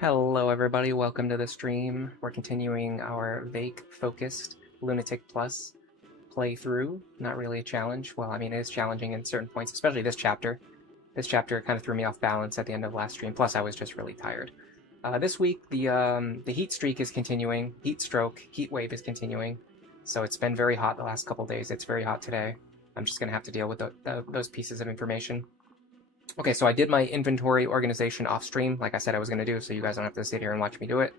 Hello everybody, welcome to the stream. We're continuing our Vaike focused Lunatic Plus playthrough. Not really a challenge. Well, I mean, it is challenging in certain points, especially this chapter. This chapter kind of threw me off balance at the end of last stream, plus I was just really tired. This week, the heat streak is continuing, heat stroke, heat wave is continuing. So it's been very hot the last couple days. It's very hot today. I'm just going to have to deal with those pieces of information. Okay, so I did my inventory organization off stream, like I said I was going to do, so you guys don't have to sit here and watch me do it.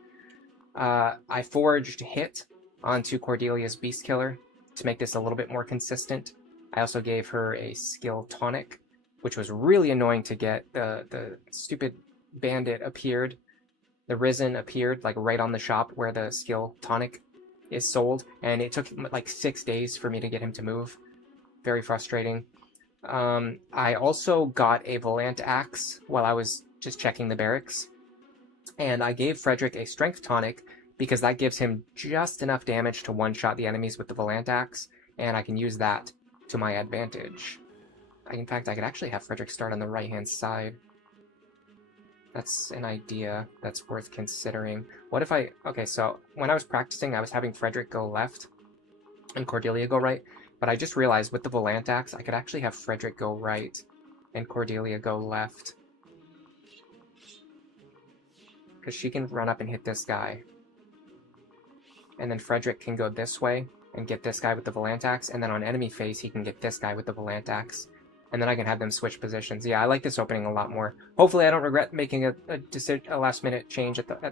I forged Hit onto Cordelia's Beast Killer to make this a little bit more consistent. I also gave her a skill tonic, which was really annoying to get. The stupid bandit appeared, the Risen appeared like right on the shop where the skill tonic is sold, and it took like 6 days for me to get him to move. Very frustrating. I also got a Volant Axe while I was just checking the barracks, and I gave Frederick a Strength Tonic because that gives him just enough damage to one-shot the enemies with the Volant Axe, and I can use that to my advantage. In fact, I could actually have Frederick start on the right-hand side. That's an idea that's worth considering. What if okay, so when I was practicing, I was having Frederick go left and Cordelia go right. But I just realized with the Volant Axe, I could actually have Frederick go right and Cordelia go left. Because she can run up and hit this guy. And then Frederick can go this way and get this guy with the Volant Axe. And then on enemy phase, he can get this guy with the Volant Axe. And then I can have them switch positions. Yeah, I like this opening a lot more. Hopefully I don't regret making a last-minute change at the...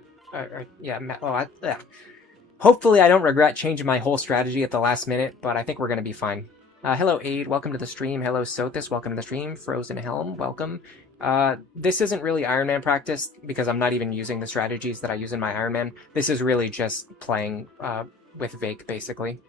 Hopefully I don't regret changing my whole strategy at the last minute, but I think we're going to be fine. Hello Aid, welcome to the stream. Hello Sothis, welcome to the stream. Frozen Helm, welcome. This isn't really Iron Man practice, because I'm not even using the strategies that I use in my Iron Man. This is really just playing with Vaike, basically.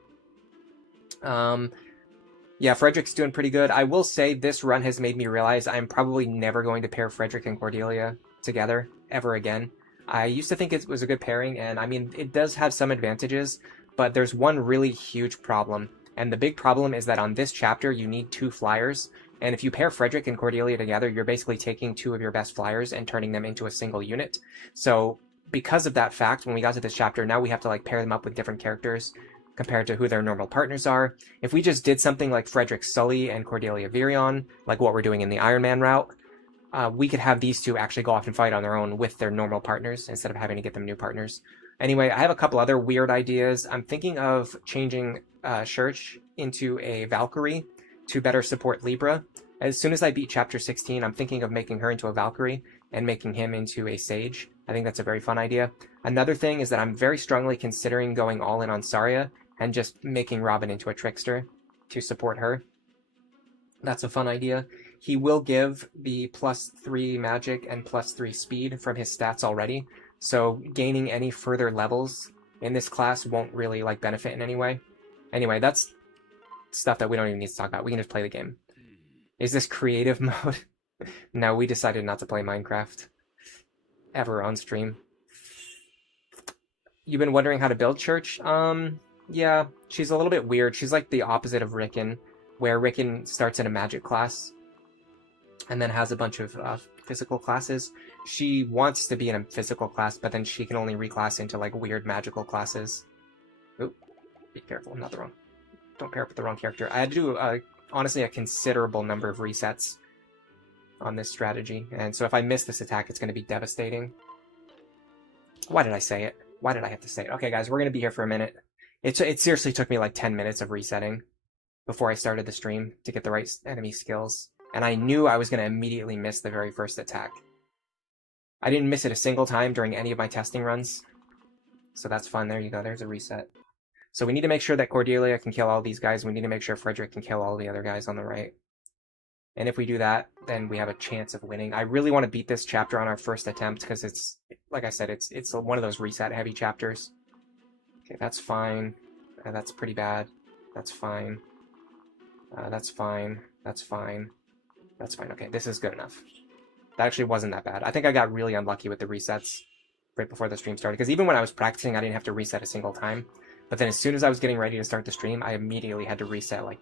Yeah, Frederick's doing pretty good. I will say this run has made me realize I'm probably never going to pair Frederick and Cordelia together ever again. I used to think it was a good pairing, and I mean, it does have some advantages, but there's one really huge problem. And the big problem is that on this chapter, you need 2 flyers. And if you pair Frederick and Cordelia together, you're basically taking 2 of your best flyers and turning them into a single unit. So because of that fact, when we got to this chapter, now we have to like pair them up with different characters compared to who their normal partners are. If we just did something like Frederick Sully and Cordelia Virion, like what we're doing in the Iron Man route, we could have these 2 actually go off and fight on their own with their normal partners instead of having to get them new partners. Anyway, I have a couple other weird ideas. I'm thinking of changing Church into a Valkyrie to better support Libra. As soon as I beat Chapter 16, I'm thinking of making her into a Valkyrie and making him into a Sage. I think that's a very fun idea. Another thing is that I'm very strongly considering going all in on Saria and just making Robin into a Trickster to support her. That's a fun idea. He will give the +3 magic and +3 speed from his stats already, so gaining any further levels in this class won't really like benefit in any way. Anyway, that's stuff that we don't even need to talk about. We can just play the game. Is this creative mode? No, we decided not to play Minecraft ever on stream. You've been wondering how to build Church? Yeah, she's a little bit weird. She's like the opposite of Rickon, where Rickon starts in a magic class and then has a bunch of physical classes. She wants to be in a physical class, but then she can only reclass into like weird magical classes. Oop, be careful, not the wrong. Don't pair up with the wrong character. I had to do, honestly, a considerable number of resets on this strategy, and so if I miss this attack, it's going to be devastating. Why did I say it? Why did I have to say it? Okay, guys, we're going to be here for a minute. It seriously took me like 10 minutes of resetting before I started the stream to get the right enemy skills. And I knew I was going to immediately miss the very first attack. I didn't miss it a single time during any of my testing runs. So that's fun. There you go. There's a reset. So we need to make sure that Cordelia can kill all these guys. We need to make sure Frederick can kill all the other guys on the right. And if we do that, then we have a chance of winning. I really want to beat this chapter on our first attempt because it's, like I said, it's one of those reset-heavy chapters. Okay, that's fine. That's pretty bad. That's fine. That's fine. That's fine. That's fine. Okay, this is good enough. That actually wasn't that bad. I think I got really unlucky with the resets right before the stream started, because even when I was practicing, I didn't have to reset a single time. But then as soon as I was getting ready to start the stream, I immediately had to reset like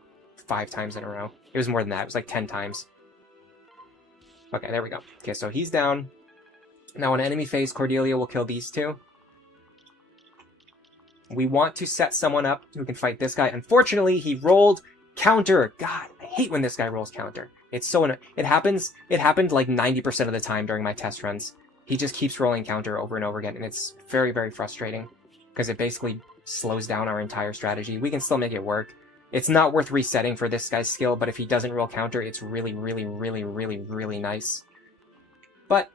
5 times in a row. It was more than that. It was like 10 times. Okay, there we go. Okay, so he's down. Now on enemy phase, Cordelia will kill these two. We want to set someone up who can fight this guy. Unfortunately, he rolled counter. God, I hate when this guy rolls counter. It's so it happened like 90% of the time during my test runs. He just keeps rolling counter over and over again, and it's very, very frustrating because it basically slows down our entire strategy. We can still make it work. It's not worth resetting for this guy's skill, but if he doesn't roll counter, it's really, really, really, really, really nice. But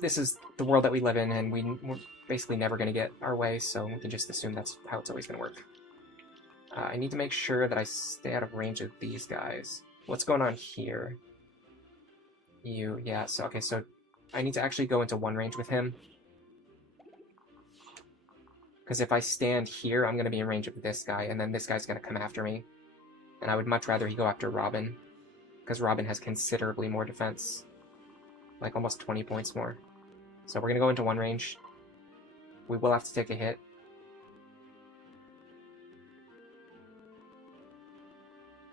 this is the world that we live in, and we're basically never going to get our way, so we can just assume that's how it's always going to work. I need to make sure that I stay out of range of these guys. What's going on here? Yeah, so, okay, so I need to actually go into one range with him. Because if I stand here, I'm going to be in range of this guy, and then this guy's going to come after me. And I would much rather he go after Robin, because Robin has considerably more defense. Like, almost 20 points more. So we're going to go into one range. We will have to take a hit.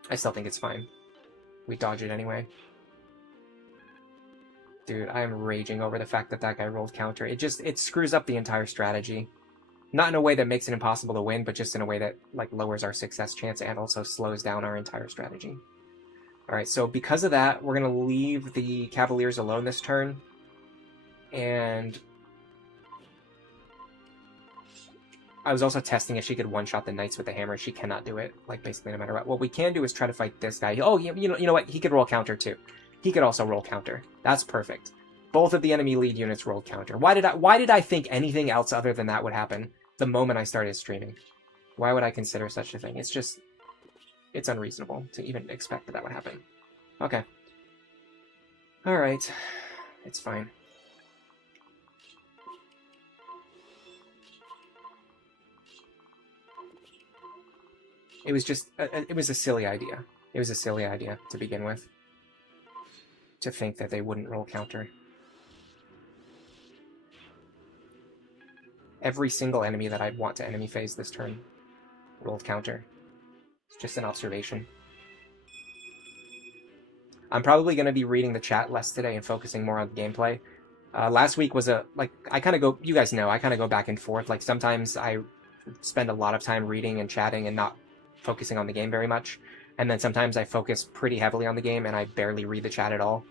I still think it's fine. We dodge it anyway. Dude, I am raging over the fact that that guy rolled counter. It screws up the entire strategy. Not in a way that makes it impossible to win, but just in a way that like lowers our success chance and also slows down our entire strategy. Alright, so because of that, we're going to leave the Cavaliers alone this turn. And I was also testing if she could one-shot the Knights with the hammer. She cannot do it, like, basically no matter what. What we can do is try to fight this guy. Oh, you know what? He could roll counter, too. He could also roll counter. That's perfect. Both of the enemy lead units rolled counter. Why did I think anything else other than that would happen the moment I started streaming? Why would I consider such a thing? It's unreasonable to even expect that that would happen. Okay. Alright. It's fine. It was just, it was a silly idea. It was a silly idea to begin with. To think that they wouldn't roll counter. Every single enemy that I'd want to enemy phase this turn rolled counter. It's just an observation. I'm probably going to be reading the chat less today and focusing more on the gameplay. Last week was I kind of go, you guys know, I kind of go back and forth. Like, sometimes I spend a lot of time reading and chatting and not focusing on the game very much. And then sometimes I focus pretty heavily on the game and I barely read the chat at all.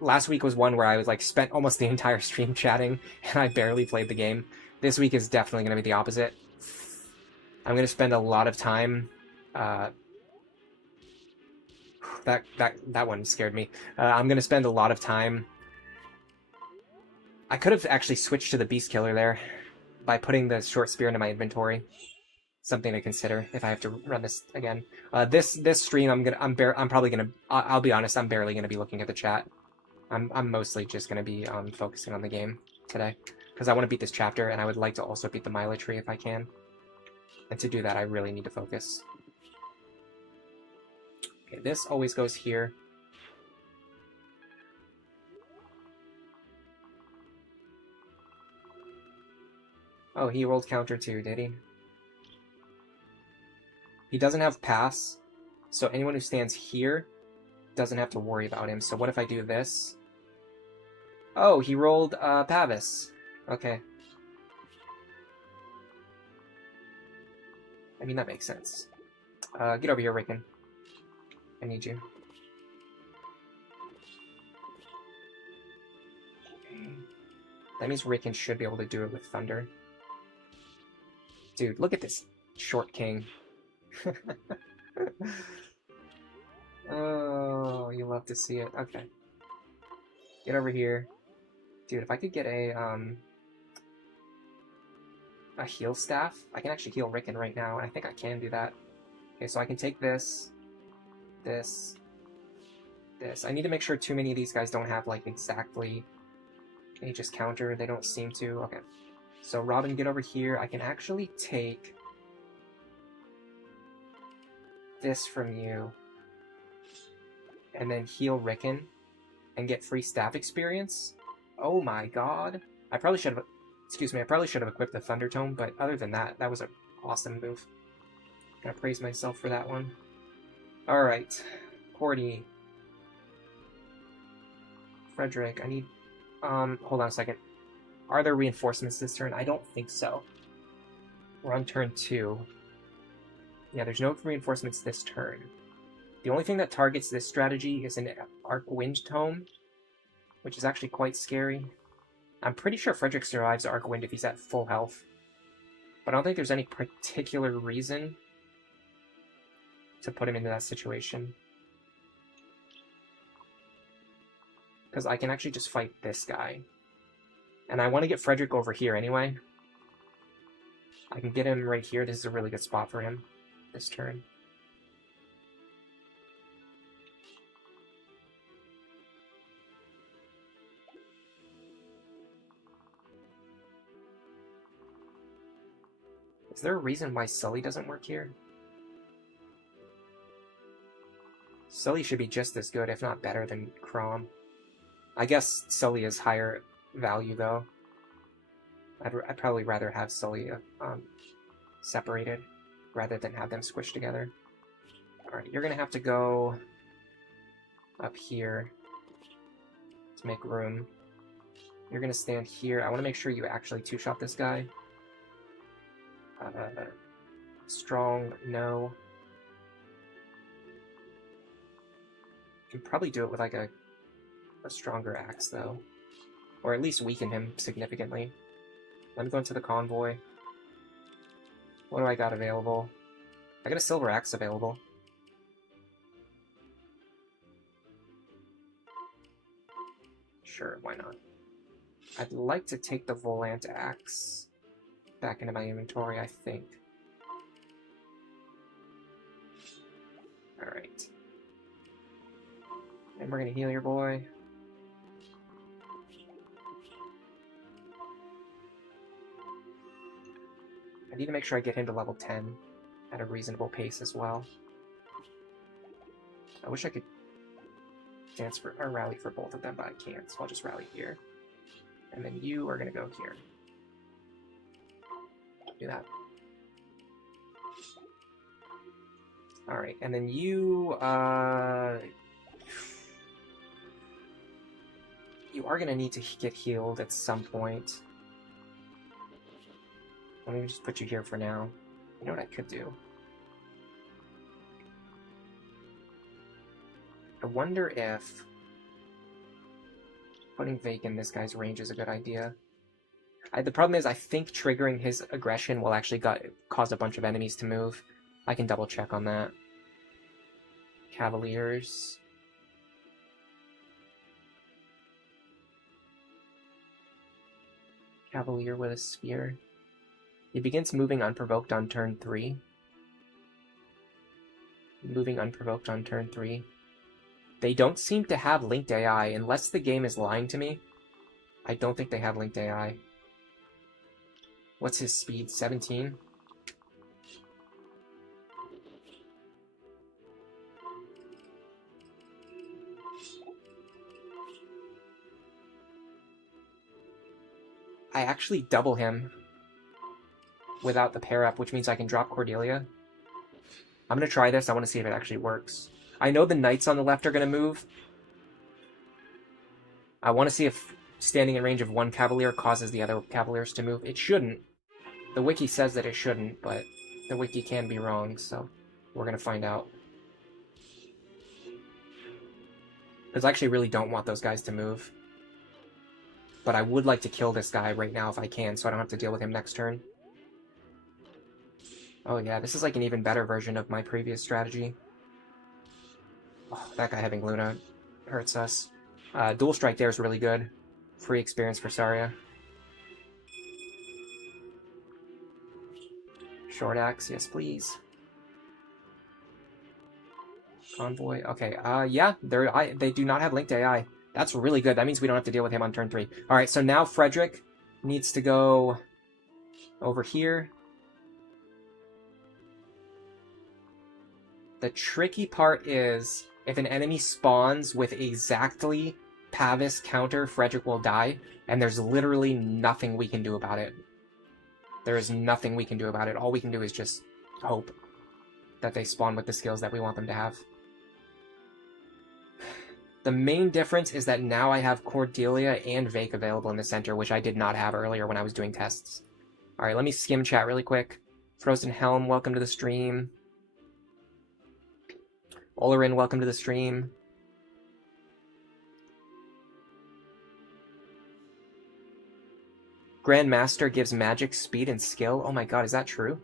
Last week was one where I was like spent almost the entire stream chatting and I barely played the game. This week is definitely going to be the opposite. I'm going to spend a lot of time, that one scared me. I'm going to spend a lot of time. I could have actually switched to the Beast Killer there by putting the short spear into my inventory. Something to consider if I have to run this again. This stream, I'll be honest, I'm barely gonna be looking at the chat. I'm mostly just gonna be focusing on the game today because I want to beat this chapter and I would like to also beat the Mila tree if I can. And to do that, I really need to focus. Okay, this always goes here. Oh, he rolled counter too, did he? He doesn't have pass, so anyone who stands here doesn't have to worry about him. So what if I do this? Oh, he rolled Pavis. Okay. I mean, that makes sense. Get over here, Rickon. I need you. Okay. That means Rickon should be able to do it with Thunder. Dude, look at this short king. Oh, you love to see it. Okay. Get over here. Dude, if I could get a heal staff, I can actually heal Rickon right now, and I think I can do that. Okay, so I can take this, this. I need to make sure too many of these guys don't have, like, exactly a just counter. They don't seem to. Okay. So, Robin, get over here. I can actually take this from you and then heal Rickon and get free staff experience. Oh my god. I probably should have equipped the Thunder Tome, but other than that, that was an awesome move. Gotta praise myself for that one. Alright. Cordy. Frederick, I need Hold on a second. Are there reinforcements this turn? I don't think so. We're on turn 2. Yeah, there's no reinforcements this turn. The only thing that targets this strategy is an Arc Wind Tome, which is actually quite scary. I'm pretty sure Frederick survives Arc Wind if he's at full health. But I don't think there's any particular reason to put him into that situation. Because I can actually just fight this guy. And I want to get Frederick over here anyway. I can get him right here. This is a really good spot for him this turn. Is there a reason why Sully doesn't work here? Sully should be just as good, if not better, than Chrom. I guess Sully is higher value, though. I'd probably rather have Sully separated rather than have them squished together. Alright, you're going to have to go up here to make room. You're going to stand here. I want to make sure you actually two-shot this guy. Strong, no. You can probably do it with like a stronger axe, though. Or at least weaken him significantly. Let me go into the convoy. What do I got available? I got a silver axe available. Sure, why not? I'd like to take the Volant axe back into my inventory, I think. Alright. And we're gonna heal your boy. I need to make sure I get him to level 10 at a reasonable pace as well. I wish I could dance for or rally for both of them, but I can't, so I'll just rally here. And then you are gonna go here. Do that. Alright, and then you, you are gonna need to get healed at some point. Let me just put you here for now. You know what I could do? I wonder if putting Vaike in this guy's range is a good idea. The problem is I think triggering his aggression will actually cause a bunch of enemies to move. I can double check on that. Cavaliers. Cavalier with a spear. He begins moving unprovoked on turn 3. Moving unprovoked on turn 3. They don't seem to have linked AI, unless the game is lying to me. I don't think they have linked AI. What's his speed? 17? I actually double him without the pair up, which means I can drop Cordelia. I'm going to try this. I want to see if it actually works. I know the knights on the left are going to move. I want to see if standing in range of one cavalier causes the other cavaliers to move. It shouldn't. The wiki says that it shouldn't, but the wiki can be wrong, so we're going to find out. Because I actually really don't want those guys to move. But I would like to kill this guy right now if I can, so I don't have to deal with him next turn. Oh yeah, this is like an even better version of my previous strategy. Oh, that guy having Luna hurts us. Dual Strike there is really good. Free experience for Saria. Short Axe, yes please. Convoy, okay, yeah, they do not have linked AI. That's really good, that means we don't have to deal with him on turn 3. Alright, so now Frederick needs to go over here. The tricky part is, if an enemy spawns with exactly Pavis counter, Frederick will die, and there's literally nothing we can do about it. There is nothing we can do about it. All we can do is just hope that they spawn with the skills that we want them to have. The main difference is that now I have Cordelia and Vaike available in the center, which I did not have earlier when I was doing tests. Alright, let me skim chat really quick. Frozen Helm, welcome to the stream. Olerin, welcome to the stream. Grandmaster gives magic, speed, and skill. Oh my god, is that true?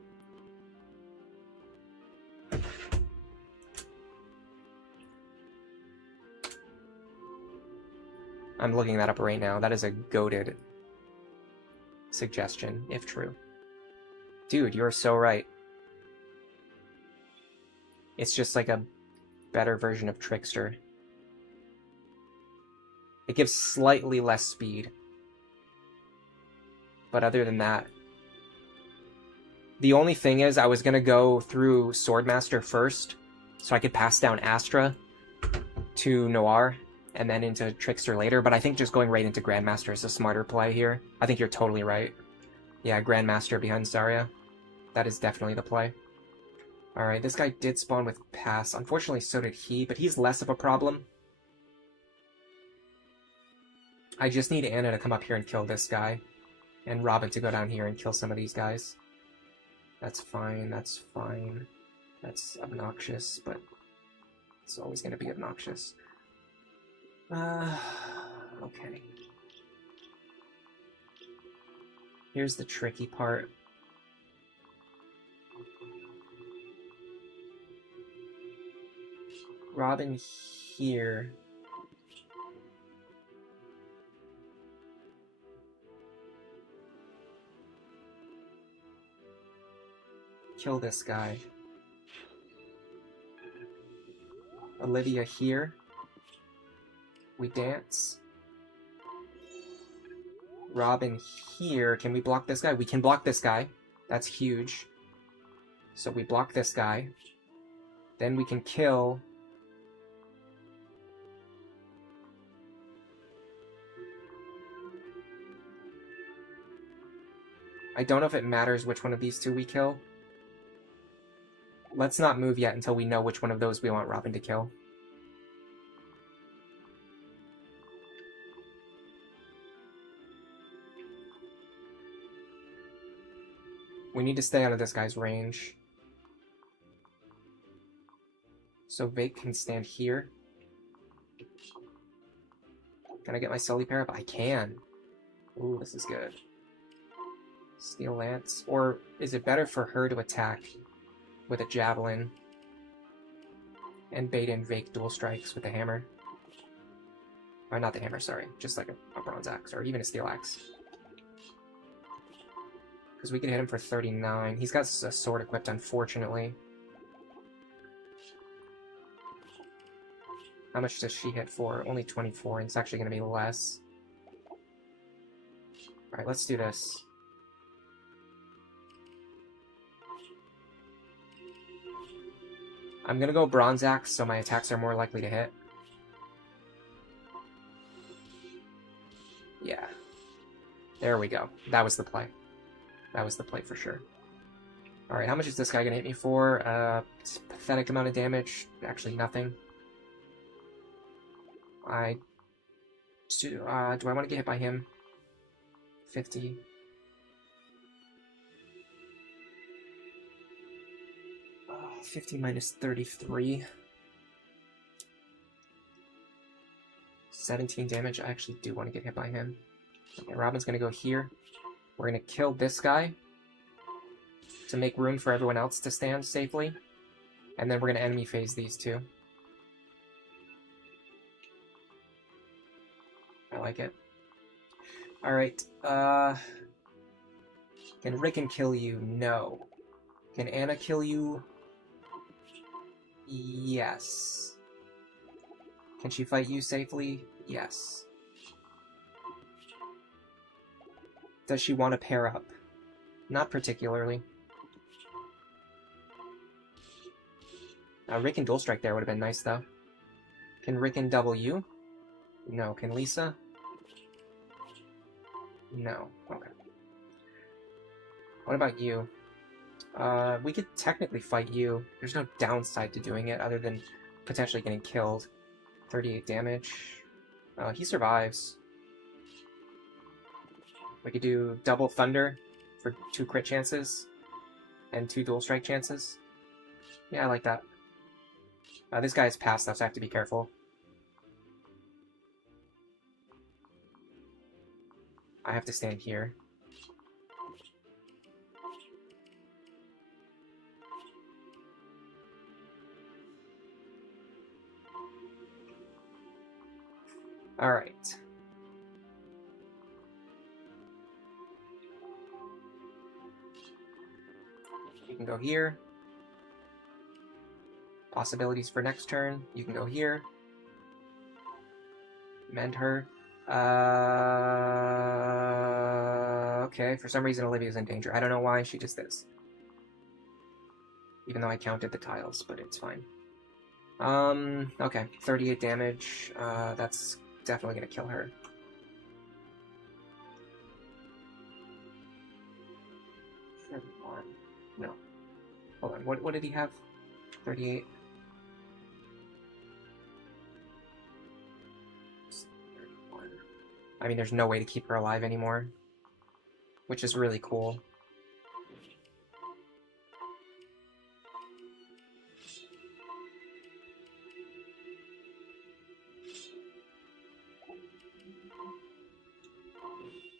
I'm looking that up right now. That is a goated suggestion, if true. Dude, you're so right. It's just like a better version of Trickster. It gives slightly less speed. But other than that... The only thing is, I was going to go through Swordmaster first, so I could pass down Astra to Noir, and then into Trickster later, but I think just going right into Grandmaster is a smarter play here. I think you're totally right. Yeah, Grandmaster behind Zarya. That is definitely the play. Alright, this guy did spawn with Pass. Unfortunately, so did he, but he's less of a problem. I just need Anna to come up here and kill this guy. And Robin to go down here and kill some of these guys. That's fine, that's fine. That's obnoxious, but it's always going to be obnoxious. Okay. Here's the tricky part. Robin here. Kill this guy. Olivia here. We dance. Robin here. Can we block this guy? We can block this guy. That's huge. So we block this guy. Then we can kill... I don't know if it matters which one of these two we kill. Let's not move yet until we know which one of those we want Robin to kill. We need to stay out of this guy's range. So Vaike can stand here. Can I get my Sully pair up? I can. Ooh, this is good. Steel Lance. Or is it better for her to attack with a Javelin and bait in Vaike dual strikes with the hammer? Or not the hammer, sorry. Just like a bronze axe, or even a steel axe. Because we can hit him for 39. He's got a sword equipped, unfortunately. How much does she hit for? Only 24, and it's actually going to be less. Alright, let's do this. I'm going to go Bronze Axe, so my attacks are more likely to hit. Yeah. There we go. That was the play. That was the play for sure. Alright, how much is this guy going to hit me for? Pathetic amount of damage. Actually, nothing. Do I want to get hit by him? 50. Oh, 50 minus 33. 17 damage. I actually do want to get hit by him. Okay, Robin's going to go here. We're going to kill this guy to make room for everyone else to stand safely. And then we're going to enemy phase these two. I like it. Alright, can Rickon kill you? No. Can Anna kill you? Yes. Can she fight you safely? Yes. Does she want to pair up? Not particularly. Rickon dual strike there would have been nice, though. Can Rickon double you? No. Can Lisa? No. Okay. What about you? We could technically fight you. There's no downside to doing it other than potentially getting killed. 38 damage. He survives. We could do double thunder for 2 crit chances and 2 dual strike chances. Yeah, I like that. This guy's passed though, so I have to be careful. I have to stand here. Alright. You can go here. Possibilities for next turn. You can go here. Mend her. Okay, for some reason Olivia's in danger. I don't know why she just this. Even though I counted the tiles, but it's fine. Okay, 38 damage. That's definitely gonna kill her. No. Hold on, what did he have? 38. 31. I mean, there's no way to keep her alive anymore. Which is really cool.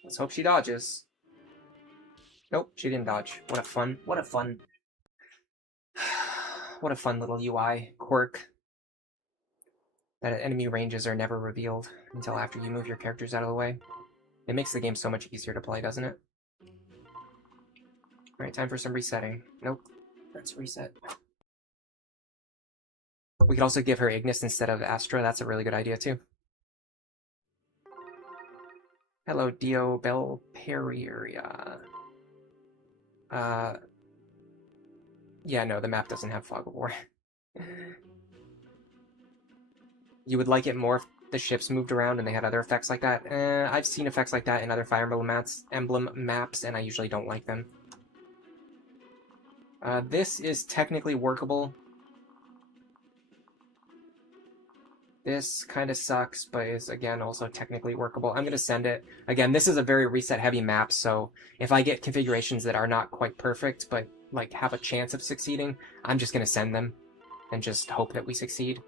Let's hope she dodges. Nope, she didn't dodge. What a fun little UI quirk. That enemy ranges are never revealed until after you move your characters out of the way. It makes the game so much easier to play, doesn't it? Alright, time for some resetting. Nope, let's reset. We could also give her Ignis instead of Astra. That's a really good idea, too. Hello, Dio Belperia. Yeah, no, the map doesn't have Fog of War. You would like it more if the ships moved around and they had other effects like that? I've seen effects like that in other Fire Emblem maps, and I usually don't like them. This is technically workable. This kind of sucks, but is, again, also technically workable. I'm going to send it. Again, this is a very reset-heavy map, so if I get configurations that are not quite perfect, but, like, have a chance of succeeding, I'm just going to send them and just hope that we succeed.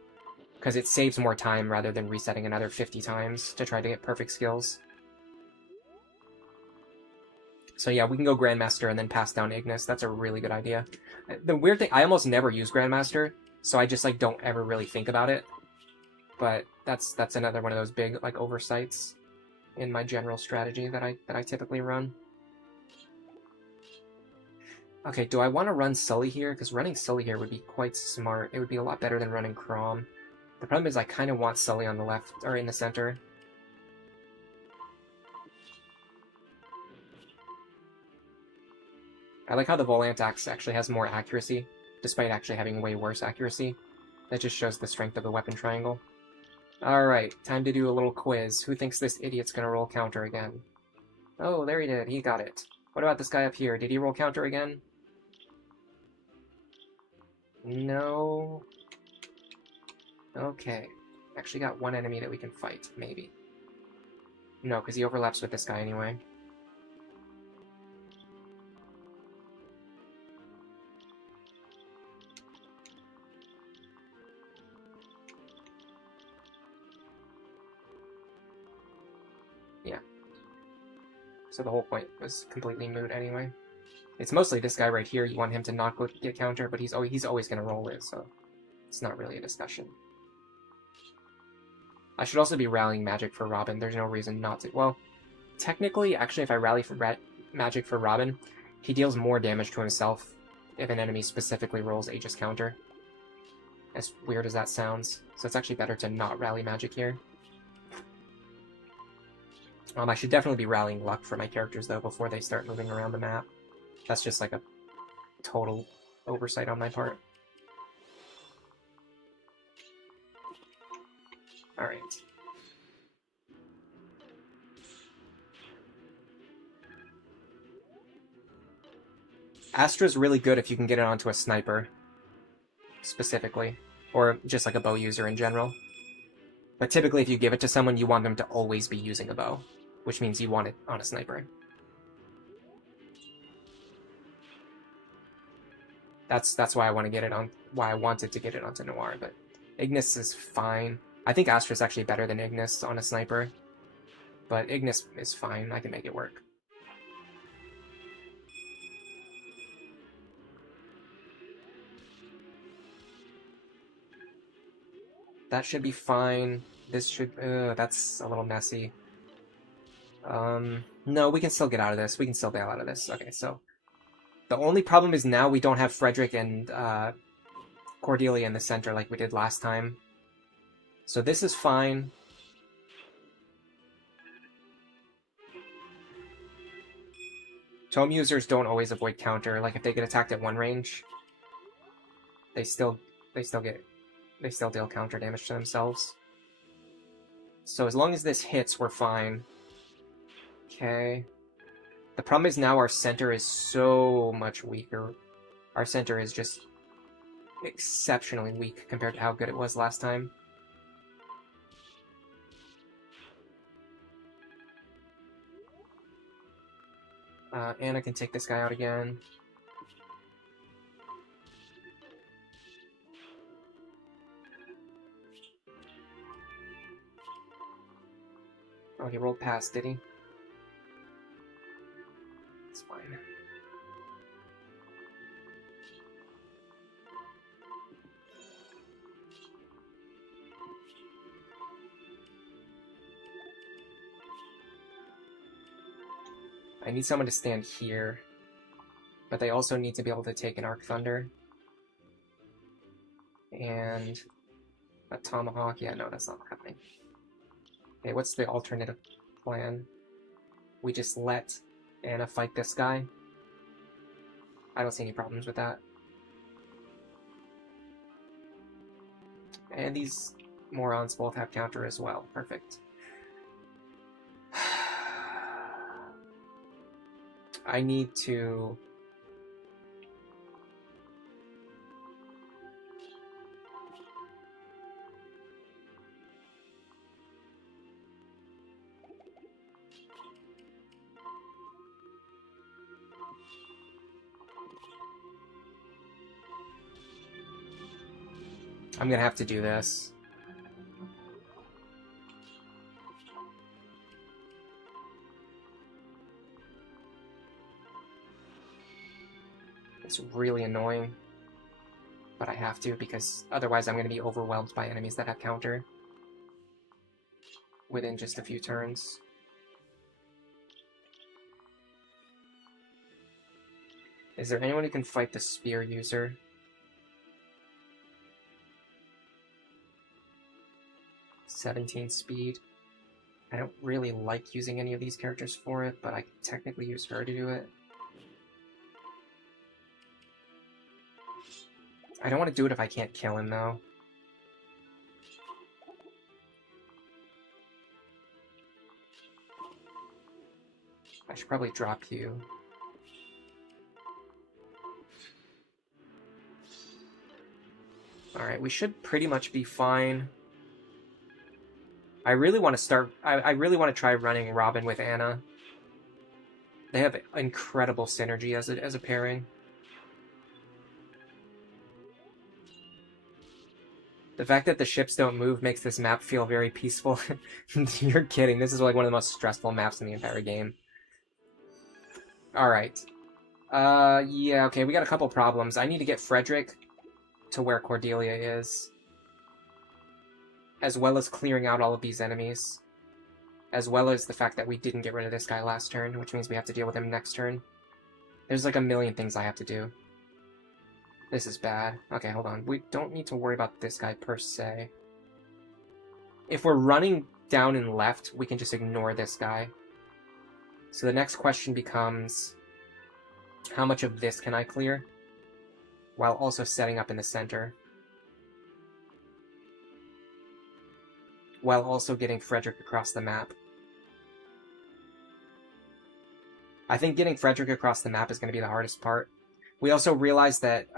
Because it saves more time rather than resetting another 50 times to try to get perfect skills. So yeah, we can go Grandmaster and then pass down Ignis. That's a really good idea. The weird thing, I almost never use Grandmaster, so I just, like, don't ever really think about it. But that's another one of those big, like, oversights in my general strategy that I typically run. Okay, do I want to run Sully here? Because running Sully here would be quite smart. It would be a lot better than running Chrom. The problem is I kind of want Sully on the left, or in the center. I like how the Volant Axe actually has more accuracy, despite actually having way worse accuracy. That just shows the strength of the weapon triangle. Alright, time to do a little quiz. Who thinks this idiot's gonna roll counter again? Oh, there he did. He got it. What about this guy up here? Did he roll counter again? No. Okay. Actually got one enemy that we can fight, maybe. No, because he overlaps with this guy anyway. Yeah. So the whole point was completely moot anyway. It's mostly this guy right here. You want him to not get counter, but he's always going to roll it, so it's not really a discussion. I should also be rallying magic for Robin. There's no reason not to. Well, technically, actually, if I rally for magic for Robin, he deals more damage to himself if an enemy specifically rolls Aegis counter. As weird as that sounds. So it's actually better to not rally magic here. I should definitely be rallying luck for my characters, though, before they start moving around the map. That's just like a total oversight on my part. Alright. Astra's really good if you can get it onto a sniper, specifically. Or just like a bow user in general. But typically, if you give it to someone, you want them to always be using a bow, which means you want it on a sniper. That's why I want to get it on. Why I wanted to get it onto Noir, but Ignis is fine. I think Astra is actually better than Ignis on a sniper, but Ignis is fine. I can make it work. That should be fine. This should... that's a little messy. No, we can still get out of this. We can still bail out of this. Okay, so... The only problem is now we don't have Frederick and Cordelia in the center like we did last time. So this is fine. Tome users don't always avoid counter. Like if they get attacked at one range, they still deal counter damage to themselves. So as long as this hits, we're fine. Okay. The problem is now our center is so much weaker. Our center is just exceptionally weak compared to how good it was last time. Anna can take this guy out again. Oh, he rolled past, did he? It's fine. I need someone to stand here, but they also need to be able to take an Arc Thunder. And a Tomahawk. Yeah, no, that's not happening. Okay, what's the alternative plan? We just let Anna fight this guy? I don't see any problems with that. And these morons both have counter as well. Perfect. I need to... I'm gonna have to do this. It's really annoying, but I have to because otherwise I'm gonna be overwhelmed by enemies that have counter within just a few turns. Is there anyone who can fight the spear user? (17 speed. I don't really like using any of these characters for it, but I can technically use her to do it. I don't want to do it if I can't kill him, though. I should probably drop you. Alright, we should pretty much be fine. I really want to start... I really want to try running Robin with Anna. They have incredible synergy as a pairing. The fact that the ships don't move makes this map feel very peaceful. You're kidding. This is like one of the most stressful maps in the entire game. Alright. Yeah, okay, we got a couple problems. I need to get Frederick to where Cordelia is, as well as clearing out all of these enemies, as well as the fact that we didn't get rid of this guy last turn, which means we have to deal with him next turn. There's like a million things I have to do. This is bad. Okay, hold on. We don't need to worry about this guy per se. If we're running down and left, we can just ignore this guy. So the next question becomes, how much of this can I clear? While also setting up in the center. While also getting Frederick across the map. I think getting Frederick across the map is going to be the hardest part. We also realized that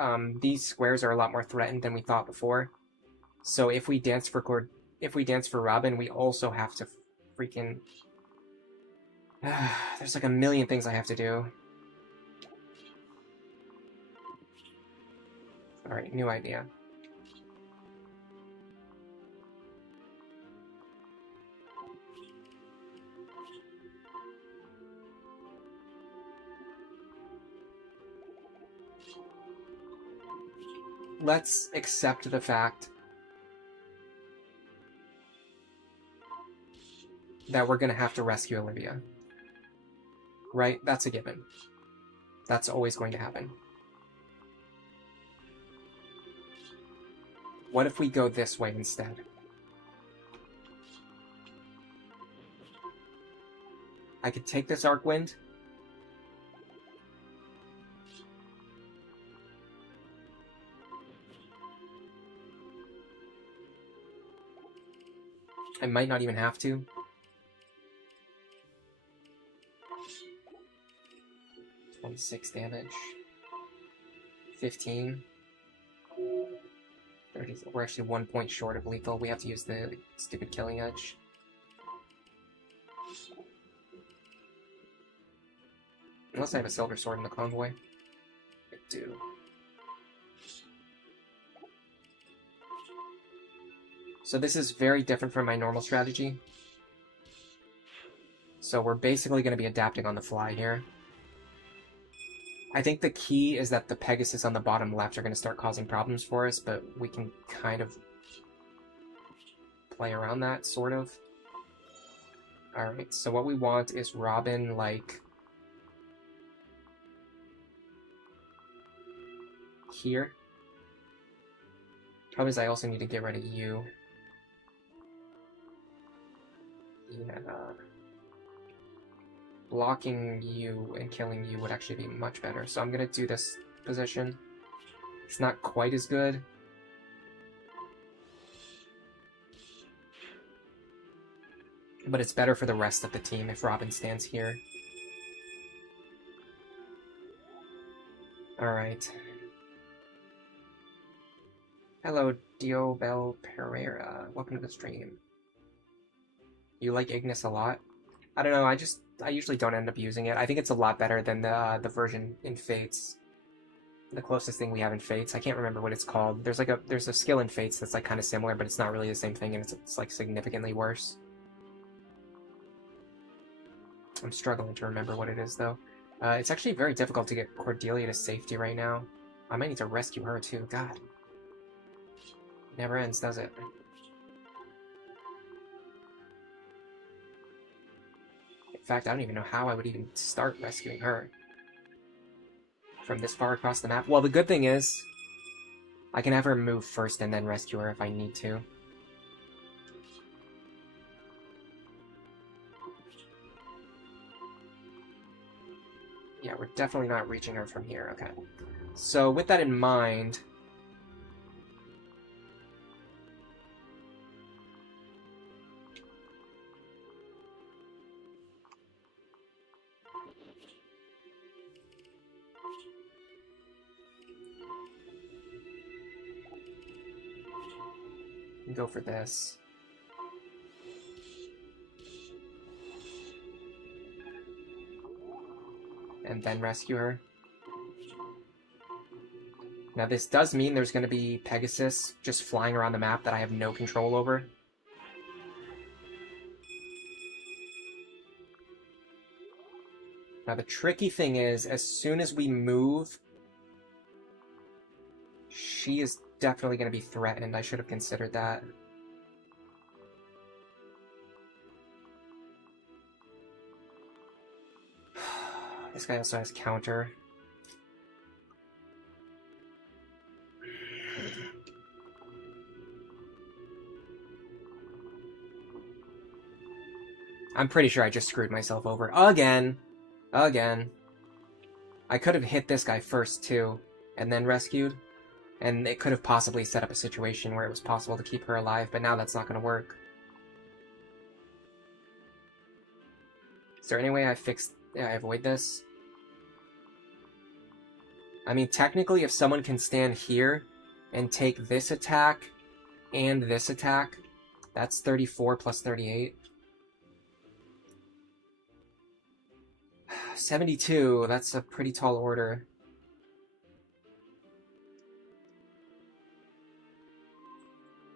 these squares are a lot more threatened than we thought before. So if we dance for if we dance for Robin, we also have to freaking... There's like a million things I have to do. Alright, new idea. Let's accept the fact that we're going to have to rescue Olivia. Right? That's a given. That's always going to happen. What if we go this way instead? I could take this Arc Wind. I might not even have to. 26 damage. 15. 30. We're actually 1 point short of lethal. We have to use the stupid Killing Edge. Unless I have a Silver Sword in the convoy. I do. So this is very different from my normal strategy. So we're basically going to be adapting on the fly here. I think the key is that the Pegasus on the bottom left are going to start causing problems for us, but we can kind of play around that, sort of. Alright, so what we want is Robin, like... here. Problem is I also need to get rid of you. Yeah, blocking you and killing you would actually be much better. So I'm going to do this position. It's not quite as good. But it's better for the rest of the team if Robin stands here. Alright. Hello, Diobel Pereira. Welcome to the stream. You like Ignis a lot? I don't know, I usually don't end up using it. I think it's a lot better than the version in Fates. The closest thing we have in Fates. I can't remember what it's called. There's a skill in Fates that's like kind of similar, but it's not really the same thing, and it's like significantly worse. I'm struggling to remember what it is, though. It's actually very difficult to get Cordelia to safety right now. I might need to rescue her, too. God. Never ends, does it? In fact, I don't even know how I would even start rescuing her. From this far across the map. Well, the good thing is, I can have her move first and then rescue her if I need to. Yeah, we're definitely not reaching her from here. Okay. So, with that in mind... go for this. And then rescue her. Now this does mean there's going to be Pegasus just flying around the map that I have no control over. Now the tricky thing is, as soon as we move, she is definitely going to be threatened. I should have considered that. This guy also has counter. I'm pretty sure I just screwed myself over. Again! Again. I could have hit this guy first, too, and then rescued. And it could have possibly set up a situation where it was possible to keep her alive, but now that's not going to work. Is there any way I avoid this? I mean, technically, if someone can stand here and take this attack and this attack, That's 34 plus 38. 72, that's a pretty tall order.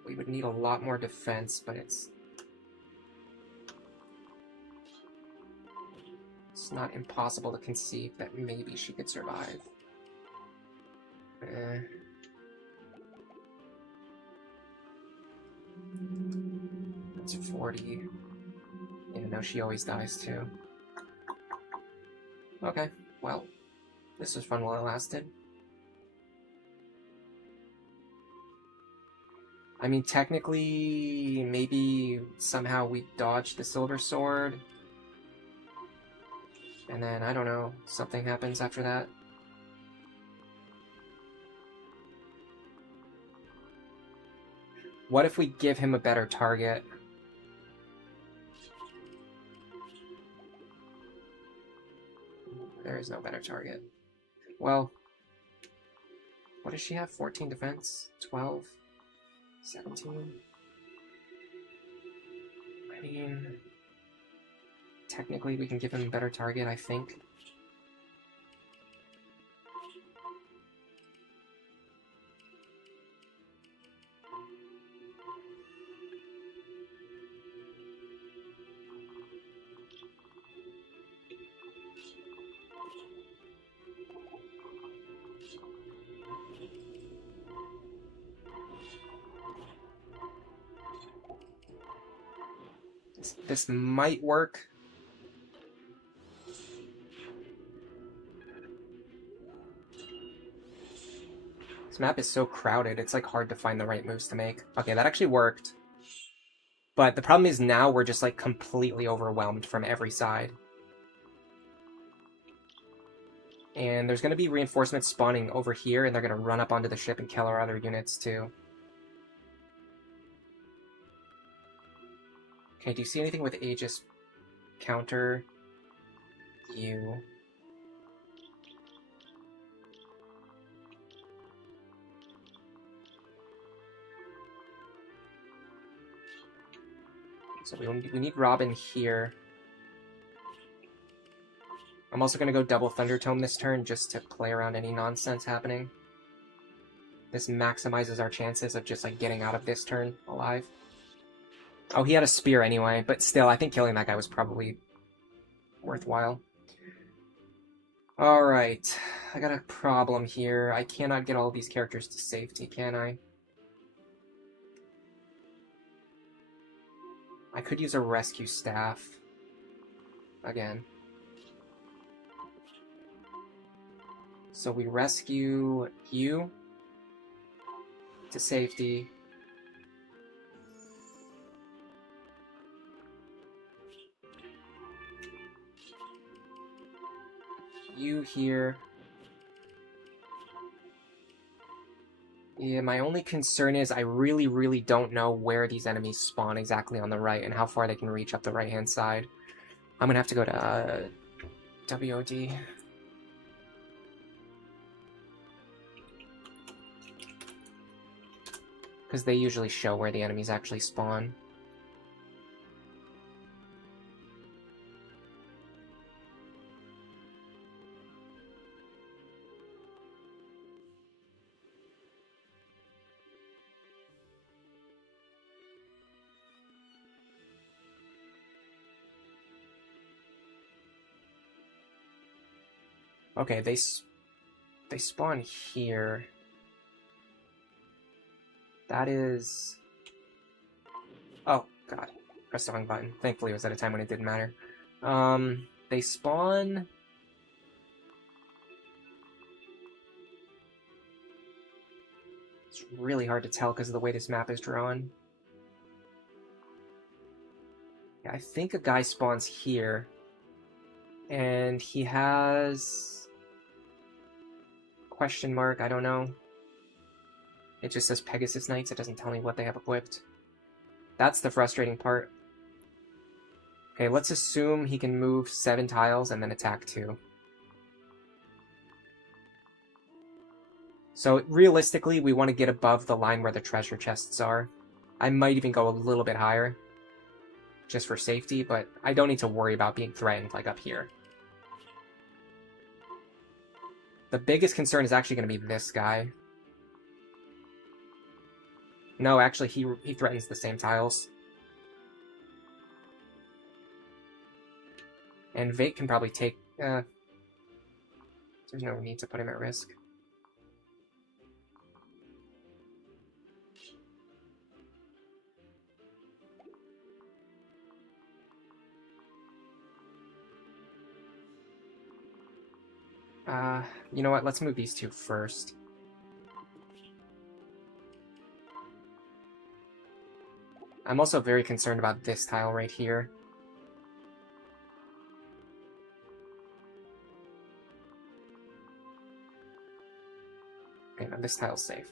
We would need a lot more defense, but it's not impossible to conceive that maybe she could survive. That's a 40. Yeah, no, she always dies too. Okay, well, this was fun while it lasted. I mean, technically, maybe somehow we dodged the silver sword. And then, I don't know, something happens after that. What if we give him a better target? There is no better target. Well, what does she have? 14 defense? 12? 17? I mean, technically we can give him a better target, I think. This might work. This map is so crowded, it's like hard to find the right moves to make. Okay, that actually worked. But the problem is now we're just like completely overwhelmed from every side. And there's going to be reinforcements spawning over here, and they're going to run up onto the ship and kill our other units too. Okay, do you see anything with Aegis counter? You. So we need Robin here. I'm also going to go double Thunder Tome this turn just to play around any nonsense happening. This maximizes our chances of just like getting out of this turn alive. Oh, he had a spear anyway, but still, I think killing that guy was probably worthwhile. Alright, I got a problem here. I cannot get all these characters to safety, can I? I could use a rescue staff. Again. So we rescue you to safety. You here. Yeah, my only concern is I really, really don't know where these enemies spawn exactly on the right and how far they can reach up the right-hand side. I'm gonna have to go to WOD. Because they usually show where the enemies actually spawn. Okay, they spawn here. That is... Oh, God. Pressed the wrong button. Thankfully it was at a time when it didn't matter. They spawn... It's really hard to tell because of the way this map is drawn. Yeah, I think a guy spawns here. And he has... Question mark, I don't know. It just says Pegasus Knights, it doesn't tell me what they have equipped. That's the frustrating part. Okay, let's assume he can move 7 tiles and then attack 2. So realistically, we want to get above the line where the treasure chests are. I might even go a little bit higher, just for safety, but I don't need to worry about being threatened, like, up here. The biggest concern is actually going to be this guy. No, actually, he threatens the same tiles. And Vaike can probably take... there's no need to put him at risk. You know what? Let's move these two first. I'm also very concerned about this tile right here. Okay, now this tile's safe.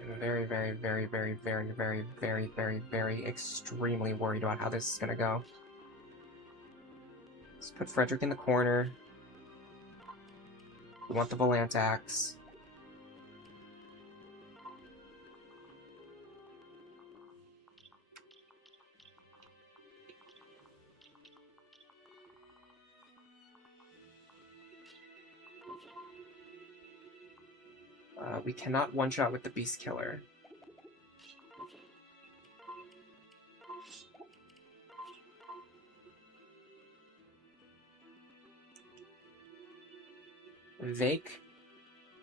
I'm very, very, very, very, very, very, very, very, very extremely worried about how this is gonna go. Let's put Frederick in the corner. We want the Volantax. We cannot one-shot with the Beast Killer. Vaike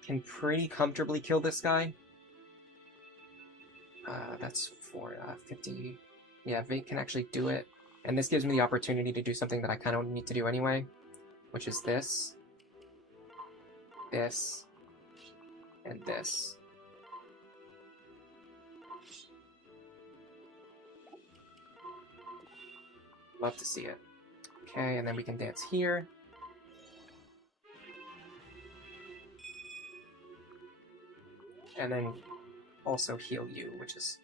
can pretty comfortably kill this guy. That's for 50. Yeah, Vaike can actually do it. And this gives me the opportunity to do something that I kind of need to do anyway, which is this, this, and this. Love to see it. Okay, and then we can dance here. And then also heal you, which is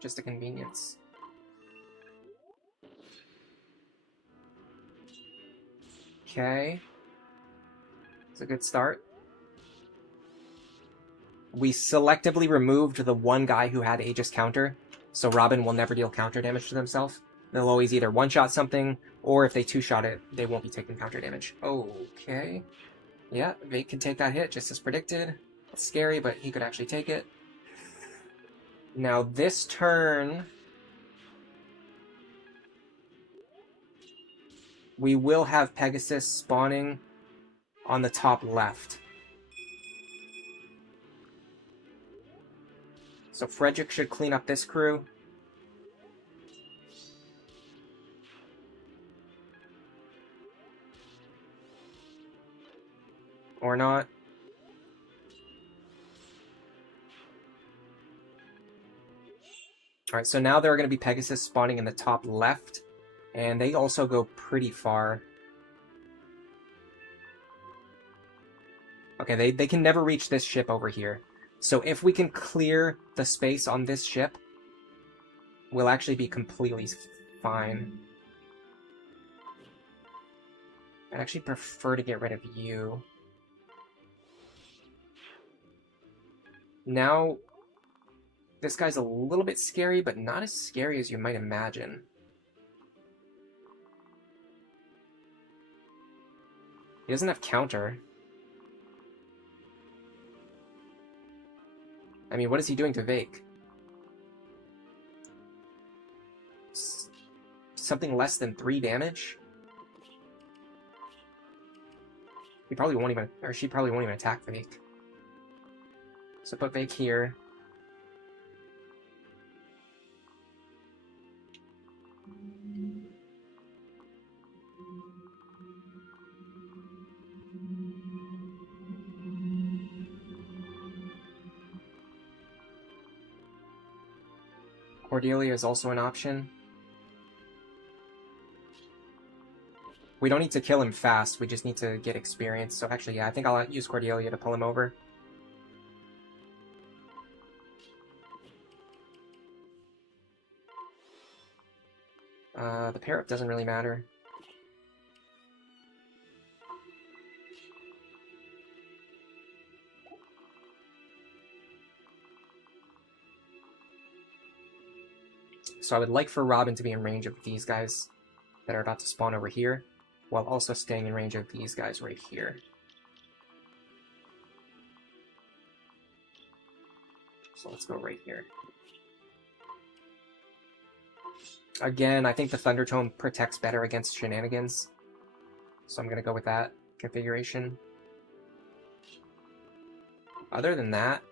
just a convenience. Okay. It's a good start. We selectively removed the one guy who had Aegis counter, so Robin will never deal counter damage to themselves. They'll always either one-shot something, or if they two-shot it, they won't be taking counter damage. Okay. Yeah, Vaike can take that hit, just as predicted. It's scary, but he could actually take it. Now this turn... we will have Pegasus spawning on the top left. So Frederick should clean up this crew. Or not. Alright, so now there are going to be Pegasus spawning in the top left. And they also go pretty far. Okay, they can never reach this ship over here. So if we can clear the space on this ship, we'll actually be completely fine. I'd actually prefer to get rid of you. Now, this guy's a little bit scary, but not as scary as you might imagine. He doesn't have counter. I mean, what is he doing to Vaike? Something less than 3 damage? He probably won't even, or she probably won't even attack Vaike. So put Vaike here. Cordelia is also an option. We don't need to kill him fast, we just need to get experience. So actually, yeah, I think I'll use Cordelia to pull him over. The pair-up doesn't really matter. So I would like for Robin to be in range of these guys that are about to spawn over here, while also staying in range of these guys right here. So let's go right here. Again, I think the Thunder Tome protects better against shenanigans, so I'm going to go with that configuration. Other than that,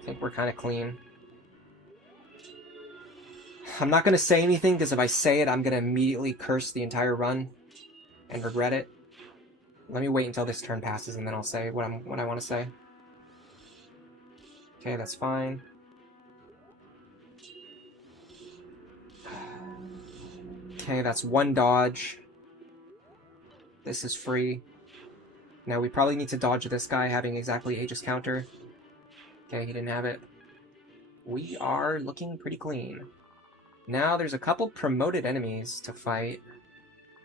I think we're kind of clean. I'm not going to say anything, because if I say it, I'm going to immediately curse the entire run and regret it. Let me wait until this turn passes, and then I'll say what I want to say. Okay, that's fine. Okay, that's one dodge. This is free. Now we probably need to dodge this guy having exactly Aegis counter. Okay, he didn't have it. We are looking pretty clean. Now there's a couple promoted enemies to fight,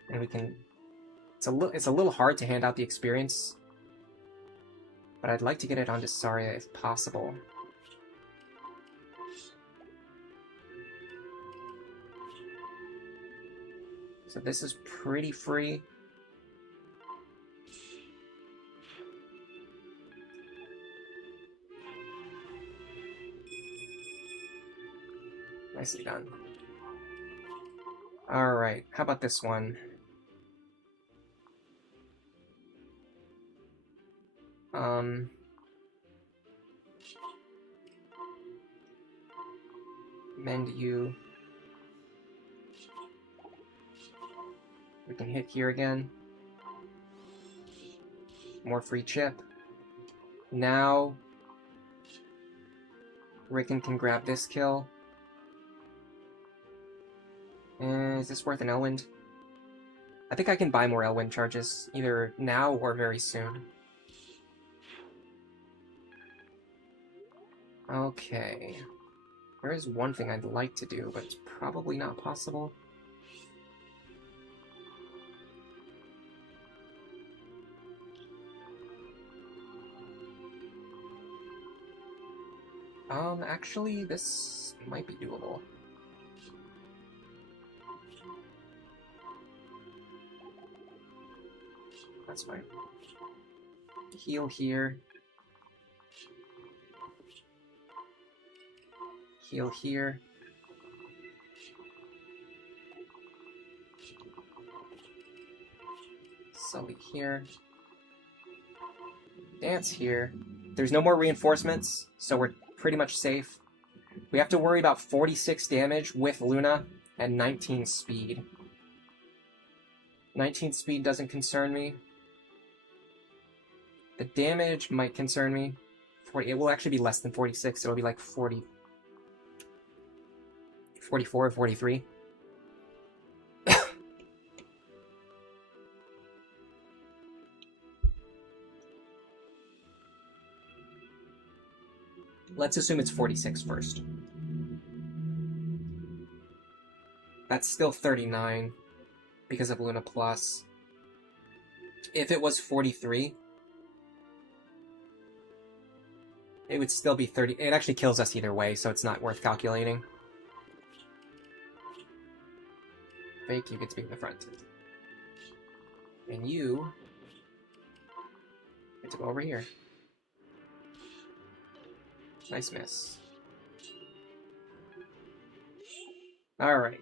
and we can... It's a little hard to hand out the experience, but I'd like to get it onto Saria if possible. So this is pretty free. Nicely done. Alright, how about this one? Mend you. We can hit here again. More free chip. Now, Rickon can grab this kill. Is this worth an Elwind? I think I can buy more Elwind charges, either now or very soon. Okay. There is one thing I'd like to do, but it's probably not possible. Actually, this might be doable. That's fine. Heal here. Heal here. Sully here. Dance here. There's no more reinforcements, so we're pretty much safe. We have to worry about 46 damage with Luna and 19 speed. 19 speed doesn't concern me. The damage might concern me. It will actually be less than 46, so it'll be like 40... 44 or 43. Let's assume it's 46 first. That's still 39 because of Luna Plus. If it was 43, it would still be 30. It actually kills us either way, so it's not worth calculating. Vaike, you get to be in the front. And you get to go over here. Nice miss. Alright.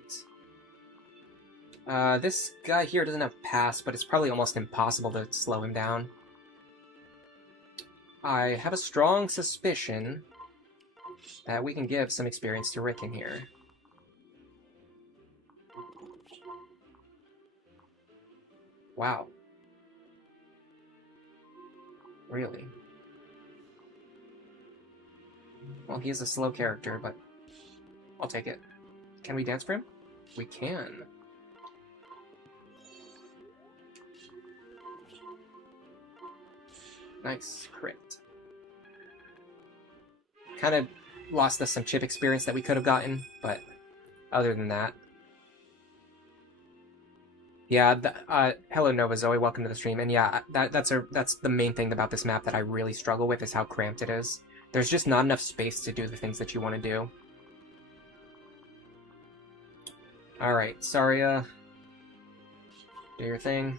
This guy here doesn't have pass, but it's probably almost impossible to slow him down. I have a strong suspicion that we can give some experience to Rickon here. Wow. Really? Well, he is a slow character, but I'll take it. Can we dance for him? We can. Nice. Crit. Kind of lost us some chip experience that we could have gotten, but other than that. Yeah, hello Nova Zoe, welcome to the stream. And yeah, that's the main thing about this map that I really struggle with, is how cramped it is. There's just not enough space to do the things that you want to do. Alright, Saria. Do your thing.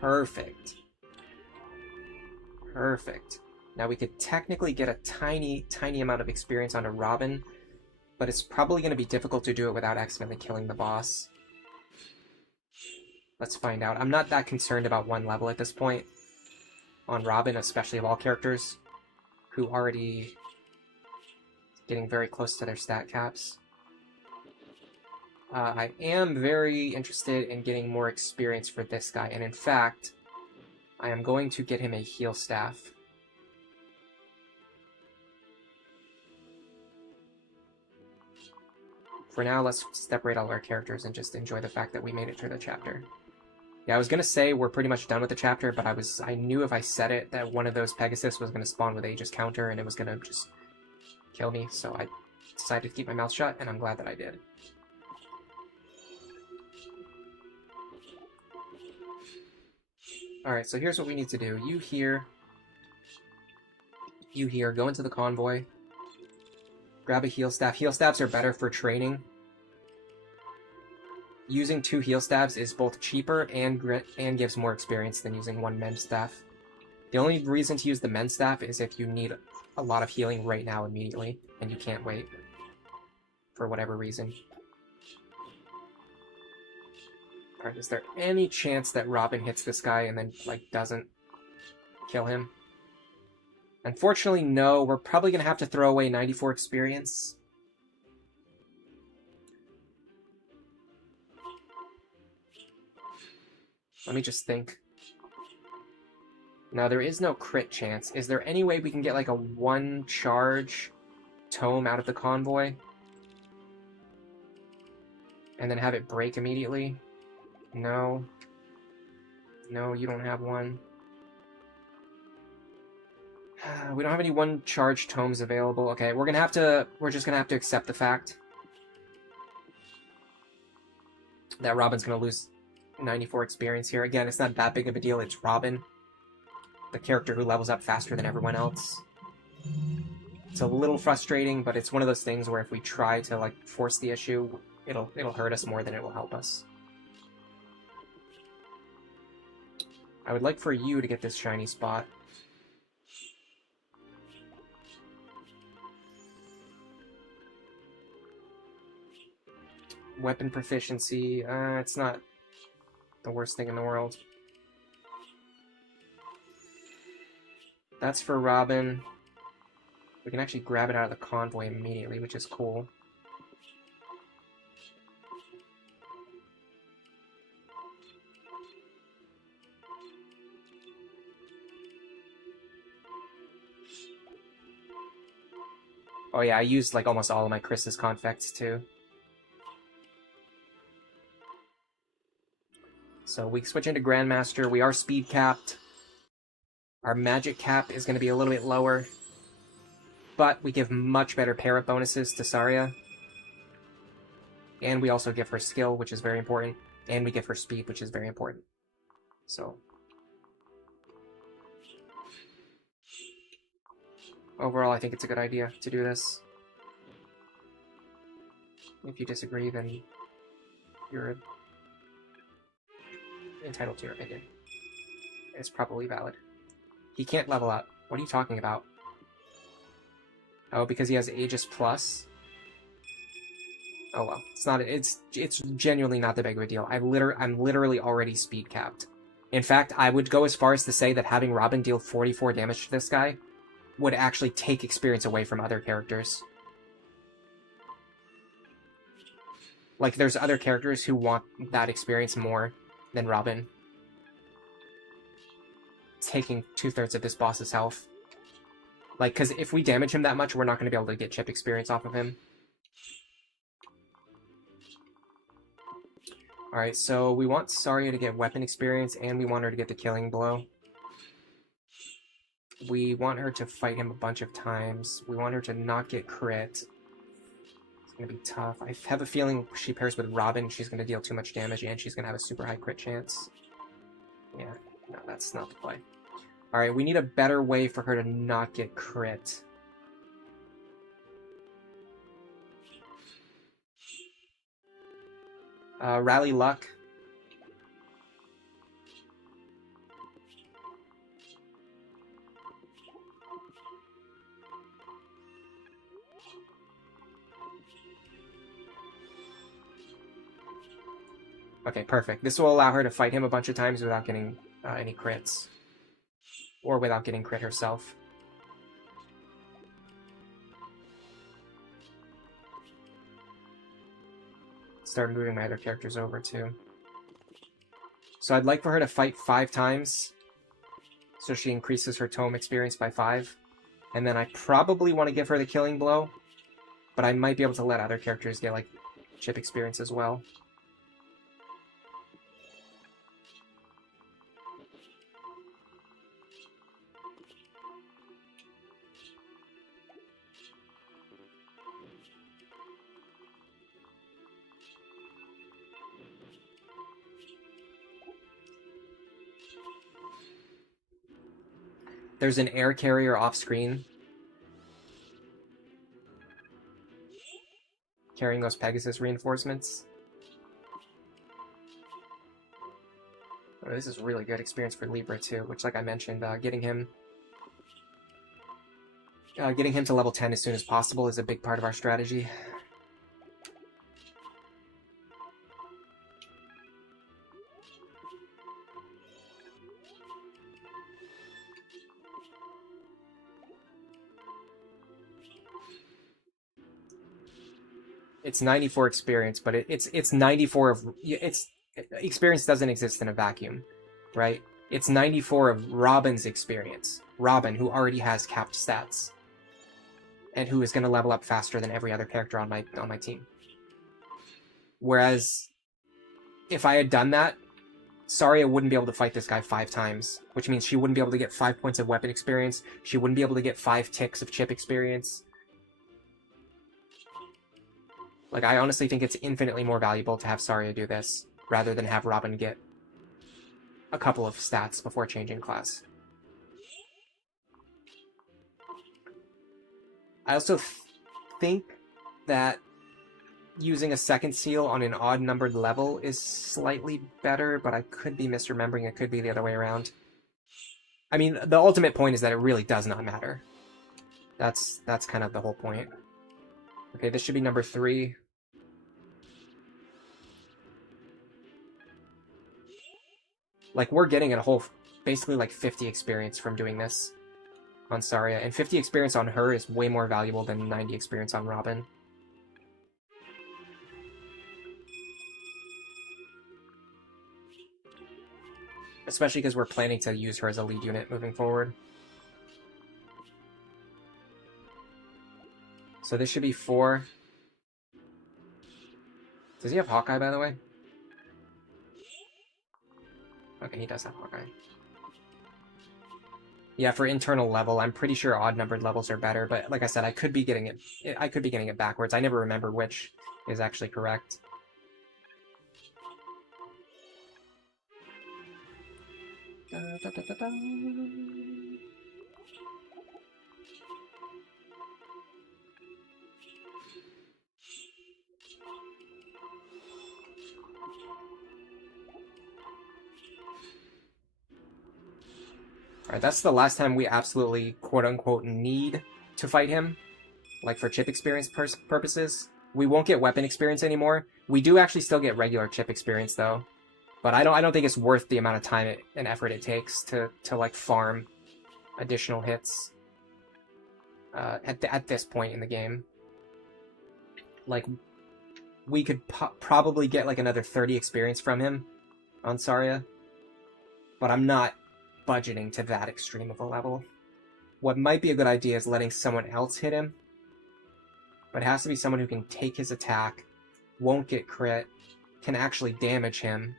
Perfect. Perfect. Now we could technically get a tiny amount of experience onto Robin, but it's probably going to be difficult to do it without accidentally killing the boss. Let's find out. I'm not that concerned about one level at this point on Robin, especially of all characters who already getting very close to their stat caps. I am very interested in getting more experience for this guy, and in fact, I am going to get him a heal staff. For now, let's separate all our characters and just enjoy the fact that we made it through the chapter. Yeah, I was gonna say we're pretty much done with the chapter, but I knew if I said it that one of those Pegasus was gonna spawn with Aegis counter and it was gonna just kill me, so I decided to keep my mouth shut, and I'm glad that I did. Alright, so here's what we need to do. You here, go into the convoy, grab a heal staff. Heal staffs are better for training. Using 2 heal staffs is both cheaper and gives more experience than using 1 mend staff. The only reason to use the mend staff is if you need a lot of healing right now immediately, and you can't wait for whatever reason. Alright, is there any chance that Robin hits this guy and then, like, doesn't kill him? Unfortunately, no. We're probably going to have to throw away 94 experience. Let me just think. Now, there is no crit chance. Is there any way we can get, like, a 1-charge tome out of the convoy? And then have it break immediately? No. No, you don't have one. We don't have any 1-charge tomes available. Okay, we're just gonna have to accept the fact that Robin's gonna lose 94 experience here. Again, it's not that big of a deal. It's Robin, the character who levels up faster than everyone else. It's a little frustrating, but it's one of those things where if we try to, like, force the issue, it'll hurt us more than it will help us. I would like for you to get this shiny spot. Weapon proficiency, it's not the worst thing in the world. That's for Robin. We can actually grab it out of the convoy immediately, which is cool. Oh yeah, I used, like, almost all of my Chris's confects, too. So we switch into Grandmaster. We are speed capped. Our magic cap is going to be a little bit lower. But we give much better parrot bonuses to Saria. And we also give her skill, which is very important. And we give her speed, which is very important. So overall, I think it's a good idea to do this. If you disagree, then you're entitled to your opinion. It's probably valid. He can't level up. What are you talking about? Oh, because he has Aegis Plus? Oh well. It's genuinely not that big of a deal. I'm literally already speed capped. In fact, I would go as far as to say that having Robin deal 44 damage to this guy would actually take experience away from other characters. Like, there's other characters who want that experience more than Robin. Taking 2/3 of this boss's health. Like, because if we damage him that much, we're not going to be able to get chip experience off of him. Alright, so we want Saria to get weapon experience, and we want her to get the killing blow. We want her to fight him a bunch of times. We want her to not get crit. It's going to be tough. I have a feeling she pairs with Robin, she's going to deal too much damage, and she's going to have a super high crit chance. Yeah, no, that's not the play. Alright, we need a better way for her to not get crit. Rally Luck. Okay, perfect. This will allow her to fight him a bunch of times without getting any crits. Or without getting crit herself. Start moving my other characters over, too. So I'd like for her to fight 5 times, so she increases her tome experience by 5. And then I probably want to give her the killing blow, but I might be able to let other characters get, like, chip experience as well. There's an air carrier off-screen carrying those Pegasus reinforcements. Oh, this is really good experience for Libra too, which, like I mentioned, getting him to level 10 as soon as possible is a big part of our strategy. It's 94 experience, but it's 94 of experience doesn't exist in a vacuum, right? It's 94 of Robin's experience. Robin, who already has capped stats, and who is going to level up faster than every other character on my team. Whereas, if I had done that, Saria wouldn't be able to fight this guy 5 times, which means she wouldn't be able to get 5 points of weapon experience. She wouldn't be able to get 5 ticks of chip experience. Like, I honestly think it's infinitely more valuable to have Saria do this, rather than have Robin get a couple of stats before changing class. I also think that using a second seal on an odd-numbered level is slightly better, but I could be misremembering. It could be the other way around. I mean, the ultimate point is that it really does not matter. That's kind of the whole point. Okay, this should be number 3. Like, we're getting a whole, basically like 50 experience from doing this on Saria, and 50 experience on her is way more valuable than 90 experience on Robin. Especially because we're planning to use her as a lead unit moving forward. So this should be 4. Does he have Hawkeye, by the way? Okay, he does have Hawkeye. Yeah, for internal level, I'm pretty sure odd-numbered levels are better, but like I said, I could be getting it backwards. I never remember which is actually correct. Alright, that's the last time we absolutely quote-unquote need to fight him, like for chip experience purposes. We won't get weapon experience anymore. We do actually still get regular chip experience though, but I don't think it's worth the amount of time and effort it takes to like farm additional hits at this point in the game. Like, we could probably get like another 30 experience from him on Saria, but I'm not budgeting to that extreme of a level. What might be a good idea is letting someone else hit him. But it has to be someone who can take his attack, won't get crit, can actually damage him.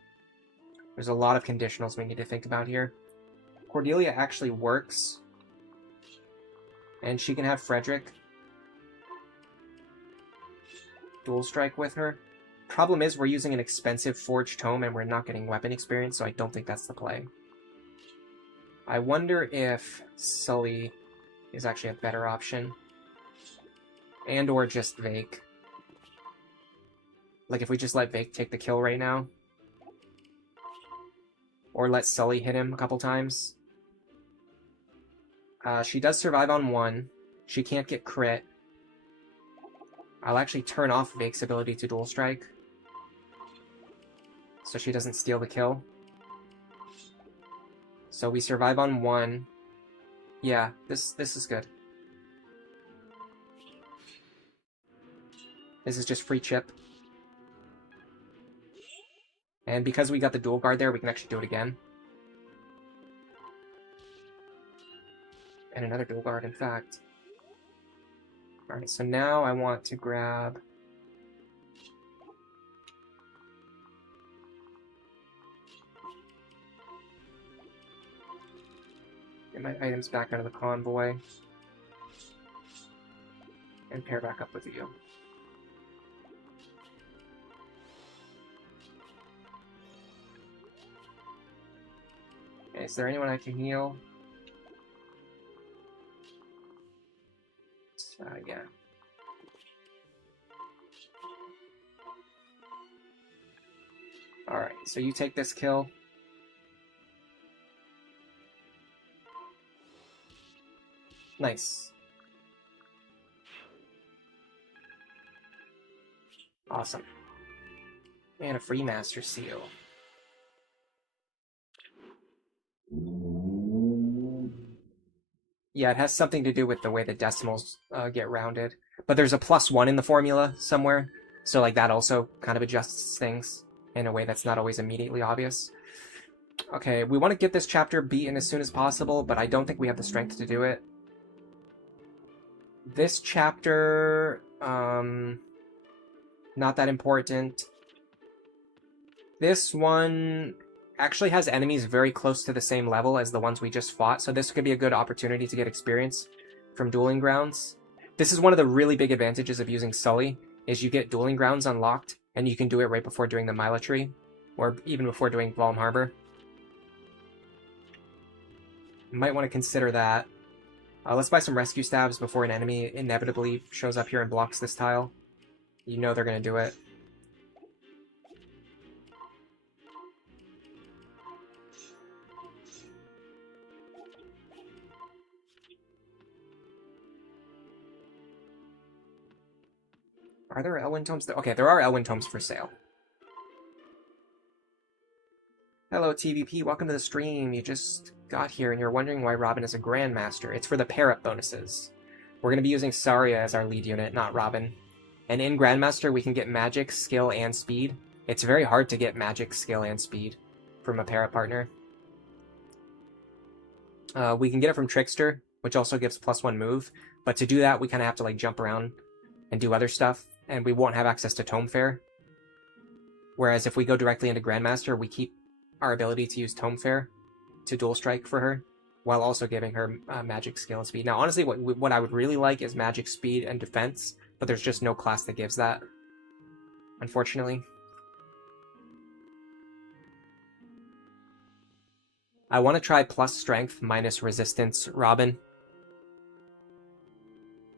There's a lot of conditionals we need to think about here. Cordelia actually works. And she can have Frederick dual strike with her. Problem is, we're using an expensive forged tome and we're not getting weapon experience, so I don't think that's the play. I wonder if Sully is actually a better option. And or just Vaike. Like if we just let Vaike take the kill right now. Or let Sully hit him a couple times. She does survive on 1. She can't get crit. I'll actually turn off Vaike's ability to dual strike. So she doesn't steal the kill. So we survive on 1. Yeah, this is good. This is just free chip. And because we got the dual guard there, we can actually do it again. And another dual guard, in fact. Alright, so now I want to grab... Get my items back out of the convoy. And pair back up with you. Okay, is there anyone I can heal? Yeah. Alright, so you take this kill. Nice. Awesome. And a free Master Seal. Yeah, it has something to do with the way the decimals get rounded. But there's a +1 in the formula somewhere, so like that also kind of adjusts things in a way that's not always immediately obvious. Okay, we want to get this chapter beaten as soon as possible, but I don't think we have the strength to do it. This chapter, not that important. This one actually has enemies very close to the same level as the ones we just fought, so this could be a good opportunity to get experience from Dueling Grounds. This is one of the really big advantages of using Sully, is you get Dueling Grounds unlocked, and you can do it right before doing the Mila Tree, or even before doing Valm Harbor. You might want to consider that. Let's buy some rescue stabs before an enemy inevitably shows up here and blocks this tile. You know they're going to do it. Are there Elwyn Tomes? Okay, there are Elwyn Tomes for sale. Hello, TVP. Welcome to the stream. You just got here and you're wondering why Robin is a Grandmaster. It's for the pair-up bonuses. We're going to be using Saria as our lead unit, not Robin. And in Grandmaster, we can get magic, skill, and speed. It's very hard to get magic, skill, and speed from a pair-up partner. We can get it from Trickster, which also gives +1 move. But to do that, we kind of have to like jump around and do other stuff. And we won't have access to Tome Fair. Whereas if we go directly into Grandmaster, we keep our ability to use Tome Fair to dual strike for her, while also giving her magic, skill, and speed. Now, honestly, what I would really like is magic, speed, and defense, but there's just no class that gives that, unfortunately. I want to try plus strength minus resistance Robin.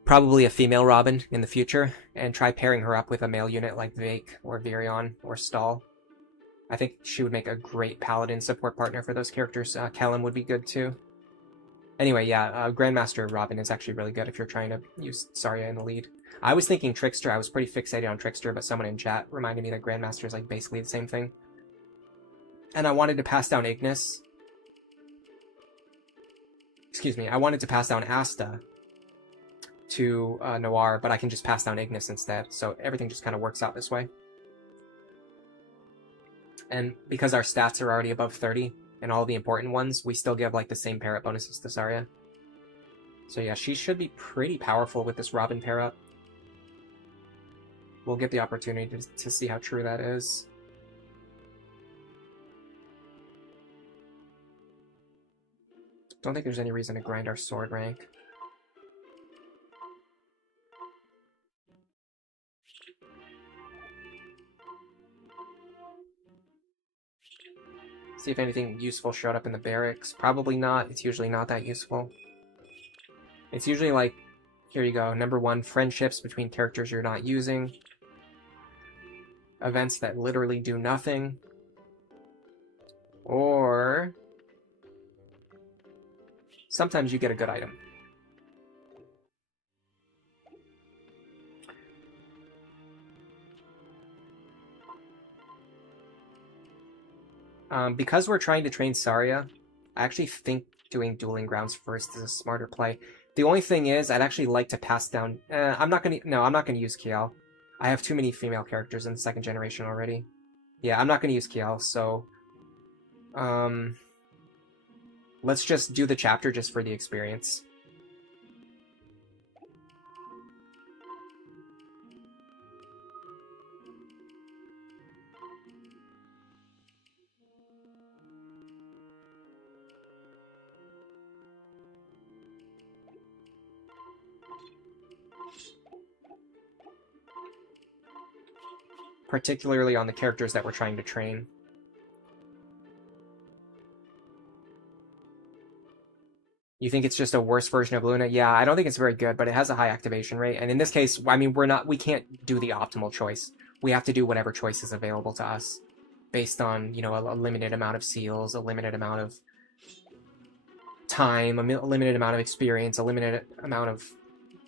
Probably a female Robin in the future, and try pairing her up with a male unit like Vaike or Virion or Stahl. I think she would make a great paladin support partner for those characters. Kellen would be good too. Anyway, yeah, Grandmaster Robin is actually really good if you're trying to use Saria in the lead. I was thinking Trickster. I was pretty fixated on Trickster, but someone in chat reminded me that Grandmaster is like basically the same thing. And I wanted to pass down Ignis. Excuse me, I wanted to pass down Asta to Noir, but I can just pass down Ignis instead, so everything just kind of works out this way. And because our stats are already above 30, and all the important ones, we still give like the same parrot bonuses to Saria. So yeah, she should be pretty powerful with this Robin pair up. We'll get the opportunity to see how true that is. Don't think there's any reason to grind our sword rank. See if anything useful showed up in the barracks. Probably not. It's usually not that useful. It's usually like, here you go, number 1, friendships between characters you're not using. Events that literally do nothing. Or sometimes you get a good item. Because we're trying to train Saria, I actually think doing Dueling Grounds first is a smarter play. The only thing is, I'd actually like to pass down... I'm not gonna use Kiel. I have too many female characters in the 2nd generation already. Yeah, I'm not gonna use Kiel, so... let's just do the chapter just for the experience. Particularly on the characters that we're trying to train. You think it's just a worse version of Luna? Yeah, I don't think it's very good, but it has a high activation rate. And in this case, I mean, we can't do the optimal choice. We have to do whatever choice is available to us based on, you know, a limited amount of seals, a limited amount of time, a limited amount of experience, a limited amount of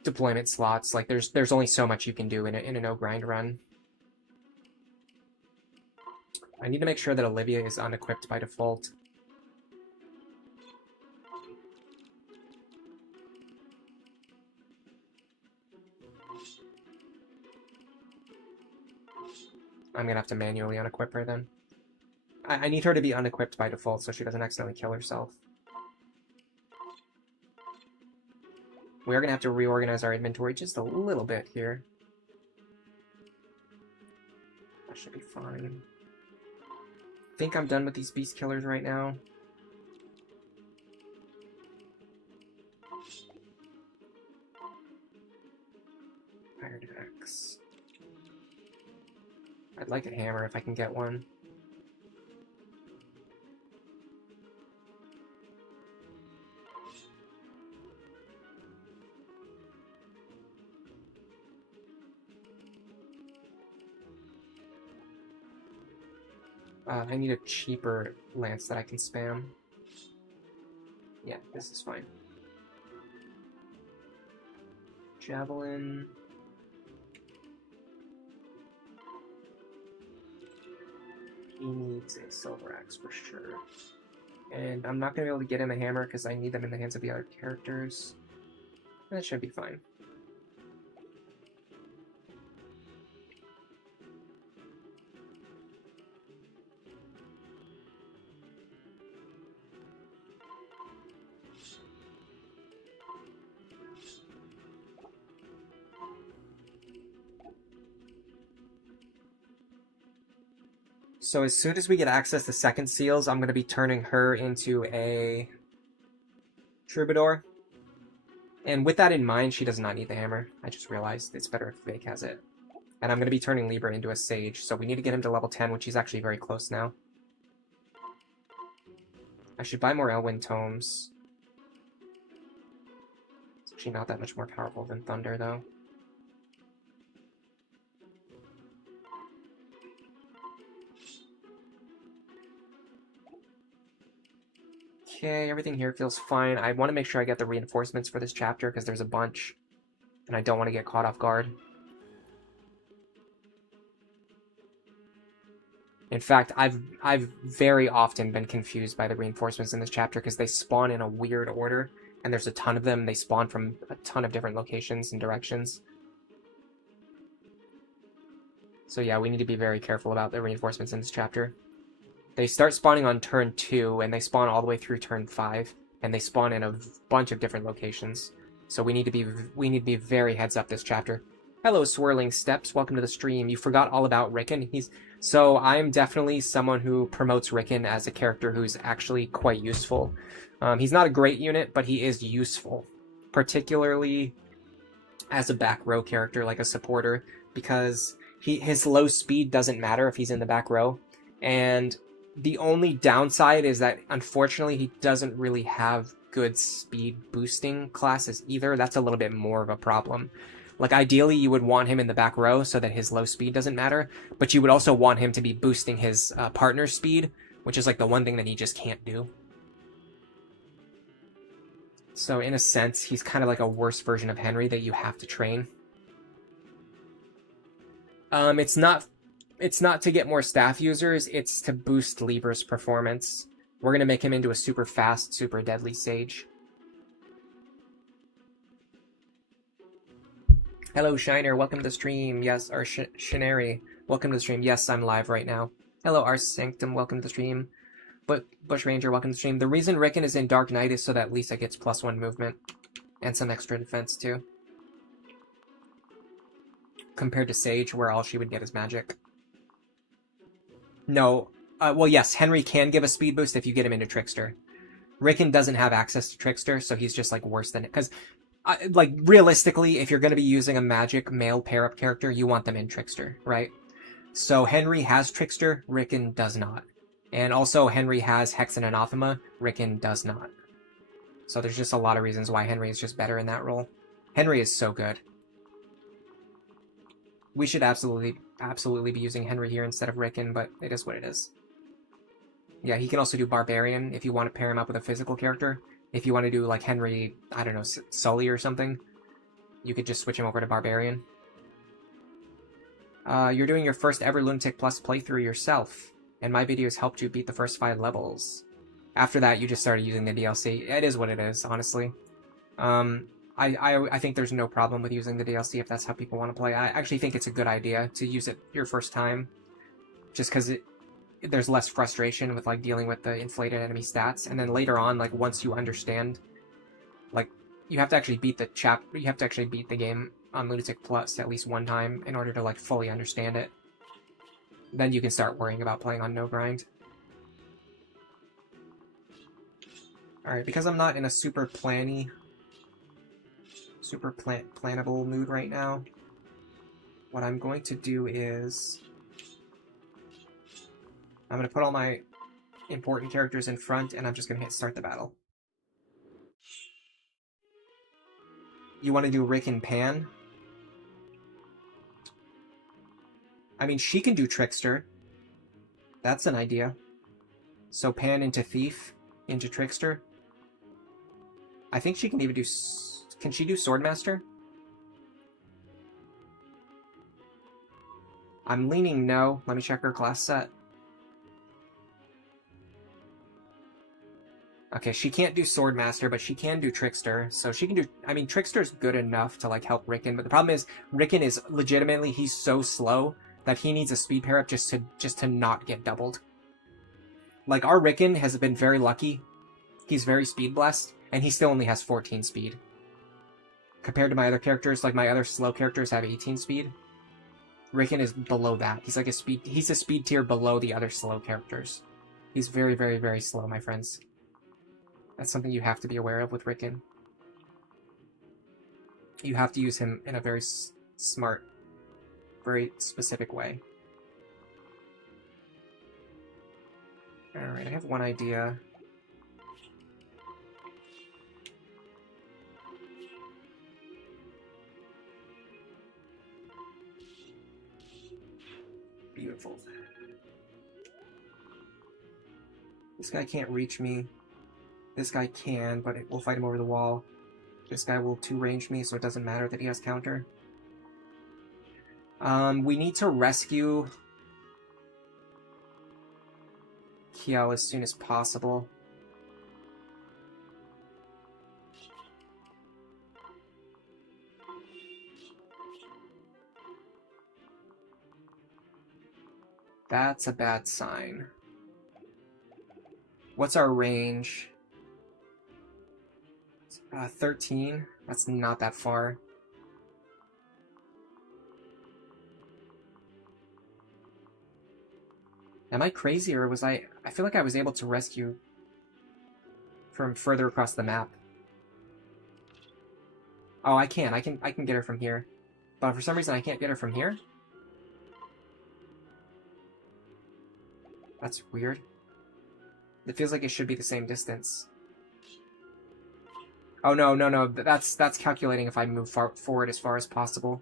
deployment slots. Like, there's only so much you can do in a no-grind run. I need to make sure that Olivia is unequipped by default. I'm gonna have to manually unequip her then. I need her to be unequipped by default so she doesn't accidentally kill herself. We are gonna have to reorganize our inventory just a little bit here. That should be fine. I think I'm done with these beast killers right now. Iron Axe. I'd like a hammer if I can get one. I need a cheaper lance that I can spam. Yeah, this is fine. Javelin. He needs a silver axe for sure. And I'm not going to be able to get him a hammer because I need them in the hands of the other characters. That should be fine. So as soon as we get access to 2nd seals, I'm going to be turning her into a troubadour. And with that in mind, she does not need the hammer. I just realized it's better if Vaike has it. And I'm going to be turning Libra into a sage, so we need to get him to level 10, which he's actually very close now. I should buy more Elwyn tomes. It's actually not that much more powerful than Thunder, though. Okay, everything here feels fine. I want to make sure I get the reinforcements for this chapter because there's a bunch, and I don't want to get caught off guard. In fact, I've very often been confused by the reinforcements in this chapter because they spawn in a weird order, and there's a ton of them. They spawn from a ton of different locations and directions. So yeah, we need to be very careful about the reinforcements in this chapter. They start spawning on turn 2, and they spawn all the way through turn 5, and they spawn in a bunch of different locations. So we need to be very heads up this chapter. Hello, Swirling Steps. Welcome to the stream. You forgot all about Rickon. So I'm definitely someone who promotes Rickon as a character who's actually quite useful. He's not a great unit, but he is useful, particularly as a back row character, like a supporter, because his low speed doesn't matter if he's in the back row. And the only downside is that, unfortunately, he doesn't really have good speed boosting classes either. That's a little bit more of a problem. Like, ideally, you would want him in the back row so that his low speed doesn't matter, but you would also want him to be boosting his partner's speed, which is like the one thing that he just can't do. So in a sense, he's kind of like a worse version of Henry that you have to train. It's not to get more staff users, it's to boost Libra's performance. We're going to make him into a super fast, super deadly Sage. Hello, Shiner. Welcome to the stream. Yes, or Shinari. Welcome to the stream. Yes, I'm live right now. Hello, our Sanctum. Welcome to the stream. But Bush Ranger, welcome to the stream. The reason Rickon is in Dark Knight is so that Lisa gets +1 movement and some extra defense too, compared to Sage, where all she would get is magic. No, well, yes, Henry can give a speed boost if you get him into Trickster. Rickon doesn't have access to Trickster, so he's just like worse than it. Because, like, realistically, if you're going to be using a magic male pair-up character, you want them in Trickster, right? So Henry has Trickster, Rickon does not. And also Henry has Hex and Anathema, Rickon does not. So there's just a lot of reasons why Henry is just better in that role. Henry is so good. We should absolutely be using Henry here instead of Rickon, but it is what it is. Yeah, he can also do Barbarian if you want to pair him up with a physical character. If you want to do, like, Henry, I don't know, Sully or something, you could just switch him over to Barbarian. You're doing your first ever Lunatic Plus playthrough yourself, and my videos helped you beat the first 5 levels. After that, you just started using the DLC. It is what it is, honestly. I think there's no problem with using the DLC if that's how people want to play. I actually think it's a good idea to use it your first time, just because there's less frustration with, like, dealing with the inflated enemy stats, and then later on, like, once you understand, like, you have to actually beat the game on Lunatic Plus at least one time in order to, like, fully understand it. Then you can start worrying about playing on no grind. Alright, because I'm not in a super plannable mood right now, what I'm going to do is I'm going to put all my important characters in front, and I'm just going to hit start the battle. You want to do Rick and Pan? I mean, she can do Trickster. That's an idea. So Pan into Thief, into Trickster. I think she can even do... Can she do Swordmaster? I'm leaning no. Let me check her class set. Okay, she can't do Swordmaster, but she can do Trickster. So she can do... I mean, Trickster's good enough to, like, help Rickon, but the problem is Rickon is legitimately... He's so slow that he needs a speed pair-up just to not get doubled. Like, our Rickon has been very lucky. He's very speed blessed, and he still only has 14 speed. Compared to my other characters, like, my other slow characters have 18 speed. Rickon is below that. He's like he's a speed tier below the other slow characters. He's very, very, very slow, my friends. That's something you have to be aware of with Rickon. You have to use him in a very smart, very specific way. Alright, I have one idea. Beautiful. This guy can't reach me. This guy can, but we'll fight him over the wall. This guy will 2-range me, so it doesn't matter that he has counter. We need to rescue Kiel as soon as possible. That's a bad sign. What's our range? 13. That's not that far. Am I crazy, or was I feel like I was able to rescue from further across the map. Oh, I can get her from here. But for some reason I can't get her from here? That's weird. It feels like it should be the same distance. Oh, no. That's calculating if I move forward as far as possible.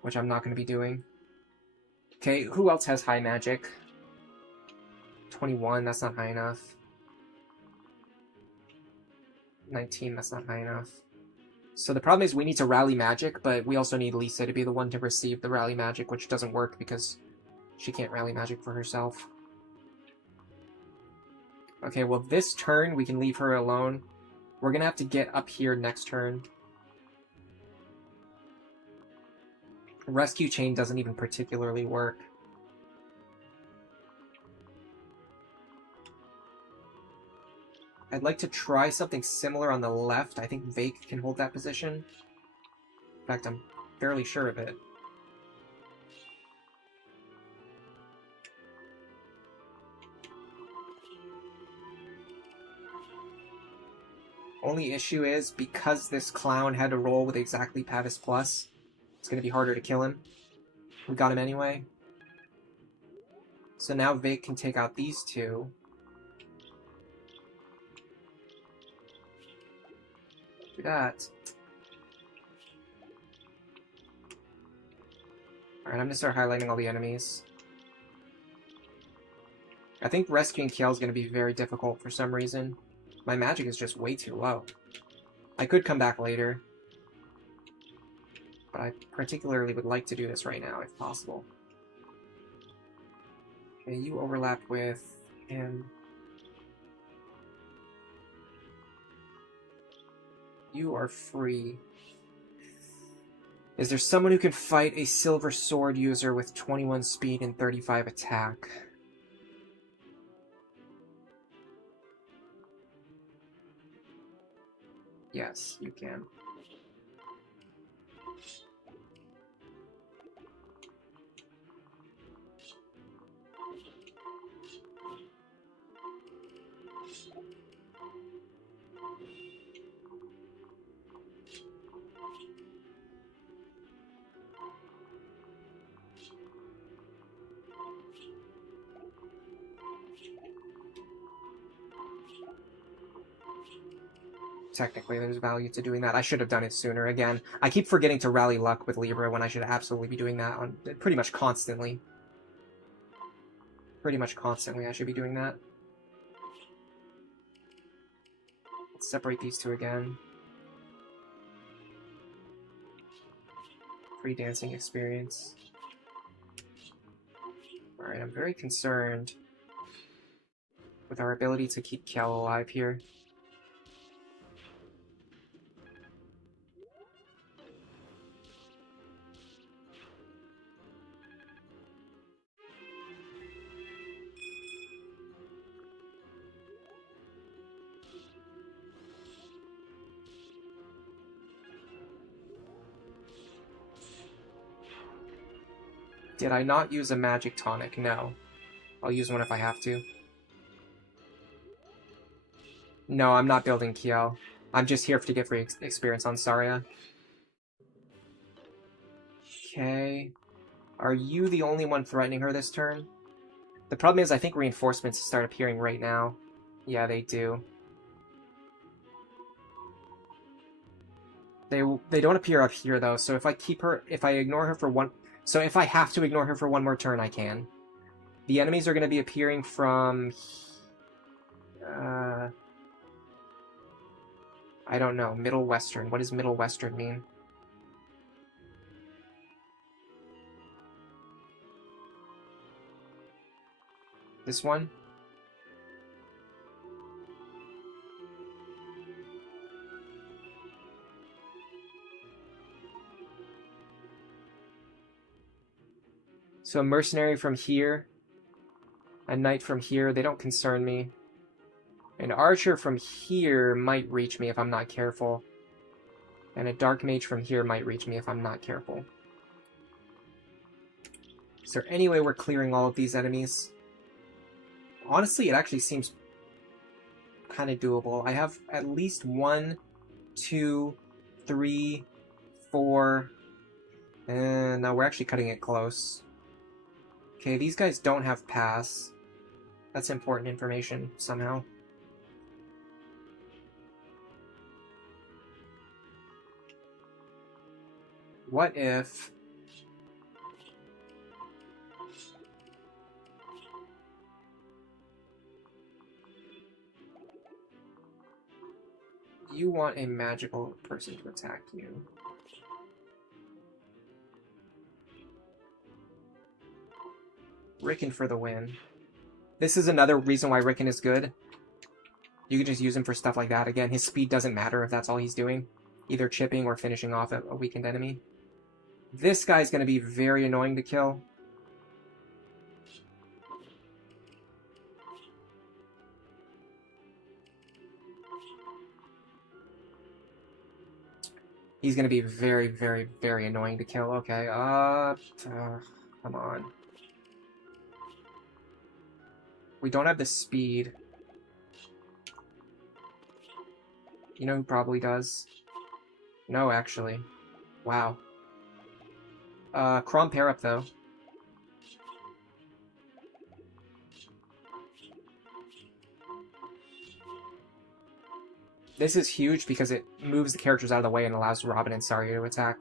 Which I'm not going to be doing. Okay, who else has high magic? 21, that's not high enough. 19, that's not high enough. So the problem is we need to rally magic, but we also need Lisa to be the one to receive the rally magic, which doesn't work because she can't rally magic for herself. Okay, well this turn we can leave her alone. We're gonna have to get up here next turn. Rescue chain doesn't even particularly work. I'd like to try something similar on the left. I think Vaike can hold that position. In fact, I'm fairly sure of it. Only issue is, because this clown had to roll with exactly Pavis Plus, it's going to be harder to kill him. We got him anyway. So now Vaike can take out these two. Do that. Alright, I'm going to start highlighting all the enemies. I think rescuing Kiel is going to be very difficult for some reason. My magic is just way too low. I could come back later, but I particularly would like to do this right now, if possible. Okay, you overlap with him. You are free. Is there someone who can fight a silver sword user with 21 speed and 35 attack? Yes, you can. Technically, there's value to doing that. I should have done it sooner. Again, I keep forgetting to rally luck with Libra when I should absolutely be doing that on pretty much constantly. Pretty much constantly, I should be doing that. Let's separate these two again. Free dancing experience. Alright, I'm very concerned with our ability to keep Kiel alive here. Did I not use a magic tonic? No. I'll use one if I have to. No, I'm not building Kiel. I'm just here to get free experience on Saria. Okay. Are you the only one threatening her this turn? The problem is I think reinforcements start appearing right now. Yeah, they do. They don't appear up here though, so if I keep her, if I ignore her for one... So if I have to ignore her for one more turn, I can. The enemies are going to be appearing from... I don't know. Middle Western. What does Middle Western mean? This one? So a mercenary from here, a knight from here, they don't concern me. An archer from here might reach me if I'm not careful. And a dark mage from here might reach me if I'm not careful. Is there any way we're clearing all of these enemies? Honestly, it actually seems kind of doable. I have at least 1, 2, 3, 4... And now we're actually cutting it close. Okay, these guys don't have pass. That's important information, somehow. What if... you want a magical person to attack you? Rickon for the win. This is another reason why Rickon is good. You can just use him for stuff like that. Again, his speed doesn't matter if that's all he's doing. Either chipping or finishing off a weakened enemy. This guy's going to be very annoying to kill. He's going to be very, very, very annoying to kill. Okay, come on. We don't have the speed. You know who probably does? No, actually. Wow. Crom pair up, though. This is huge because it moves the characters out of the way and allows Robin and Saria to attack.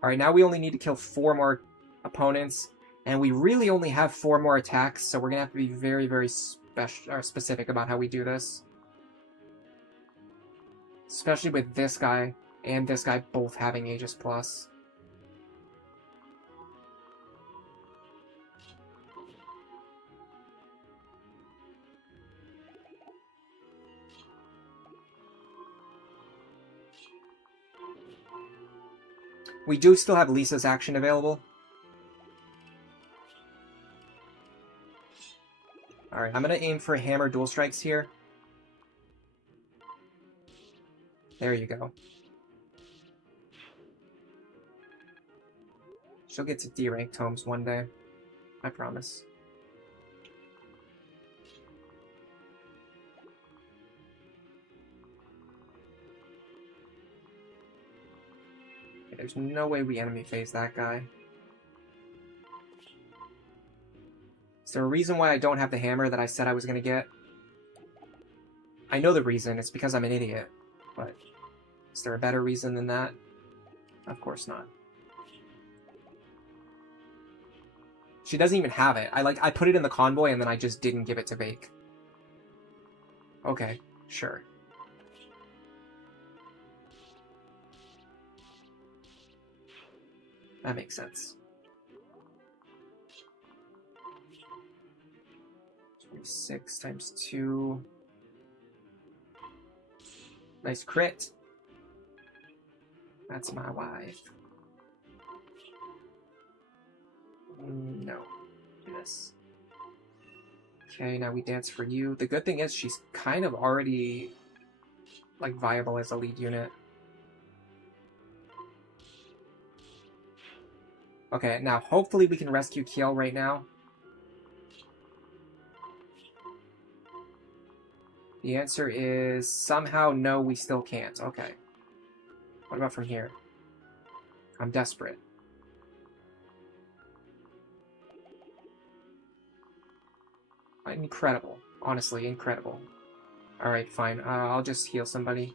Alright, now we only need to kill 4 more opponents, and we really only have 4 more attacks, so we're going to have to be very, very specific about how we do this. Especially with this guy and this guy both having Aegis Plus. We do still have Lisa's action available. Alright, I'm going to aim for hammer dual strikes here. There you go. She'll get to D-rank tomes one day. I promise. Okay, there's no way we enemy phase that guy. Is there a reason why I don't have the hammer that I said I was going to get? I know the reason. It's because I'm an idiot. But is there a better reason than that? Of course not. She doesn't even have it. I put it in the convoy and then I just didn't give it to Vaike. Okay, sure. That makes sense. 26 times 2. Nice crit. That's my wife. No. Do this. Okay, now we dance for you. The good thing is she's kind of already, like, viable as a lead unit. Okay, now hopefully we can rescue Kiel right now. The answer is somehow no, we still can't. Okay. What about from here? I'm desperate. Incredible. Honestly, incredible. Alright, fine. I'll just heal somebody.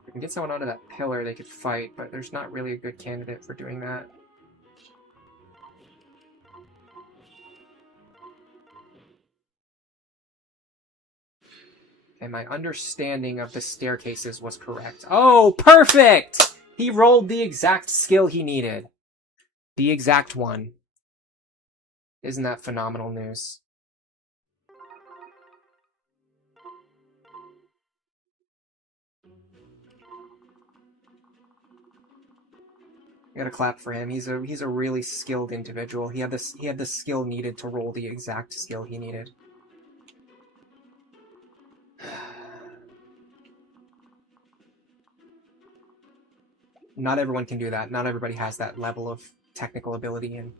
If we can get someone onto that pillar, they could fight, but there's not really a good candidate for doing that. And my understanding of the staircases was correct. Oh, perfect! He rolled the exact skill he needed. The exact one. Isn't that phenomenal news? I gotta clap for him. He's a really skilled individual. He had the skill needed to roll the exact skill he needed. Not everyone can do that. Not everybody has that level of technical ability and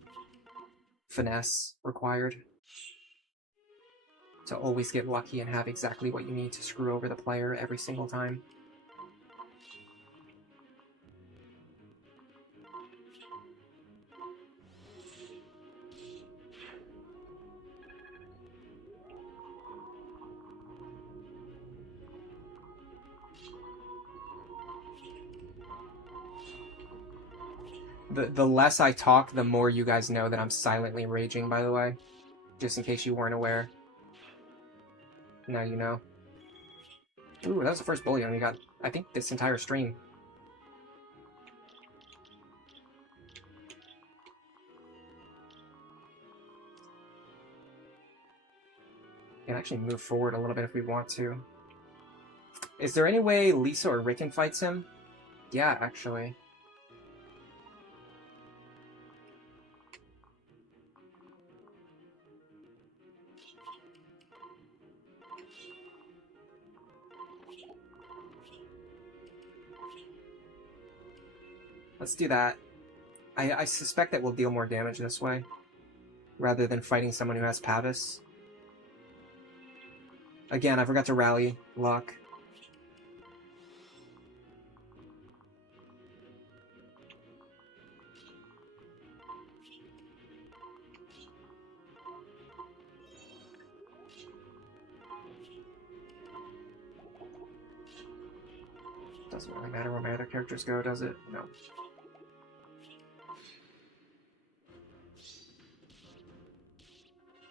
finesse required to always get lucky and have exactly what you need to screw over the player every single time. The less I talk, the more you guys know that I'm silently raging, by the way. Just in case you weren't aware. Now you know. Ooh, that was the first bullion we got, I think, this entire stream. We can actually move forward a little bit if we want to. Is there any way Lisa or Rickon fights him? Yeah, actually. Let's do that. I suspect that we'll deal more damage this way, rather than fighting someone who has Pavis. Again, I forgot to rally luck. Doesn't really matter where my other characters go, does it? No.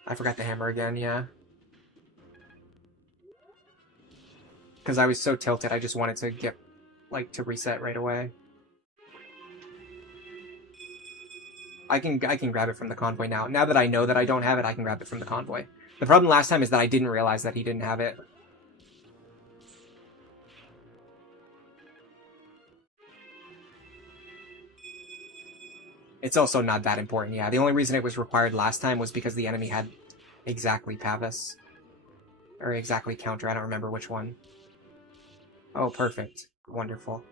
I forgot the hammer again, yeah. Because I was so tilted, I just wanted to get, like, to reset right away. I can grab it from the convoy now. Now that I know that I don't have it, I can grab it from the convoy. The problem last time is that I didn't realize that he didn't have it. It's also not that important, yeah. The only reason it was required last time was because the enemy had exactly Pavis. Or exactly counter, I don't remember which one. Oh, perfect. Wonderful.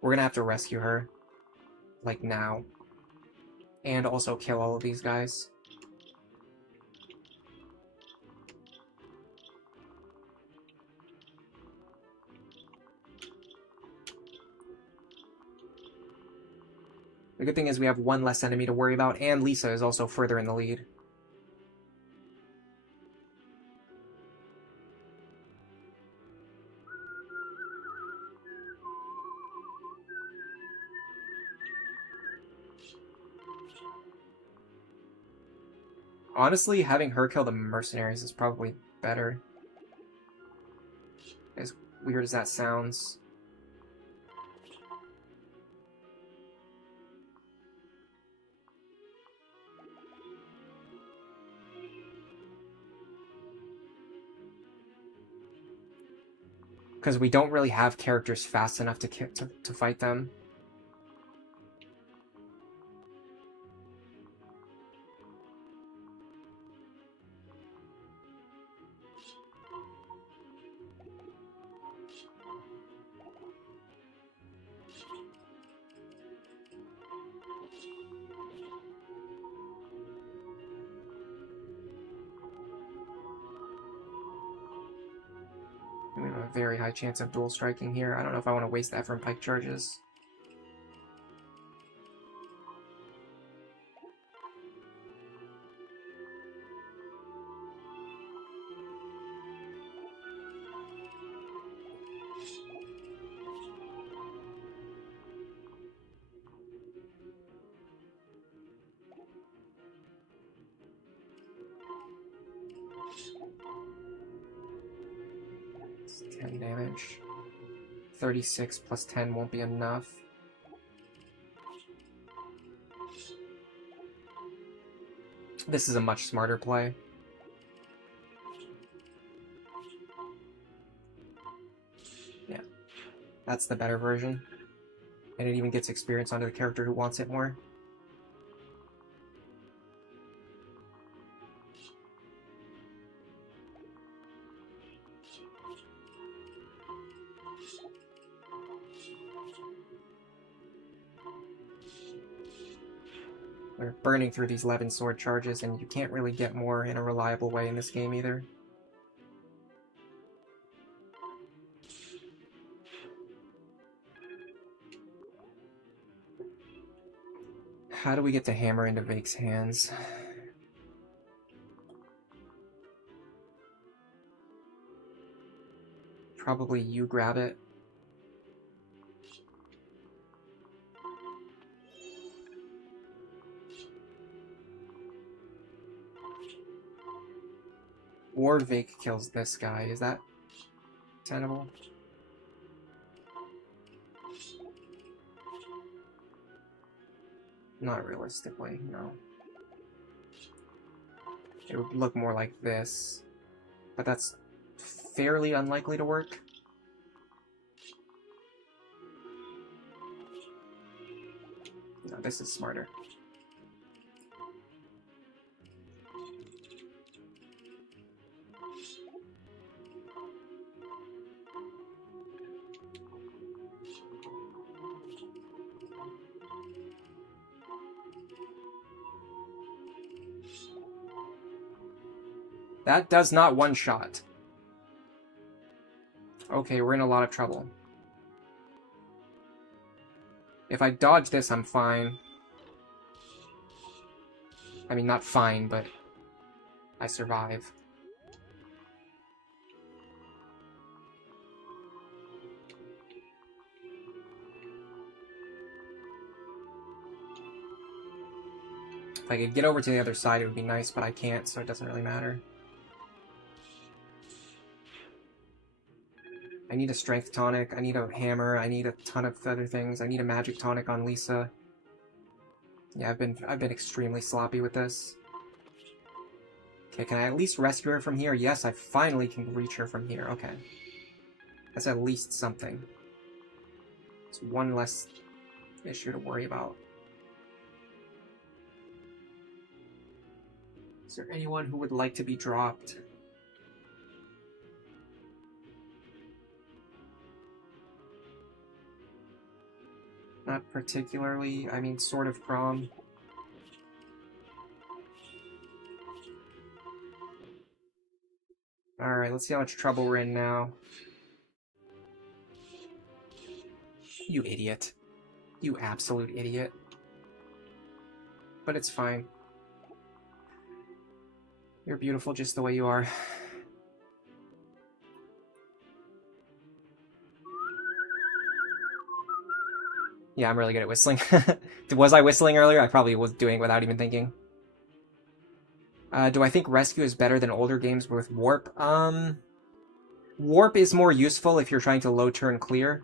We're gonna have to rescue her. Like, now. And also kill all of these guys. The good thing is we have one less enemy to worry about, and Lisa is also further in the lead. Honestly, having her kill the mercenaries is probably better. As weird as that sounds. Because we don't really have characters fast enough to fight them. We have a very high chance of dual striking here. I don't know if I want to waste that from pike charges. It's 10 damage. 36 plus 10 won't be enough. This is a much smarter play. Yeah, that's the better version. And it even gets experience onto the character who wants it more. We're burning through these Levin sword charges, and you can't really get more in a reliable way in this game either. How do we get the hammer into Vake's hands? Probably you grab it. Or Vaike kills this guy. Is that tenable? Not realistically, no. It would look more like this. But that's fairly unlikely to work. No, this is smarter. That does not one-shot. Okay, we're in a lot of trouble. If I dodge this, I'm fine. I mean, not fine, but I survive. If I could get over to the other side, it would be nice, but I can't, so it doesn't really matter. I need a strength tonic, I need a hammer, I need a ton of other things, I need a magic tonic on Lisa. Yeah, I've been extremely sloppy with this. Okay, can I at least rescue her from here? Yes, I finally can reach her from here. Okay. That's at least something. It's one less issue to worry about. Is there anyone who would like to be dropped? Not particularly. I mean, sort of prom. Alright, let's see how much trouble we're in now. You idiot. You absolute idiot. But it's fine. You're beautiful just the way you are. Yeah, I'm really good at whistling. Was I whistling earlier? I probably was doing it without even thinking. Do I think Rescue is better than older games with Warp? Warp is more useful if you're trying to low turn clear.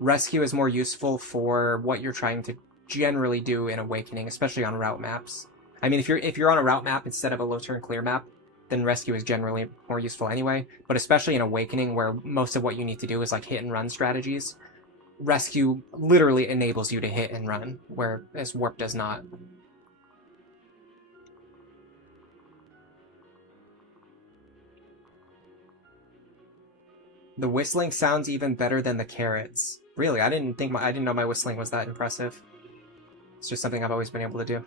Rescue is more useful for what you're trying to generally do in Awakening, especially on route maps. I mean, if you're on a route map instead of a low turn clear map, then Rescue is generally more useful anyway. But especially in Awakening, where most of what you need to do is like hit and run strategies, Rescue literally enables you to hit and run, whereas Warp does not. The whistling sounds even better than the carrots. Really, I didn't know my whistling was that impressive. It's just something I've always been able to do.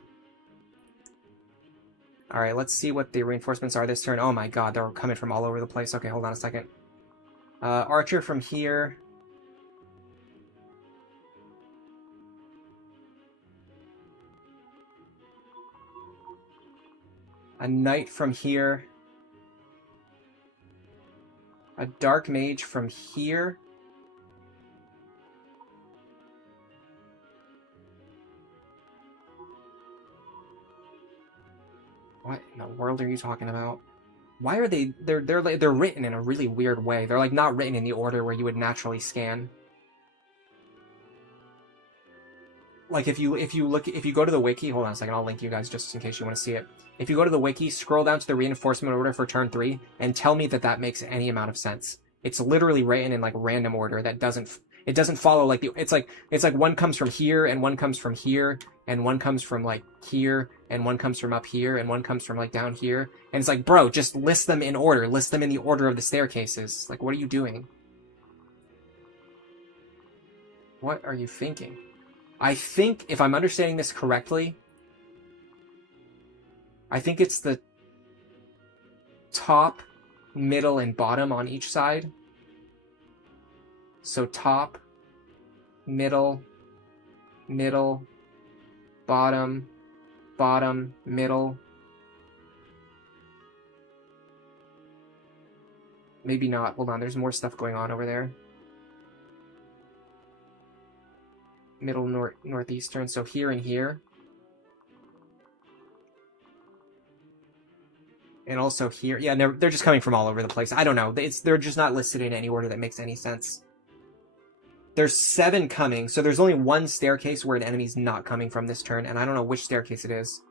Alright, let's see what the reinforcements are this turn. Oh my god, they're coming from all over the place. Okay, hold on a second. Archer from here. A knight from here. A dark mage from here. What in the world are you talking about? Why are they're written in a really weird way. They're like not written in the order where you would naturally scan. Like if you go to the wiki, hold on a second, I'll link you guys just in case you want to see it. If you go to the wiki, scroll down to the reinforcement order for turn 3, and tell me that makes any amount of sense. It's literally written in like random order that doesn't follow like it's like one comes from here and one comes from here and one comes from like here and one comes from up here and one comes from like down here, and it's like, bro, just list them in order, list them in the order of the staircases. Like, what are you doing? What are you thinking? I think, if I'm understanding this correctly, I think it's the top, middle, and bottom on each side. So top, middle, middle, bottom, bottom, middle. Maybe not. Hold on, there's more stuff going on over there. Middle, northeastern, so here and here. And also here. Yeah, they're just coming from all over the place. I don't know. They're just not listed in any order that makes any sense. There's 7 coming, so there's only 1 staircase where an enemy's not coming from this turn, and I don't know which staircase it is,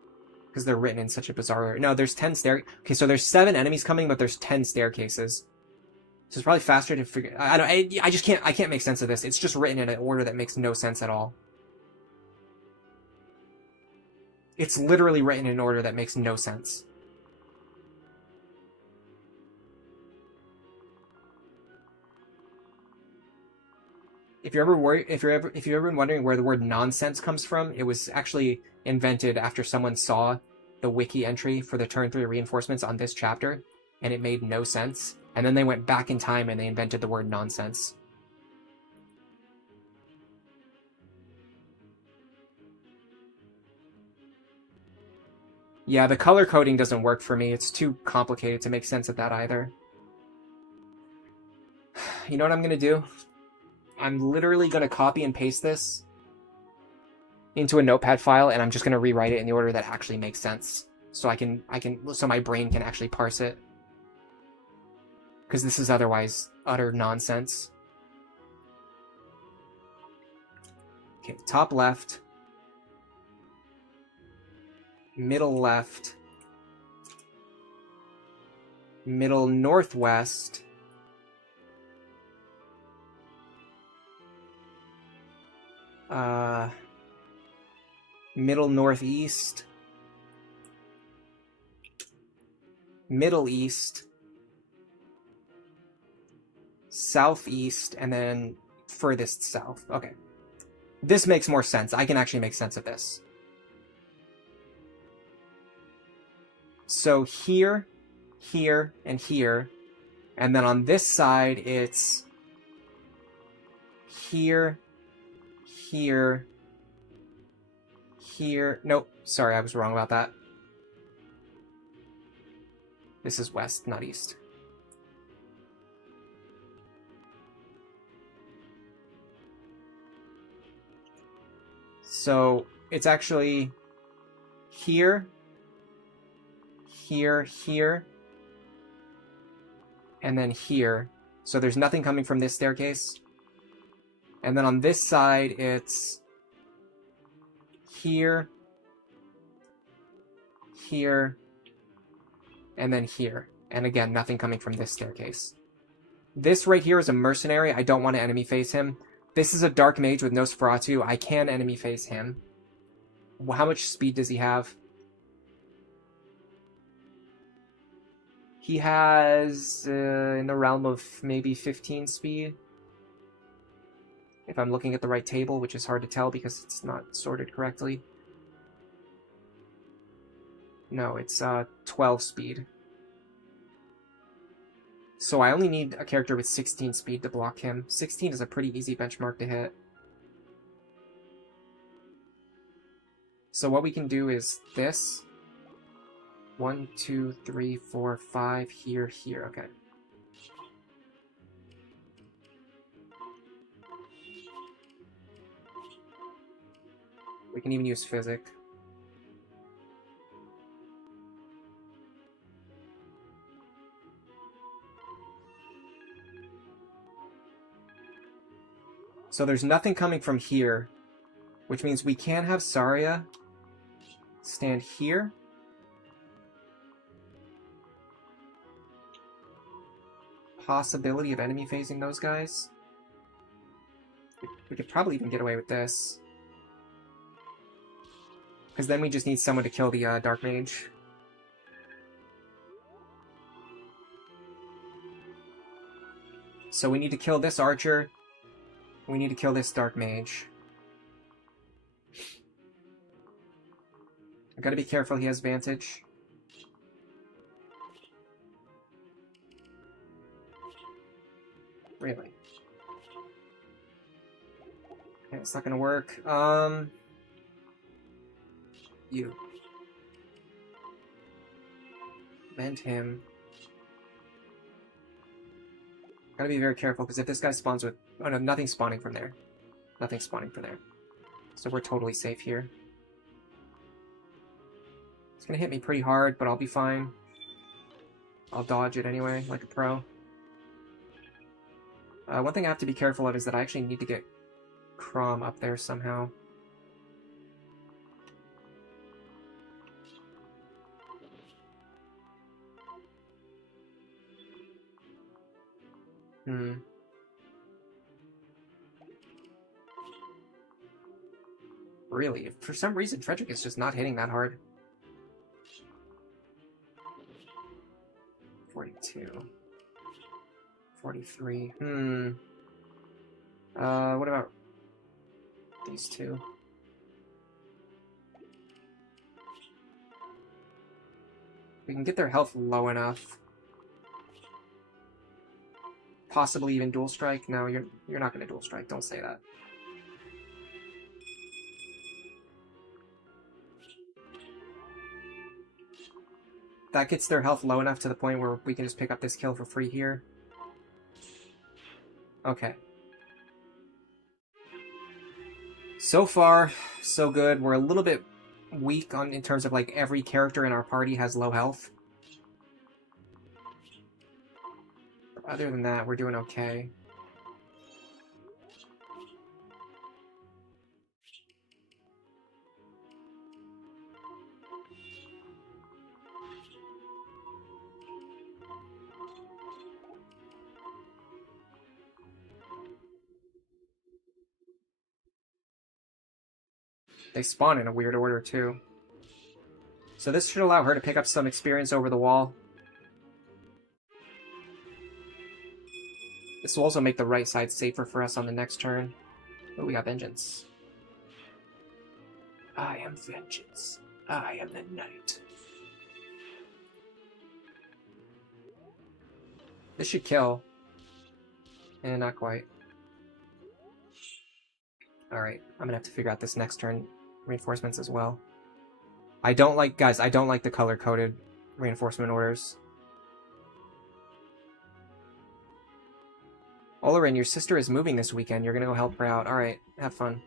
because they're written in such a bizarre order. No, there's 10 Okay, so there's 7 enemies coming, but there's 10 staircases. So it's probably faster to figure... I just can't... I can't make sense of this. It's just written in an order that makes no sense at all. It's literally written in an order that makes no sense. If you're ever wondering where the word nonsense comes from, it was actually invented after someone saw the wiki entry for the turn 3 reinforcements on this chapter, and it made no sense. And then they went back in time and they invented the word nonsense. Yeah, the color coding doesn't work for me. It's too complicated to make sense of that either. You know what I'm gonna do? I'm literally gonna copy and paste this into a notepad file, and I'm just gonna rewrite it in the order that actually makes sense, so so my brain can actually parse it. Because this is otherwise utter nonsense. Okay, top left, middle left, middle northwest, middle northeast, middle east, southeast, and then furthest south. Okay. This makes more sense. I can actually make sense of this. So here, here, and here. And then on this side, it's here, here, here. Nope, sorry, I was wrong about that. This is west, not east. So it's actually here, here, here, and then here. So there's nothing coming from this staircase. And then on this side, it's here, here, and then here. And again, nothing coming from this staircase. This right here is a mercenary. I don't want to enemy face him. This is a dark mage with Nosferatu. I can enemy face him. How much speed does he have? He has in the realm of maybe 15 speed. If I'm looking at the right table, which is hard to tell because it's not sorted correctly. No, it's 12 speed. So I only need a character with 16 speed to block him. 16 is a pretty easy benchmark to hit. So what we can do is this. 1, 2, 3, 4, 5, here, here. Okay. We can even use Physic. So there's nothing coming from here, which means we can have Saria stand here. possibility of enemy phasing those guys. We could probably even get away with this. Because then we just need someone to kill the Dark Mage. So we need to kill this Archer. We need to kill this Dark Mage. I've got to be careful, he has Vantage. Really? Okay, it's not gonna work. You. Vent him. Gotta be very careful, because if this guy spawns with... Oh no, nothing's spawning from there. Nothing's spawning from there. So we're totally safe here. It's gonna hit me pretty hard, but I'll be fine. I'll dodge it anyway, like a pro. One thing I have to be careful of is that I actually need to get Crom up there somehow. Really? For some reason, Frederick is just not hitting that hard. 42. 43. What about these two? We can get their health low enough. Possibly even dual strike. No, you're not going to dual strike. Don't say that. That gets their health low enough to the point where we can just pick up this kill for free here. Okay. So far, so good. We're a little bit weak in terms of like every character in our party has low health. Other than that, we're doing okay. They spawn in a weird order, too. So this should allow her to pick up some experience over the wall. This will also make the right side safer for us on the next turn. Oh, we got Vengeance. I am Vengeance. I am the Knight. This should kill. And not quite. Alright, I'm gonna have to figure out this next turn reinforcements as well. I don't like, guys, I don't like the color-coded reinforcement orders. Olarin, your sister is moving this weekend. You're gonna go help her out. Alright, have fun.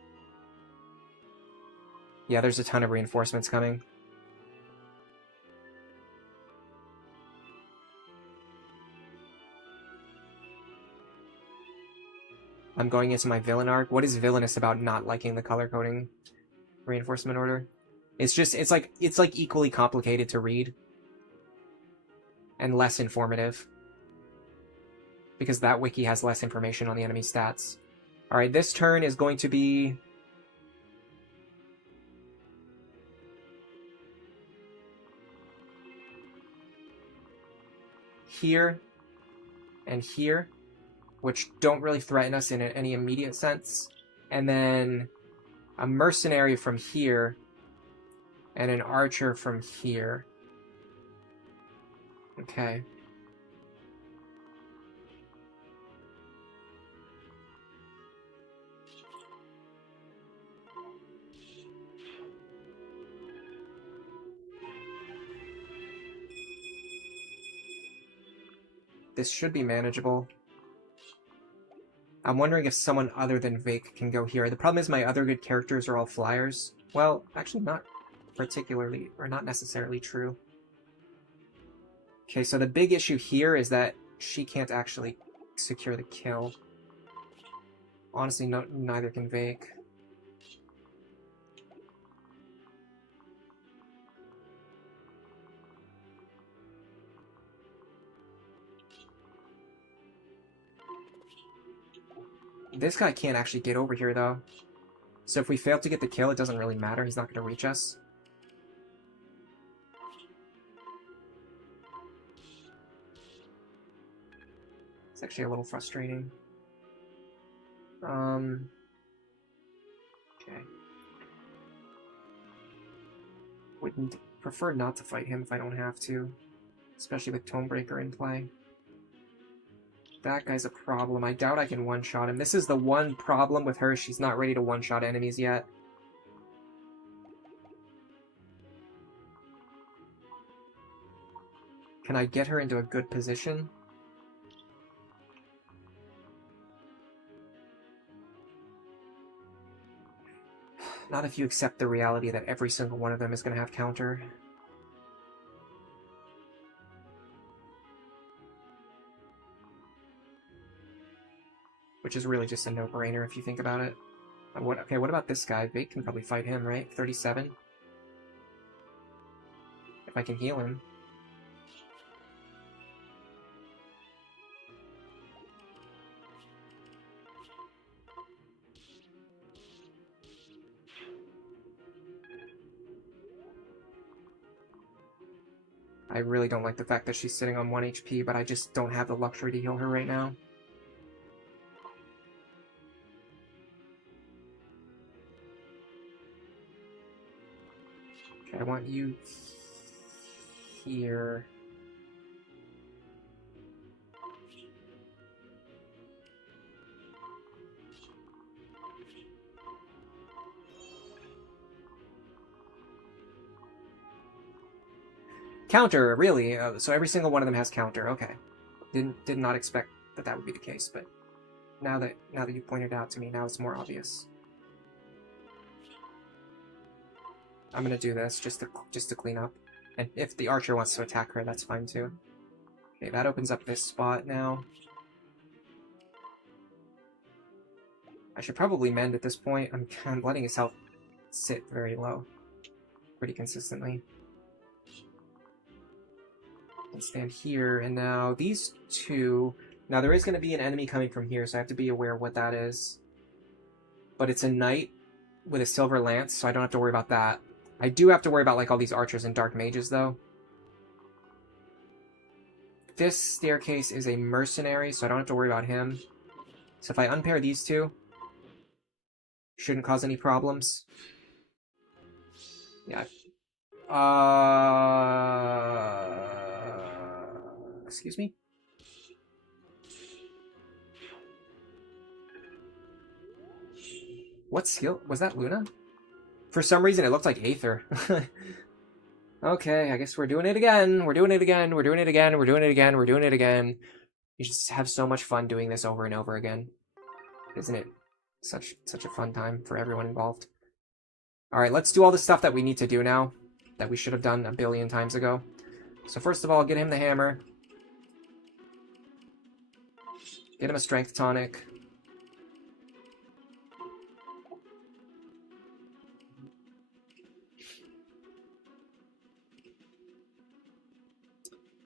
Yeah, there's a ton of reinforcements coming. I'm going into my villain arc. What is villainous about not liking the color coding reinforcement order? It's like equally complicated to read and less informative because that wiki has less information on the enemy stats. All right, this turn is going to be here and here, which don't really threaten us in any immediate sense, and then a mercenary from here and an archer from here. Okay. This should be manageable. I'm wondering if someone other than Vaike can go here. The problem is my other good characters are all flyers. Well, actually not particularly, or not necessarily true. Okay, so the big issue here is that she can't actually secure the kill. Honestly, neither can Vaike. This guy can't actually get over here, though. So if we fail to get the kill, it doesn't really matter. He's not going to reach us. It's actually a little frustrating. Okay. Wouldn't prefer not to fight him if I don't have to. Especially with Tonebreaker in play. That guy's a problem. I doubt I can one-shot him. This is the one problem with her. She's not ready to one-shot enemies yet. Can I get her into a good position? Not if you accept the reality that every single one of them is going to have counter. Which is really just a no-brainer if you think about it. Okay, what about this guy? Vaike can probably fight him, right? 37? If I can heal him. I really don't like the fact that she's sitting on 1 HP, but I just don't have the luxury to heal her right now. Okay, I want you here. Counter, really? So every single one of them has counter. Okay, did not expect that would be the case, but now that you pointed it out to me, now it's more obvious. I'm gonna do this just to clean up, and if the archer wants to attack her, that's fine too. Okay, that opens up this spot now. I should probably mend at this point. I'm letting his health sit very low, pretty consistently. And stand here, and now these two. Now there is going to be an enemy coming from here, so I have to be aware of what that is. But it's a knight with a silver lance, so I don't have to worry about that. I do have to worry about like all these archers and dark mages, though. This staircase is a mercenary, so I don't have to worry about him. So if I unpair these two, shouldn't cause any problems. Yeah. Excuse me? What skill? Was that Luna? For some reason, it looked like Aether. Okay, I guess we're doing it again. We're doing it again. We're doing it again. We're doing it again. We're doing it again. You just have so much fun doing this over and over again. Isn't it such a fun time for everyone involved? Alright, let's do all the stuff that we need to do now, that we should have done a billion times ago. So first of all, get him the hammer. Get him a strength tonic.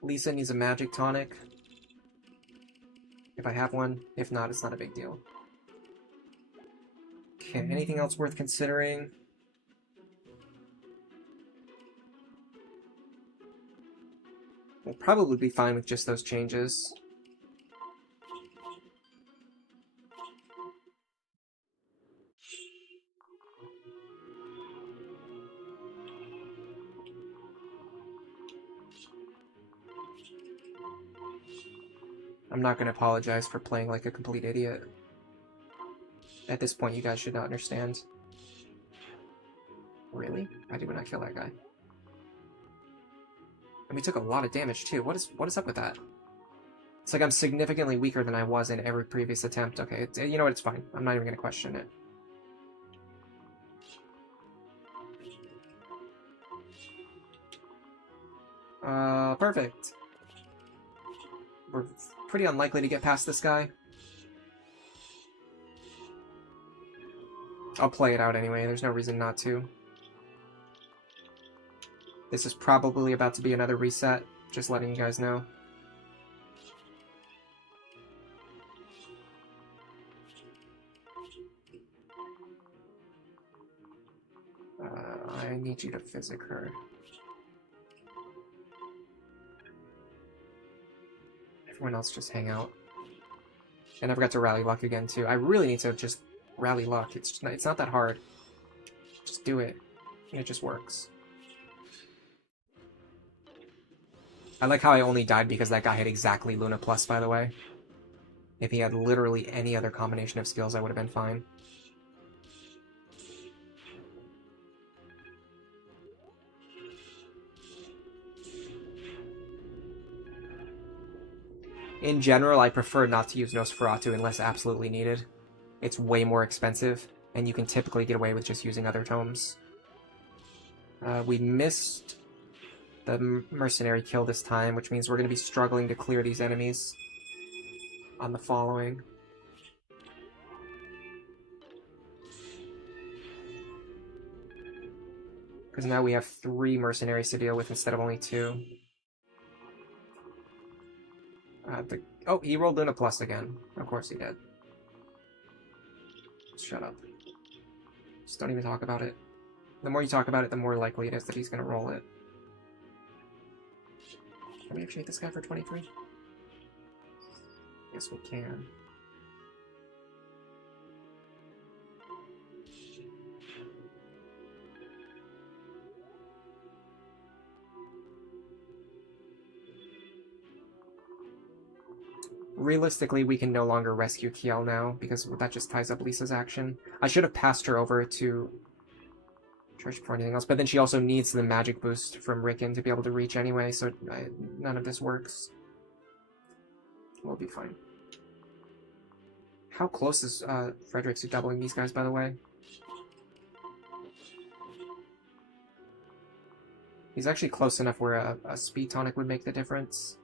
Lisa needs a magic tonic. If I have one. If not, it's not a big deal. Okay, anything else worth considering? We'll probably be fine with just those changes. I'm not going to apologize for playing like a complete idiot. At this point, you guys should not understand. Really? Why did we not kill that guy? And we took a lot of damage too. What is up with that? It's like I'm significantly weaker than I was in every previous attempt. Okay, you know what? It's fine. I'm not even going to question it. Perfect. We're pretty unlikely to get past this guy. I'll play it out anyway. There's no reason not to. This is probably about to be another reset. Just letting you guys know. I need you to physic her. Everyone else just hang out. And I forgot to rally luck again, too. I really need to just rally luck. It's not that hard. Just do it. It just works. I like how I only died because that guy had exactly Luna Plus, by the way. If he had literally any other combination of skills, I would have been fine. In general, I prefer not to use Nosferatu unless absolutely needed. It's way more expensive, and you can typically get away with just using other tomes. We missed the mercenary kill this time, which means we're going to be struggling to clear these enemies on the following. Because now we have 3 mercenaries to deal with instead of only 2. Oh, he rolled Luna Plus again. Of course he did. Shut up. Just don't even talk about it. The more you talk about it, the more likely it is that he's going to roll it. Can we actually hit this guy for 23? Yes, we can. Realistically, we can no longer rescue Kiel now, because that just ties up Lisa's action. I should have passed her over to Trish before anything else, but then she also needs the magic boost from Rickon to be able to reach anyway, so none of this works. We'll be fine. How close is Frederick to doubling these guys, by the way? He's actually close enough where a speed tonic would make the difference.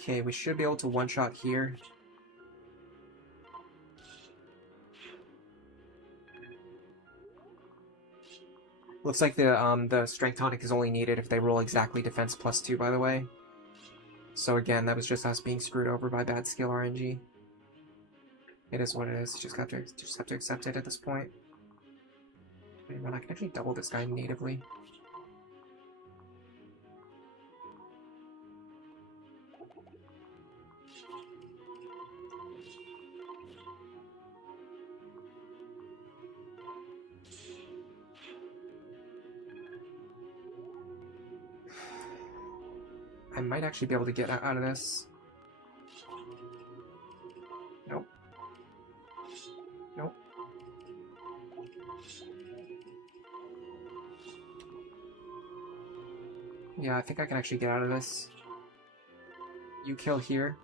Okay, we should be able to one-shot here. Looks like the strength tonic is only needed if they roll exactly defense +2, by the way. So again, that was just us being screwed over by bad skill RNG. It is what it is. You just have to accept it at this point. Wait, man, I can actually double this guy natively. I might actually be able to get out of this. Nope. Nope. Yeah, I think I can actually get out of this. You kill here.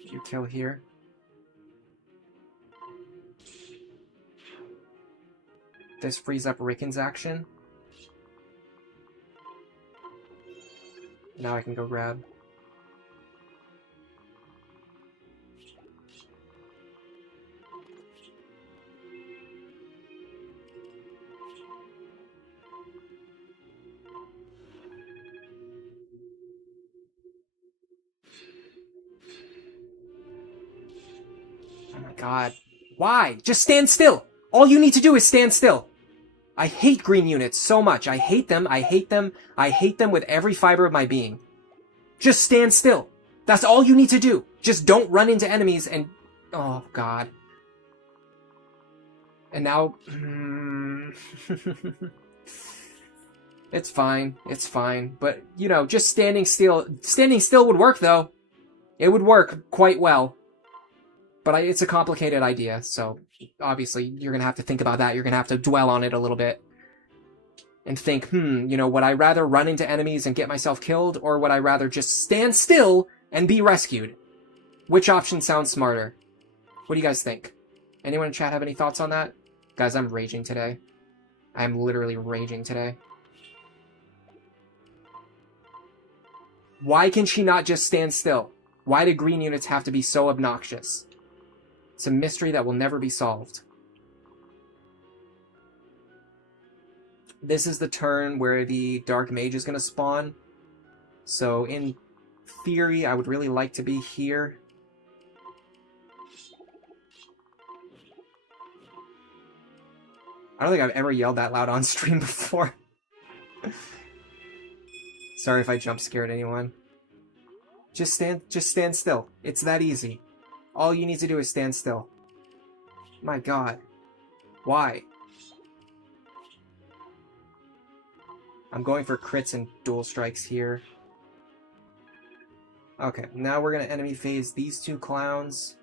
You kill here. This frees up Rickon's action. Now I can go grab. Oh my god. Why? Just stand still! All you need to do is stand still! I hate green units so much. I hate them, I hate them, I hate them with every fiber of my being. Just stand still. That's all you need to do. Just don't run into enemies and... Oh, God. And now... It's fine. It's fine. But, you know, just standing still... Standing still would work, though. It would work quite well. But it's a complicated idea, so obviously you're going to have to think about that. You're going to have to dwell on it a little bit. And think, you know, would I rather run into enemies and get myself killed, or would I rather just stand still and be rescued? Which option sounds smarter? What do you guys think? Anyone in chat have any thoughts on that? Guys, I'm raging today. I'm literally raging today. Why can she not just stand still? Why do green units have to be so obnoxious? It's a mystery that will never be solved. This is the turn where the Dark Mage is going to spawn. So in theory, I would really like to be here. I don't think I've ever yelled that loud on stream before. Sorry if I jump scared anyone. Just stand still. It's that easy. All you need to do is stand still. My god. Why? I'm going for crits and dual strikes here. Okay, now we're gonna enemy phase these two clowns.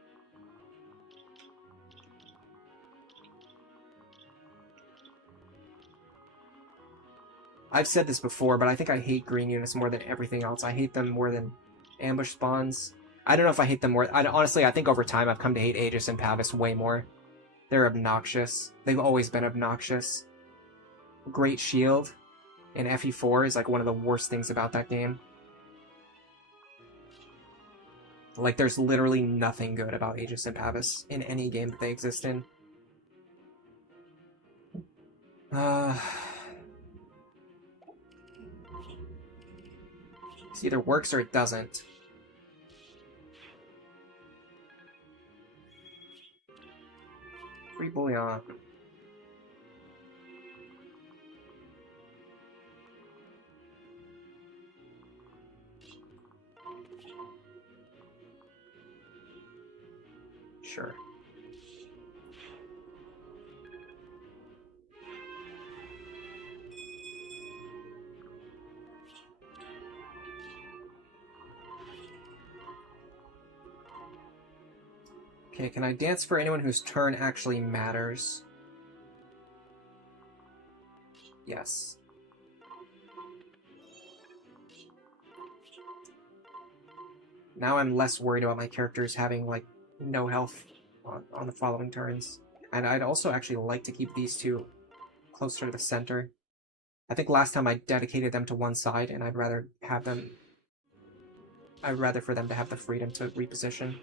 I've said this before, but I think I hate green units more than everything else. I hate them more than ambush spawns. I don't know if I hate them more. Honestly, I think over time I've come to hate Aegis and Pavis way more. They're obnoxious. They've always been obnoxious. Great Shield in FE4 is like one of the worst things about that game. Like, there's literally nothing good about Aegis and Pavis in any game that they exist in. It either works or it doesn't. Free bullion. Sure. Okay, can I dance for anyone whose turn actually matters? Yes. Now I'm less worried about my characters having, like, no health on the following turns. And I'd also actually like to keep these two closer to the center. I think last time I dedicated them to one side, and I'd rather for them to have the freedom to reposition.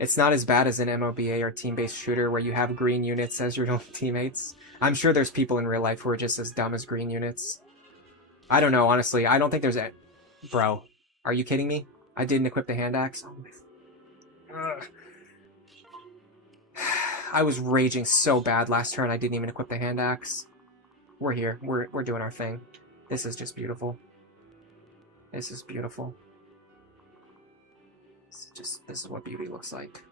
It's not as bad as an MOBA or team-based shooter where you have green units as your own teammates. I'm sure there's people in real life who are just as dumb as green units. I don't know, honestly. I don't think there's a... Bro, are you kidding me? I didn't equip the hand axe? Oh my... I was raging so bad last turn I didn't even equip the hand axe. We're here. We're doing our thing. This is just beautiful. This is beautiful. This is what beauty looks like.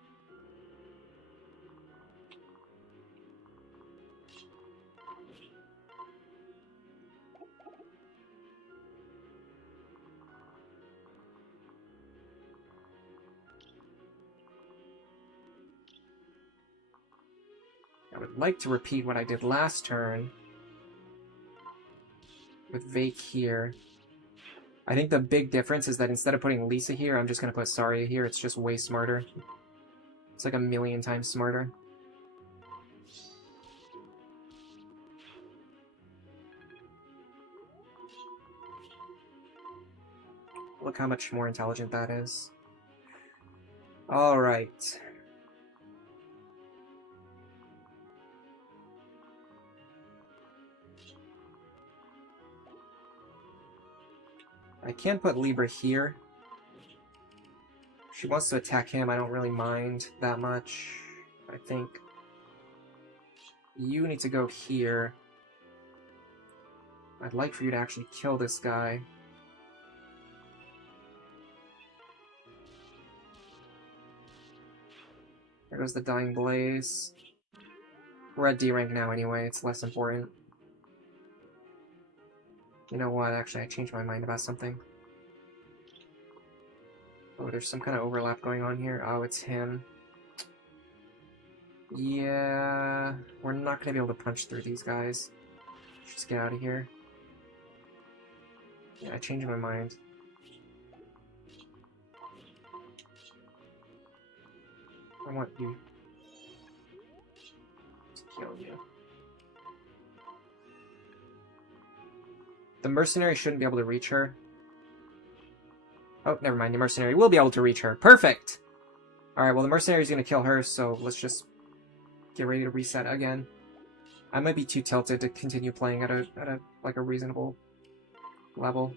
I would like to repeat what I did last turn with Vaike here. I think the big difference is that instead of putting Lisa here, I'm just going to put Saria here. It's just way smarter. It's like a million times smarter. Look how much more intelligent that is. Alright. I can put Libra here. If she wants to attack him, I don't really mind that much. I think you need to go here. I'd like for you to actually kill this guy. There goes the Dying Blaze. We're at D rank now anyway, it's less important. You know what, actually I changed my mind about something. Oh, there's some kind of overlap going on here. Oh, it's him. Yeah, we're not going to be able to punch through these guys. Just get out of here. Yeah, I changed my mind. I want you to kill you. The mercenary shouldn't be able to reach her. Oh, never mind. The mercenary will be able to reach her. Perfect! Alright, well, the mercenary is going to kill her, so let's just get ready to reset again. I might be too tilted to continue playing at a reasonable level.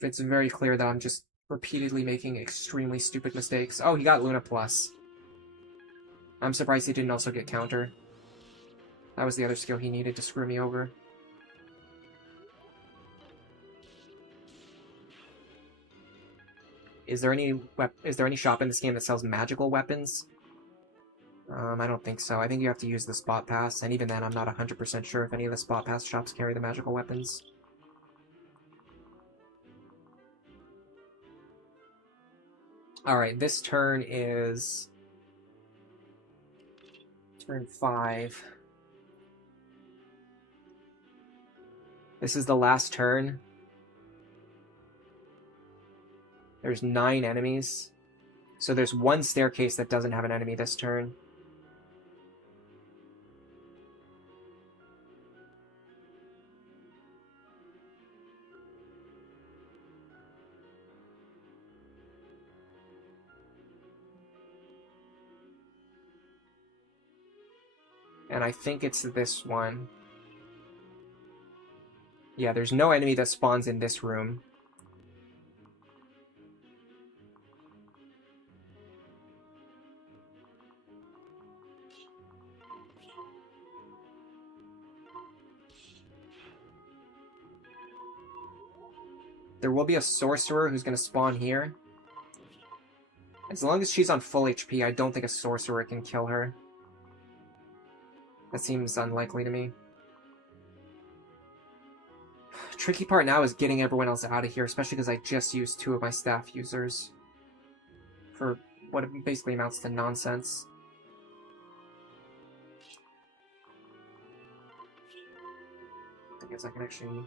It's very clear that I'm just repeatedly making extremely stupid mistakes. Oh, he got Luna Plus. I'm surprised he didn't also get Counter. That was the other skill he needed to screw me over. Is there any shop in this game that sells magical weapons? I don't think so. I think you have to use the spot pass, and even then I'm not 100% sure if any of the spot pass shops carry the magical weapons. Alright, this turn is... turn 5. This is the last turn. There's 9 enemies. So there's one staircase that doesn't have an enemy this turn. And I think it's this one. Yeah, there's no enemy that spawns in this room. There will be a sorcerer who's going to spawn here. As long as she's on full HP, I don't think a sorcerer can kill her. That seems unlikely to me. Tricky part now is getting everyone else out of here, especially because I just used 2 of my staff users. For what basically amounts to nonsense. I guess I can actually...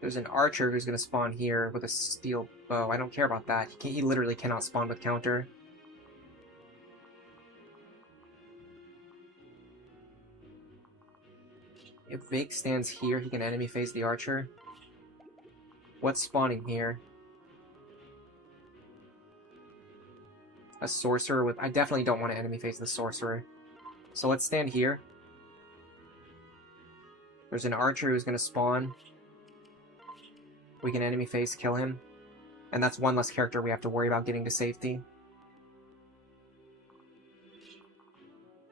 There's an archer who's going to spawn here with a steel bow. I don't care about that. He literally cannot spawn with counter. If Vaike stands here, he can enemy phase the archer. What's spawning here? A sorcerer with... I definitely don't want to enemy phase the sorcerer. So let's stand here. There's an archer who's going to spawn. We can enemy phase kill him. And that's one less character we have to worry about getting to safety.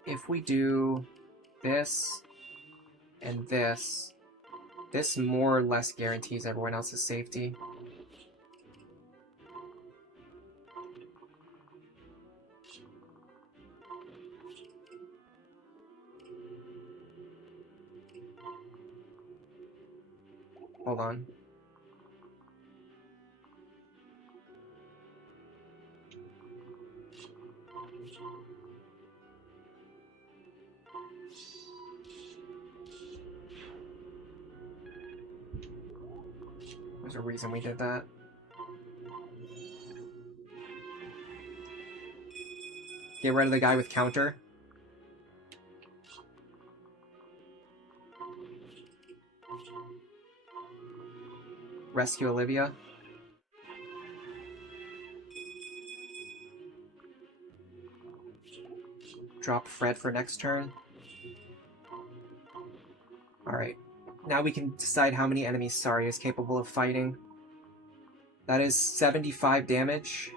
If we do this and this more or less guarantees everyone else's safety. Hold on. There's a reason we did that. Get rid of the guy with counter. Rescue Olivia. Drop Fred for next turn. Alright. Now we can decide how many enemies Sari is capable of fighting. That is 75 damage.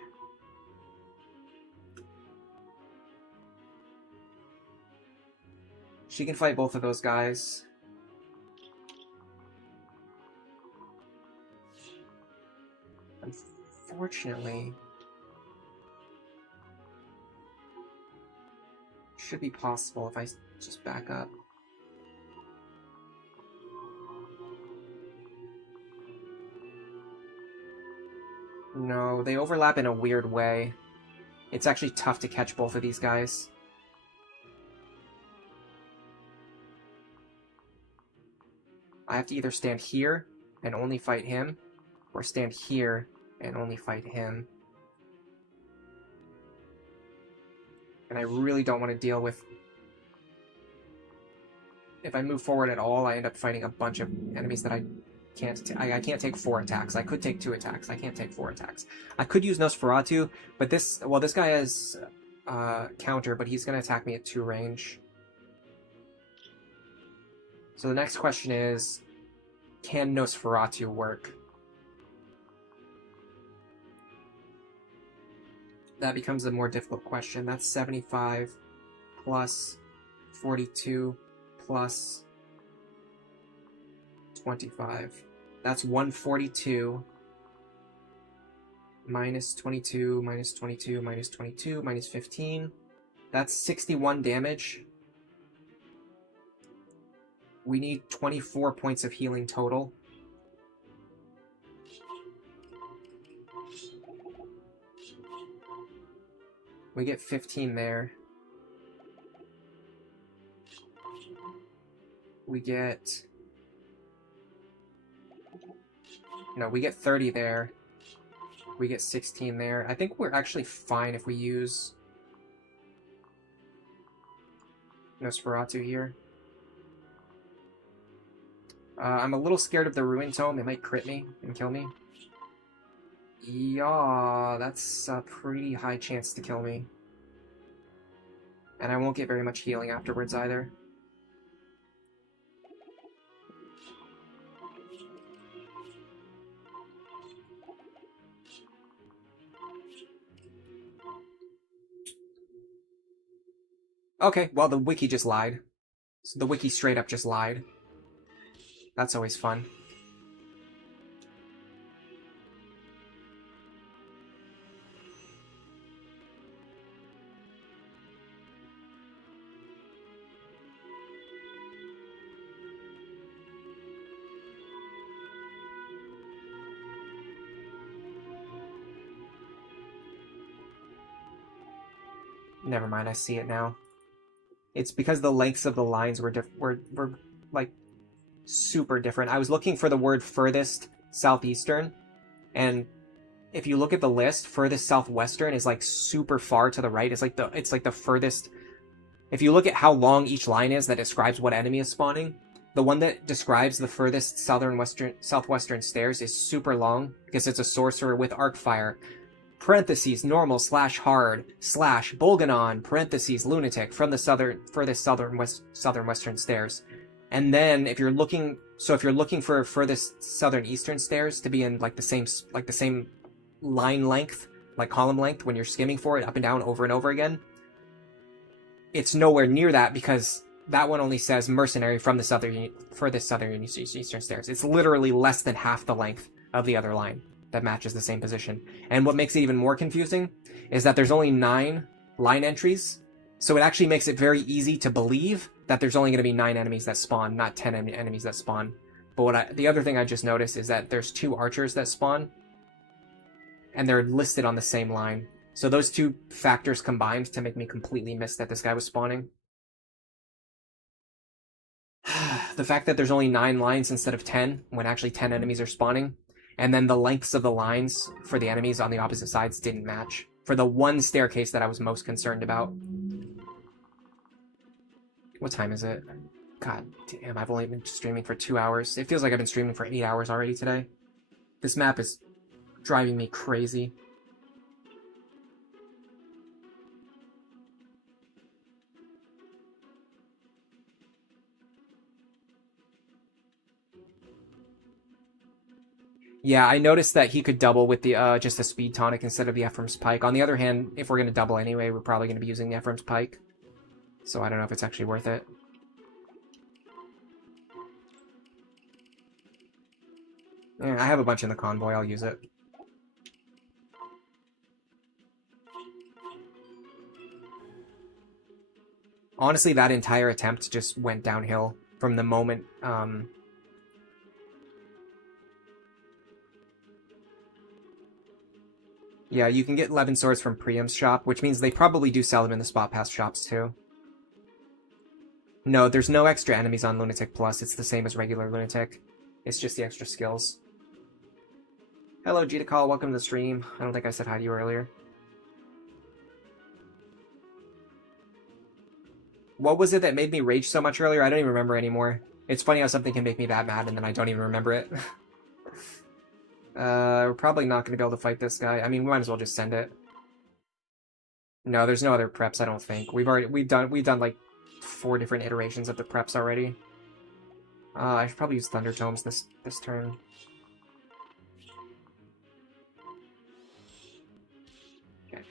She can fight both of those guys. Unfortunately, should be possible if I just back up. No, they overlap in a weird way. It's actually tough to catch both of these guys. I have to either stand here and only fight him, or stand here and only fight him. And I really don't want to deal with... If I move forward at all, I end up fighting a bunch of enemies that I can't take 4 attacks. I could take 2 attacks. I can't take 4 attacks. I could use Nosferatu, but this guy has counter, but he's going to attack me at 2 range. So the next question is, can Nosferatu work? That becomes a more difficult question. That's 75 plus 42 plus 25. That's 142 minus 22 minus 22 minus 22 minus 15. That's 61 damage. We need 24 points of healing total. We get 15 there. We get... No, we get 30 there. We get 16 there. I think we're actually fine if we use Nosferatu here. I'm a little scared of the Ruin Tome. It might crit me and kill me. Yeah, that's a pretty high chance to kill me. And I won't get very much healing afterwards either. Okay, well, the wiki just lied. So the wiki straight up just lied. That's always fun. Never mind, I see it now. It's because the lengths of the lines were like super different. I was looking for the word furthest southeastern, and if you look at the list, furthest southwestern is like super far to the right. It's like the furthest. If you look at how long each line is that describes what enemy is spawning, the one that describes the furthest southwestern stairs is super long because it's a sorcerer with arc fire. Parentheses normal / hard / Bolganon parentheses lunatic from the furthest southern-western stairs. And then if you're looking for furthest southern eastern stairs to be in like the same line length, like column length when you're skimming for it up and down over and over again, it's nowhere near that because that one only says mercenary from the furthest southern eastern stairs. It's literally less than half the length of the other line that matches the same position. And what makes it even more confusing is that there's only 9 line entries, so it actually makes it very easy to believe that there's only going to be 9 enemies that spawn, not 10 enemies that spawn. But the other thing I just noticed is that there's 2 archers that spawn, and they're listed on the same line. So those 2 factors combined to make me completely miss that this guy was spawning. The fact that there's only 9 lines instead of 10, when actually 10 enemies are spawning, and then the lengths of the lines for the enemies on the opposite sides didn't match. For the one staircase that I was most concerned about. What time is it? God damn, I've only been streaming for 2 hours. It feels like I've been streaming for 8 hours already today. This map is driving me crazy. Yeah, I noticed that he could double with the just the speed tonic instead of the Ephraim's Pike. On the other hand, if we're going to double anyway, we're probably going to be using the Ephraim's Pike. So I don't know if it's actually worth it. Yeah, I have a bunch in the convoy, I'll use it. Honestly, that entire attempt just went downhill from the moment... Yeah, you can get 11 swords from Priam's shop, which means they probably do sell them in the spot pass shops too. No, there's no extra enemies on Lunatic Plus. It's the same as regular Lunatic. It's just the extra skills. Hello, Gita welcome to the stream. I don't think I said hi to you earlier. What was it that made me rage so much earlier? I don't even remember anymore. It's funny how something can make me that mad and then I don't even remember it. We're probably not going to be able to fight this guy. I mean, we might as well just send it. No, there's no other preps, I don't think. We've done like 4 different iterations of the preps already. I should probably use Thunder Tomes this turn. Okay.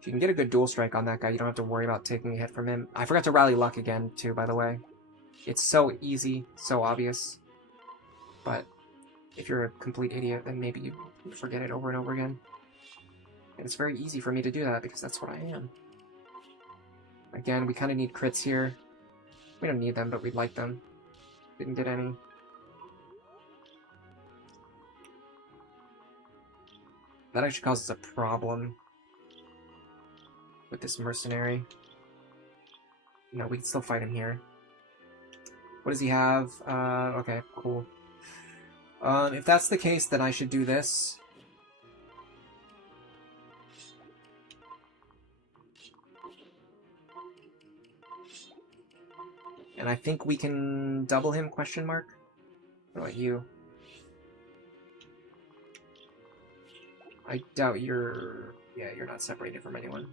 If you can get a good dual strike on that guy, you don't have to worry about taking a hit from him. I forgot to rally luck again, too, by the way. It's so easy, so obvious. But if you're a complete idiot, then maybe you forget it over and over again. And it's very easy for me to do that, because that's what I am. Again, we kind of need crits here. We don't need them, but we'd like them. Didn't get any. That actually causes a problem with this mercenary. No, we can still fight him here. What does he have? Okay, cool. If that's the case, then I should do this. And I think we can double him, question mark? What about you? I doubt you're... Yeah, you're not separated from anyone.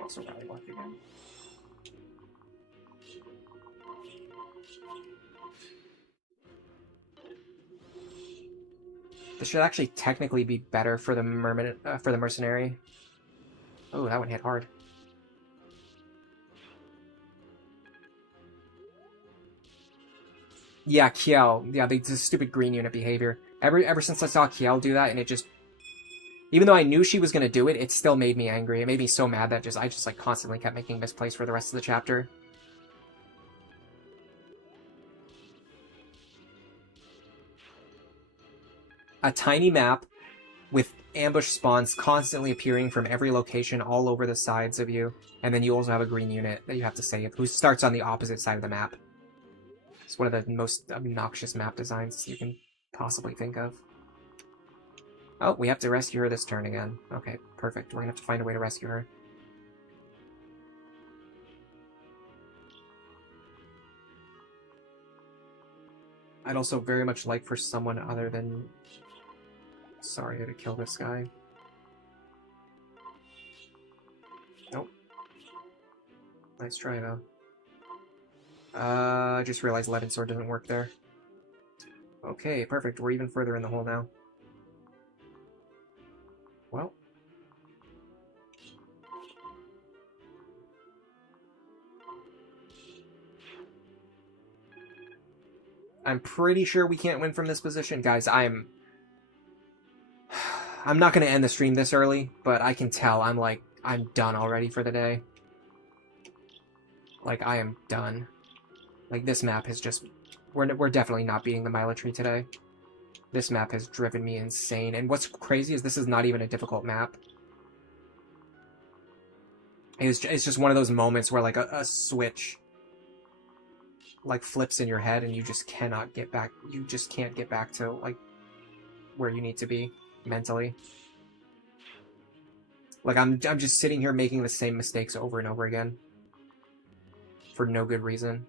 Also rally luck again. This should actually technically be better for the mercenary. Oh, that one hit hard. Yeah, Kiel. Yeah, the stupid green unit behavior. Ever since I saw Kiel do that, and it just... Even though I knew she was going to do it, it still made me angry. It made me so mad that I just like constantly kept making misplays for the rest of the chapter. A tiny map with ambush spawns constantly appearing from every location all over the sides of you. And then you also have a green unit that you have to save, who starts on the opposite side of the map. It's one of the most obnoxious map designs you can possibly think of. Oh, we have to rescue her this turn again. Okay, perfect. We're gonna have to find a way to rescue her. I'd also very much like for someone other than Saria to kill this guy. Nope. Nice try, though. I just realized Levin Sword didn't work there. Okay, perfect. We're even further in the hole now. Well. I'm pretty sure we can't win from this position. Guys, I'm not going to end the stream this early, but I can tell I'm done already for the day. Like, I am done. Like, this map has just... We're definitely not beating the Mila Tree today. This map has driven me insane. And what's crazy is this is not even a difficult map. It's just one of those moments where, like, a switch, like, flips in your head and you just cannot get back... You just can't get back to, like, where you need to be mentally. Like, I'm just sitting here making the same mistakes over and over again. For no good reason.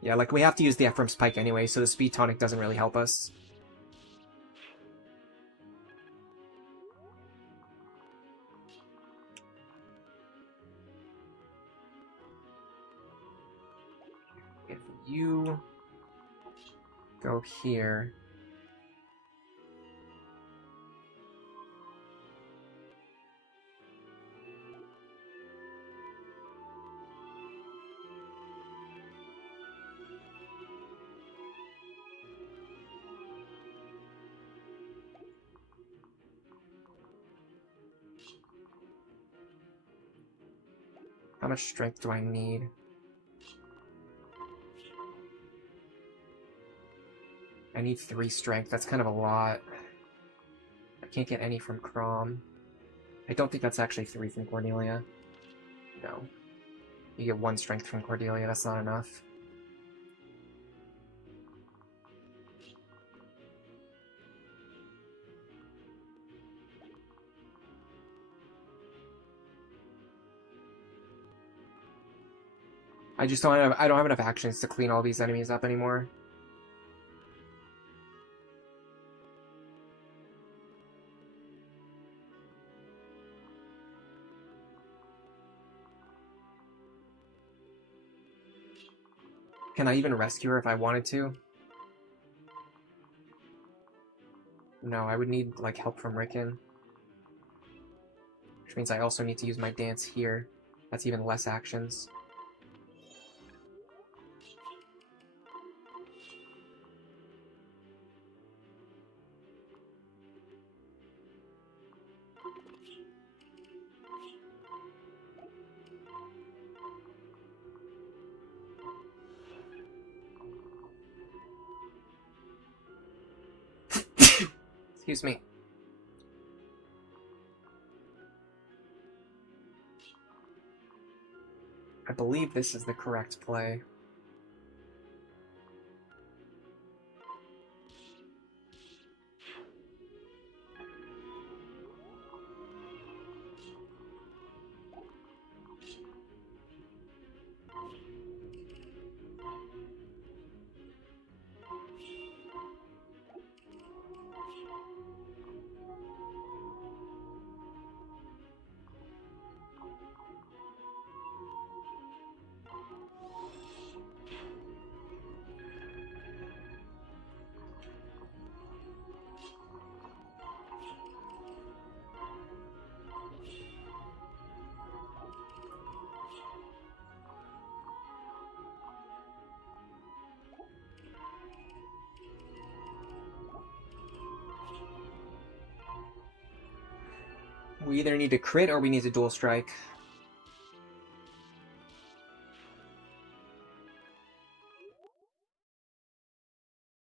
Yeah, like, we have to use the Ephraim's Pike anyway, so the speed tonic doesn't really help us. If you go here... How much strength do I need? I need 3 strength. That's kind of a lot. I can't get any from Crom. I don't think that's actually 3 from Cordelia. No. You get 1 strength from Cordelia, that's not enough. I just don't have enough actions to clean all these enemies up anymore. Can I even rescue her if I wanted to? No, I would need, like, help from Rickon. Which means I also need to use my dance here. That's even less actions. Excuse me. I believe this is the correct play. We either need to crit or we need to dual strike.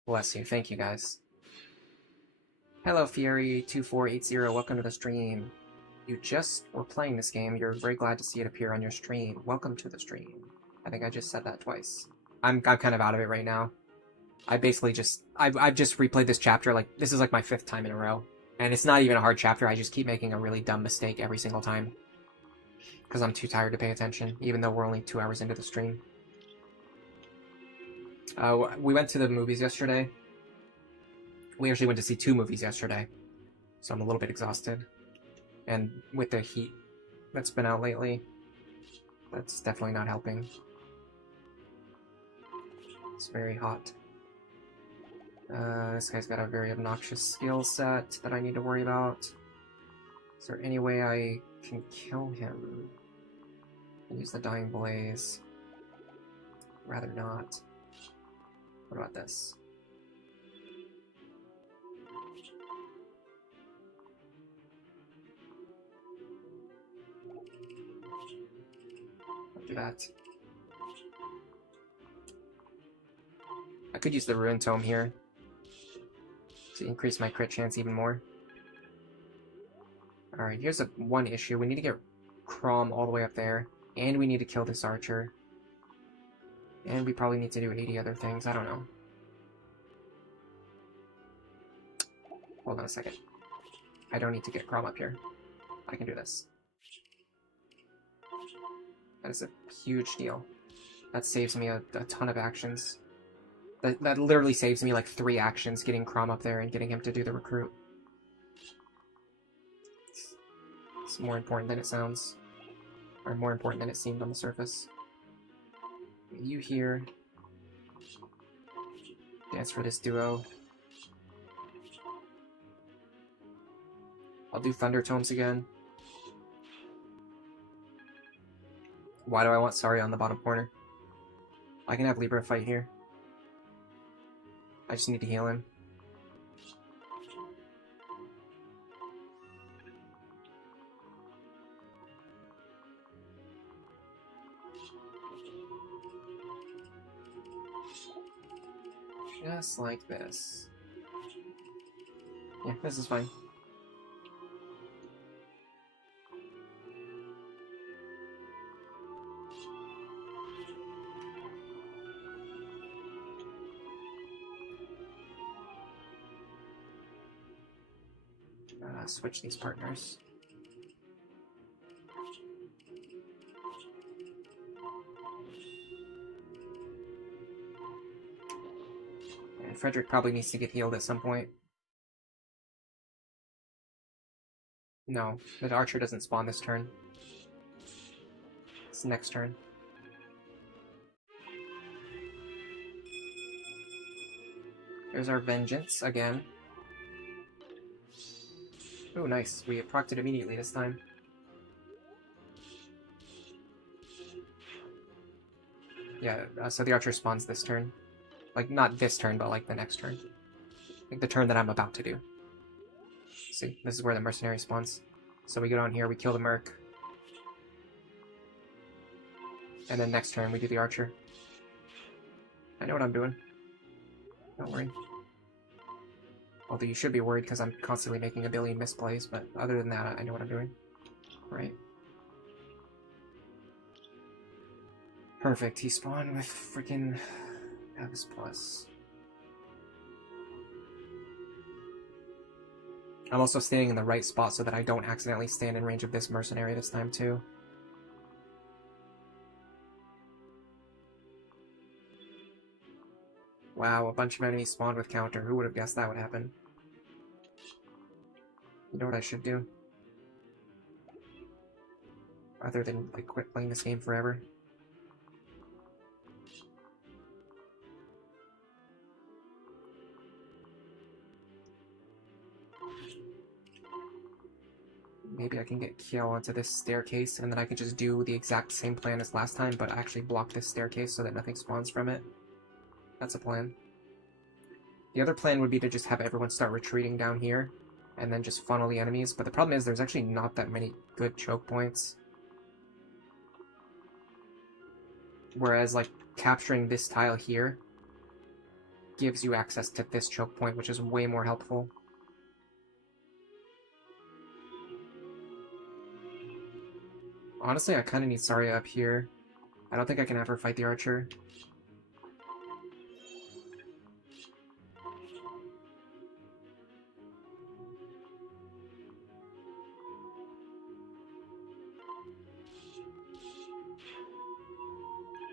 Bless you. Thank you, guys. Hello, Fury2480. Welcome to the stream. You just were playing this game. You're very glad to see it appear on your stream. Welcome to the stream. I think I just said that twice. I'm kind of out of it right now. I basically just... I've just replayed this chapter. Like, this is like my 5th time in a row. And it's not even a hard chapter. I just keep making a really dumb mistake every single time. Because I'm too tired to pay attention, even though we're only 2 hours into the stream. We went to the movies yesterday. We actually went to see 2 movies yesterday. So I'm a little bit exhausted. And with the heat that's been out lately, that's definitely not helping. It's very hot. This guy's got a very obnoxious skill set that I need to worry about. Is there any way I can kill him? Use the Dying Blaze. Rather not. What about this? I'll do that. I could use the Ruin Tome here to increase my crit chance even more. Alright, here's one issue. We need to get Crom all the way up there, and we need to kill this archer. And we probably need to do 80 other things. I don't know. Hold on a second. I don't need to get Crom up here. I can do this. That is a huge deal. That saves me a ton of actions. That literally saves me like 3 actions getting Crom up there and getting him to do the recruit. It's more important than it sounds. Or more important than it seemed on the surface. You here. Dance for this duo. I'll do Thunder Tomes again. Why do I want Sari on the bottom corner? I can have Libra fight here. I just need to heal him. just like this. Yeah, this is fine. Switch these partners. And Frederick probably needs to get healed at some point. No, the archer doesn't spawn this turn. It's next turn. There's our vengeance again. Oh, nice. We procced it immediately this time. Yeah, so the archer spawns this turn. Like, not this turn, but like the next turn. Like the turn that I'm about to do. See, this is where the mercenary spawns. So we go down here, we kill the merc. And then next turn we do the archer. I know what I'm doing. Don't worry. Although you should be worried because I'm constantly making a billion misplays, but other than that, I know what I'm doing. Right. Perfect, he spawned with freaking Avis Plus. I'm also standing in the right spot so that I don't accidentally stand in range of this mercenary this time too. Wow, a bunch of enemies spawned with counter. Who would have guessed that would happen? You know what I should do? Other than, like, quit playing this game forever. Maybe I can get Kiel onto this staircase, and then I could just do the exact same plan as last time, but actually block this staircase so that nothing spawns from it. That's a plan. The other plan would be to just have everyone start retreating down here, and then just funnel the enemies, but the problem is there's actually not that many good choke points. Whereas, like, capturing this tile here gives you access to this choke point, which is way more helpful. Honestly, I kind of need Saria up here. I don't think I can have her fight the archer.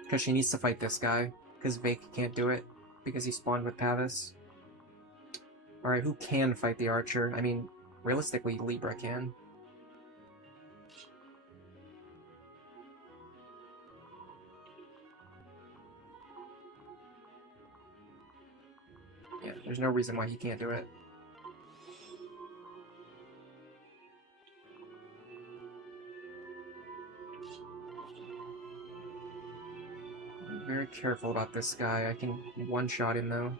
Because she needs to fight this guy. Because Vaike can't do it. Because he spawned with Pavis. Alright, who can fight the archer? I mean, realistically, Libra can. Yeah, there's no reason why he can't do it. I'm very careful about this guy. I can one-shot him, though.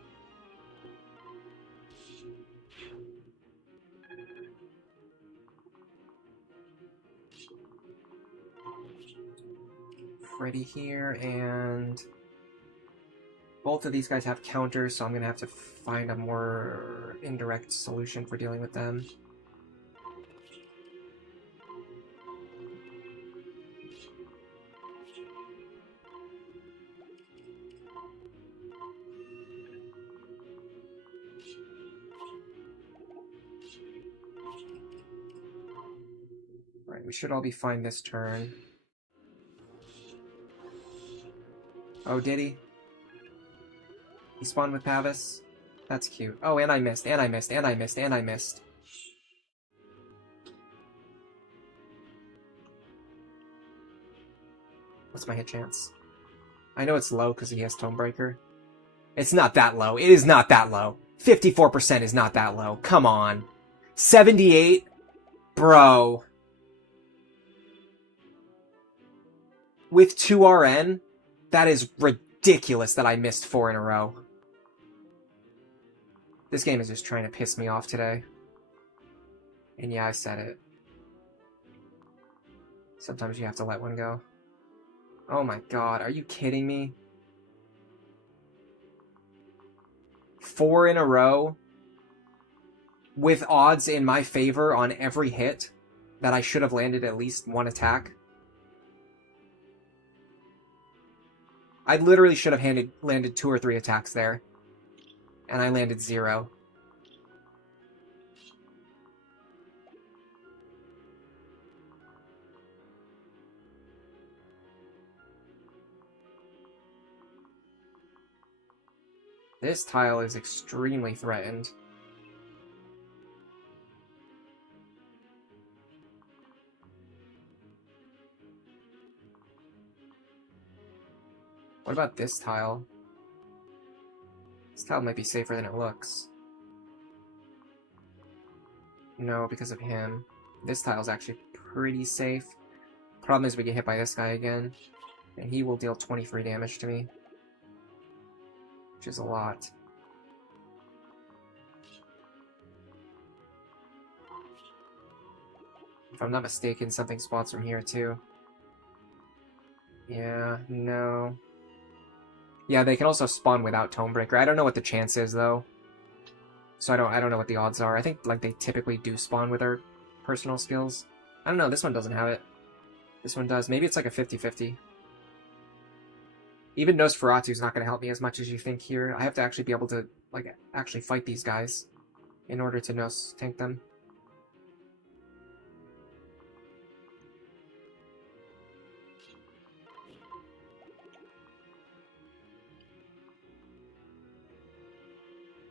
Freddy here, and both of these guys have counters, so I'm gonna have to find a more indirect solution for dealing with them. Alright, we should all be fine this turn. Oh, did he? He spawned with Pavis? That's cute. Oh, and I missed, and I missed, and I missed, and I missed. What's my hit chance? I know it's low because he has Tomebreaker. It's not that low. It is not that low. 54% is not that low. Come on. 78? Bro. With 2 RN? That is ridiculous that I missed 4 in a row. This game is just trying to piss me off today. And yeah, I said it. Sometimes you have to let one go. Oh my god, are you kidding me? 4 in a row with odds in my favor on every hit that I should have landed at least one attack. I literally should have landed 2 or 3 attacks there. And I landed 0. This tile is extremely threatened. What about this tile? This tile might be safer than it looks. No, because of him. This tile's actually pretty safe. Problem is we get hit by this guy again, and he will deal 23 damage to me. Which is a lot. If I'm not mistaken, something spawns from here too. Yeah, no. Yeah, they can also spawn without Tomebreaker. I don't know what the chance is though. So I don't know what the odds are. I think like they typically do spawn with their personal skills. I don't know, this one doesn't have it. This one does. Maybe it's like a 50-50. Even Nosferatu's not going to help me as much as you think here. I have to actually be able to, like, actually fight these guys in order to Nos tank them.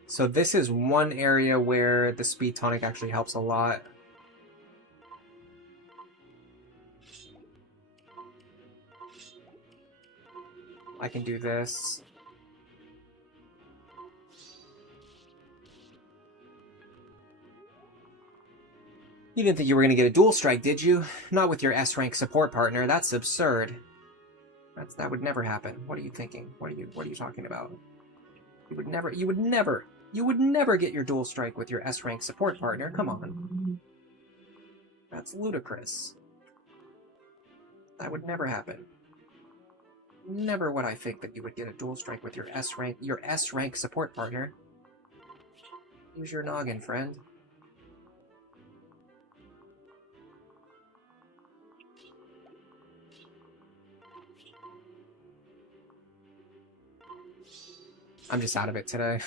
So this is one area where the Speed Tonic actually helps a lot. I can do this. You didn't think you were going to get a dual strike, did you? Not with your S-rank support partner. That's absurd. That would never happen. What are you thinking? What are you talking about? You would never get your dual strike with your S-rank support partner. Come on. That's ludicrous. That would never happen. Never would I think that you would get a dual strike with your S-rank support partner. Use your noggin, friend. I'm just out of it today.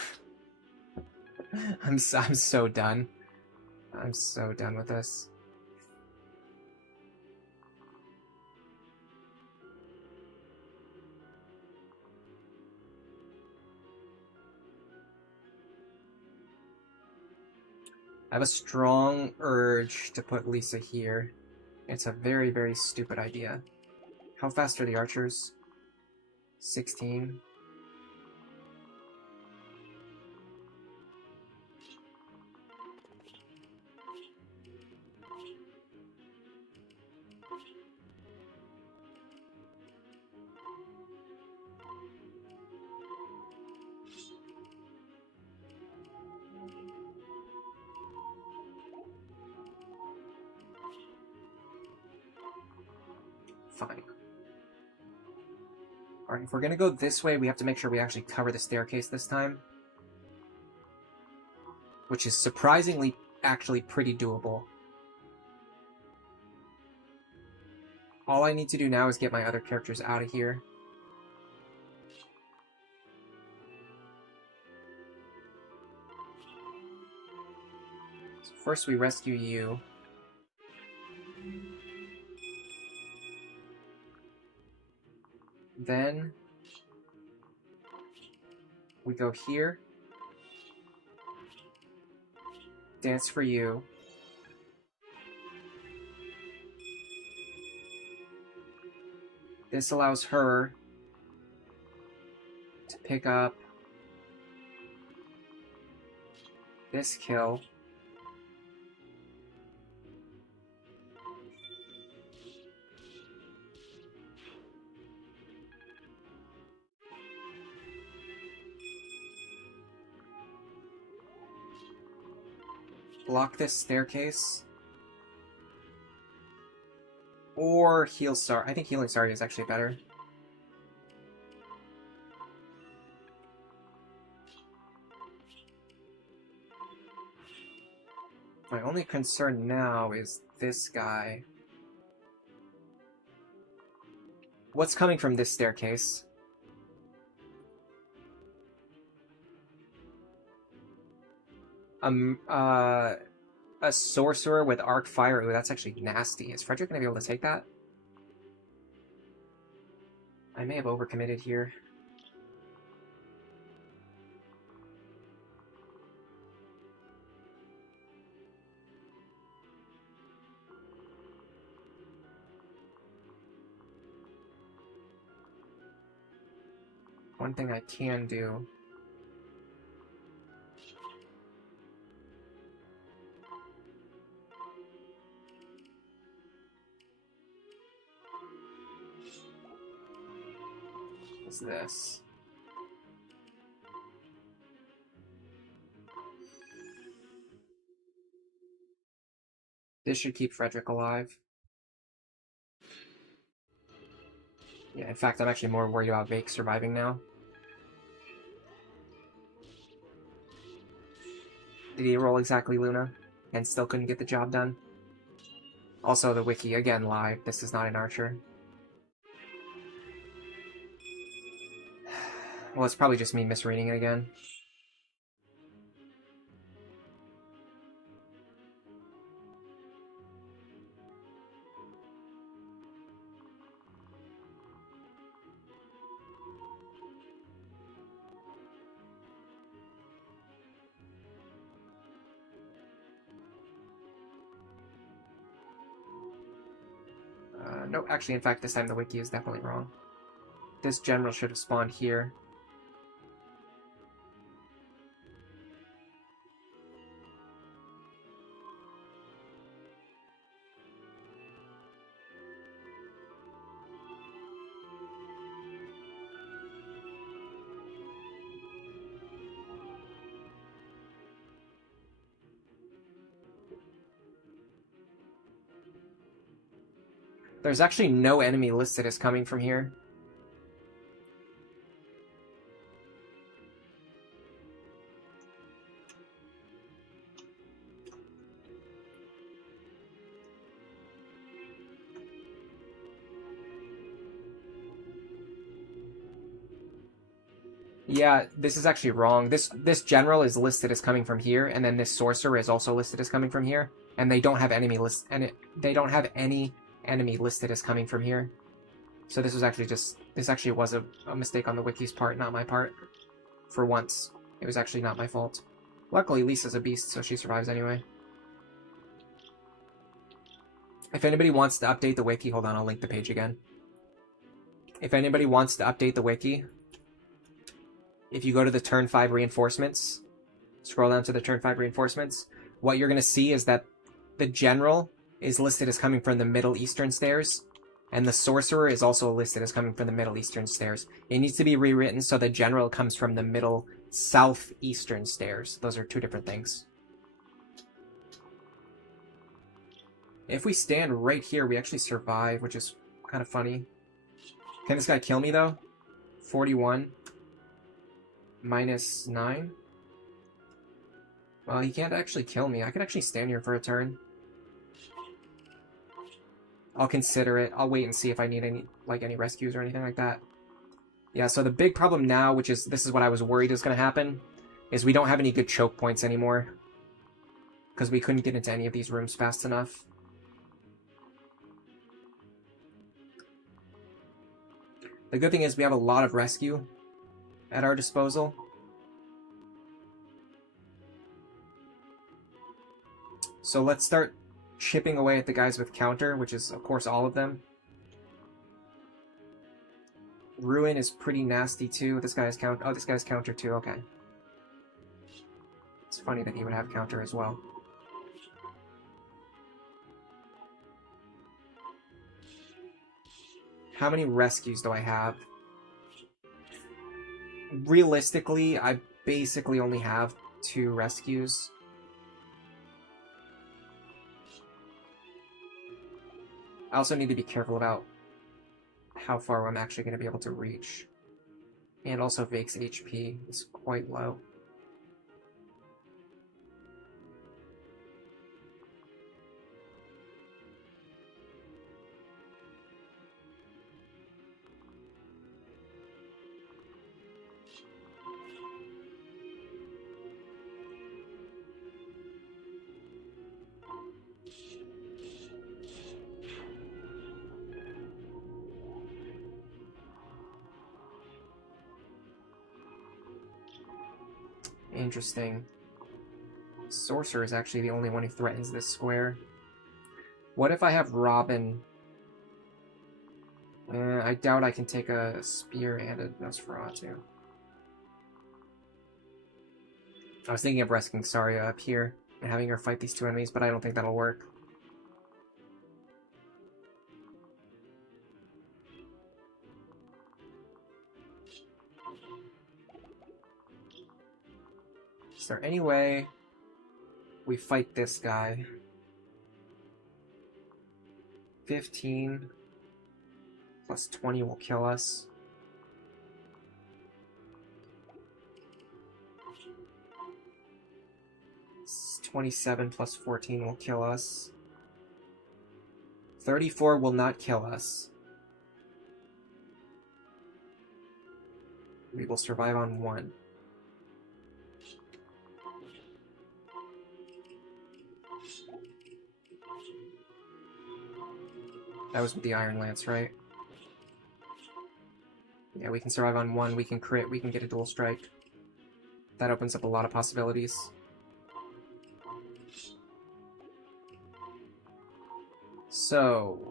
I'm so done. I'm so done with this. I have a strong urge to put Lisa here. It's a very, very stupid idea. How fast are the archers? 16. Fine. Alright, if we're gonna go this way, we have to make sure we actually cover the staircase this time. Which is surprisingly actually pretty doable. All I need to do now is get my other characters out of here. So first we rescue you. Then we go here. Dance for you. This allows her to pick up this kill. Block this staircase. Or heal Star. I think healing Star is actually better. My only concern now is this guy. What's coming from this staircase? A sorcerer with arc fire. Ooh, that's actually nasty. Is Frederick gonna be able to take that? I may have overcommitted here. One thing I can do is this. This should keep Frederick alive. Yeah, in fact, I'm actually more worried about Vaike surviving now. Did he roll exactly Luna? And still couldn't get the job done? Also, the wiki, again, lied. This is not an archer. Well, it's probably just me misreading it again. No, actually, in fact, this time the wiki is definitely wrong. This general should have spawned here. There's actually no enemy listed as coming from here. Yeah, this is actually wrong. This general is listed as coming from here, and then this sorcerer is also listed as coming from here, and they don't have enemy list, and they don't have any enemy listed as coming from here. So this was actually this actually was a mistake on the wiki's part, not my part. For once, it was actually not my fault. Luckily, Lisa's a beast, so she survives anyway. If anybody wants to update the wiki, hold on, I'll link the page again. If anybody wants to update the wiki, if you go to the turn 5 reinforcements, scroll down to the turn 5 reinforcements, what you're going to see is that the general is listed as coming from the Middle Eastern stairs, and the sorcerer is also listed as coming from the Middle Eastern stairs. It needs to be rewritten so the general comes from the Middle Southeastern stairs. Those are two different things. If we stand right here, we actually survive, which is kind of funny. Can this guy kill me, though? 41. Minus 9? Well, he can't actually kill me. I could actually stand here for a turn. I'll consider it. I'll wait and see if I need any rescues or anything like that. Yeah, so the big problem now, which is, this is what I was worried is going to happen, is we don't have any good choke points anymore. Because we couldn't get into any of these rooms fast enough. The good thing is we have a lot of rescue at our disposal. So let's start chipping away at the guys with counter, which is, of course, all of them. Ruin is pretty nasty, too. This guy's counter. Oh, this guy's counter, too. Okay. It's funny that he would have counter as well. How many rescues do I have? Realistically, I basically only have 2 rescues. I also need to be careful about how far I'm actually going to be able to reach. And also Vaike's HP is quite low. Interesting. Sorcerer is actually the only one who threatens this square. What if I have Robin? I doubt I can take a spear and a Nosferatu. I was thinking of rescuing Saria up here and having her fight these two enemies, but I don't think that'll work. Is there any way we fight this guy? 15 plus 20 will kill us. It's 27 plus 14 will kill us. 34 will not kill us. We will survive on 1. That was with the Iron Lance, right? Yeah, we can survive on 1, we can crit, we can get a dual strike. That opens up a lot of possibilities. So...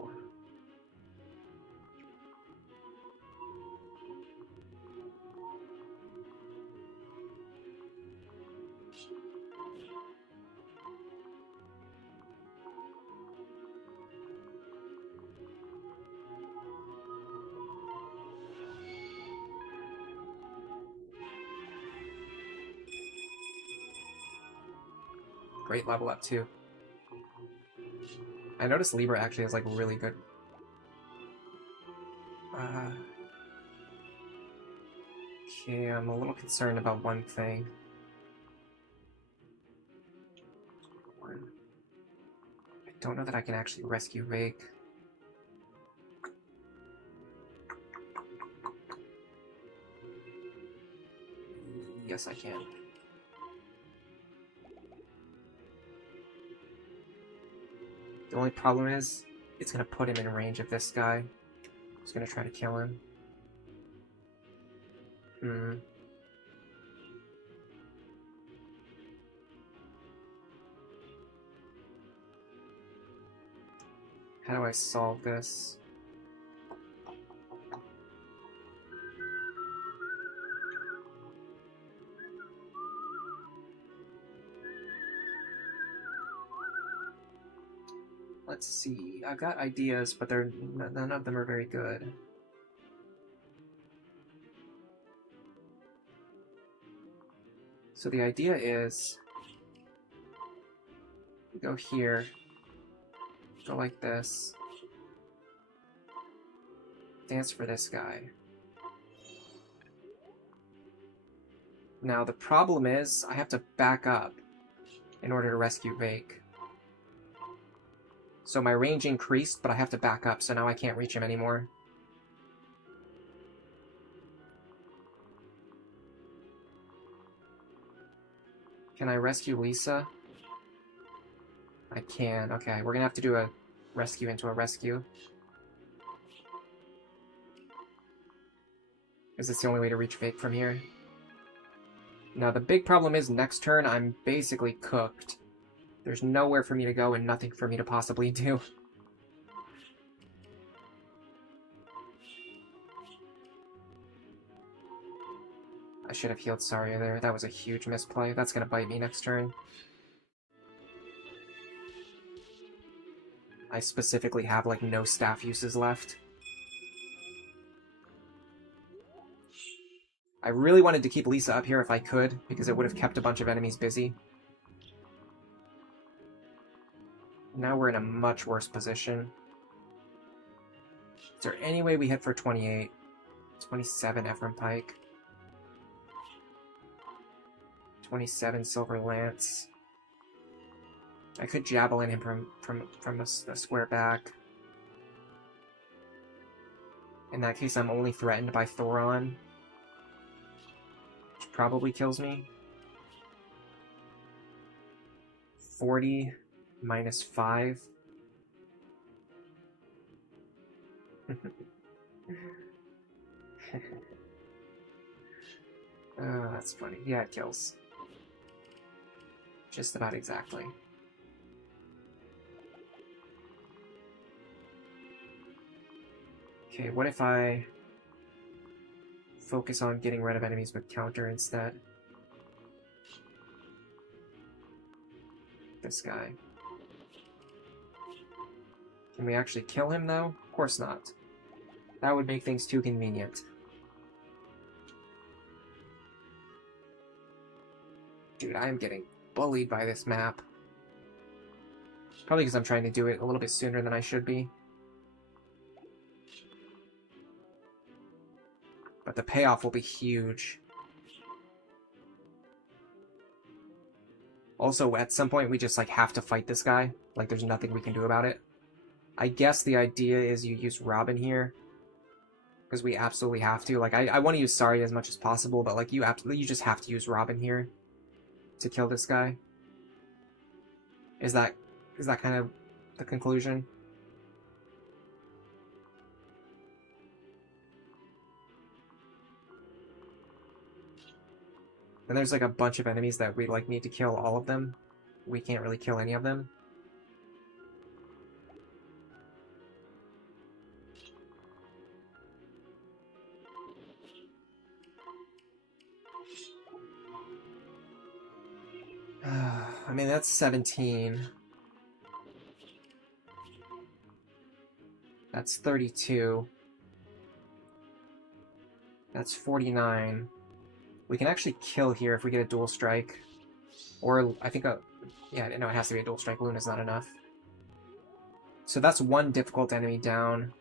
Great level up, too. I noticed Libra actually has, like, really good... Okay, I'm a little concerned about one thing. I don't know that I can actually rescue Vaike. Yes, I can. The only problem is, it's gonna put him in range of this guy. He's gonna try to kill him. How do I solve this? Let's see. I've got ideas, but none of them are very good. So the idea is, go here, go like this, dance for this guy. Now the problem is, I have to back up in order to rescue Vaike. So my range increased, but I have to back up, so now I can't reach him anymore. Can I rescue Lisa? I can. Okay, we're gonna have to do a rescue into a rescue. Is this the only way to reach Vaike from here? Now, the big problem is next turn, I'm basically cooked. There's nowhere for me to go and nothing for me to possibly do. I should have healed Saria there. That was a huge misplay. That's gonna bite me next turn. I specifically have, like, no staff uses left. I really wanted to keep Lisa up here if I could, because it would have kept a bunch of enemies busy. Now we're in a much worse position. Is there any way we hit for 28? 27 Ephraim Pike. 27 Silver Lance. I could javelin him from a square back. In that case, I'm only threatened by Thoron, which probably kills me. 40 minus 5. Oh, that's funny. Yeah, it kills. Just about exactly. Okay, what if I focus on getting rid of enemies with counter instead? This guy. Can we actually kill him, though? Of course not. That would make things too convenient. Dude, I am getting bullied by this map. Probably because I'm trying to do it a little bit sooner than I should be. But the payoff will be huge. Also, at some point, we just, like, have to fight this guy. Like, there's nothing we can do about it. I guess the idea is you use Robin here. Because we absolutely have to. Like, I want to use Sari as much as possible, but, like, you just have to use Robin here to kill this guy. Is that kind of the conclusion? And there's like a bunch of enemies that we like need to kill all of them. We can't really kill any of them. I mean, that's 17. That's 32. That's 49. We can actually kill here if we get a dual strike. Or, I think, yeah, no, it has to be a dual strike. Luna's not enough. So that's one difficult enemy down.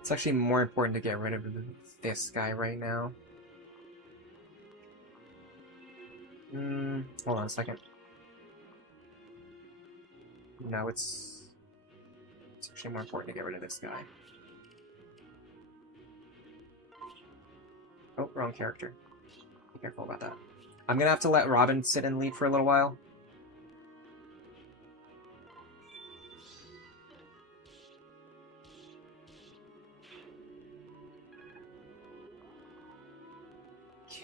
It's actually more important to get rid of this guy right now. Hold on a second. No, it's actually more important to get rid of this guy. Oh, wrong character. Be careful about that. I'm gonna have to let Robin sit and lead for a little while.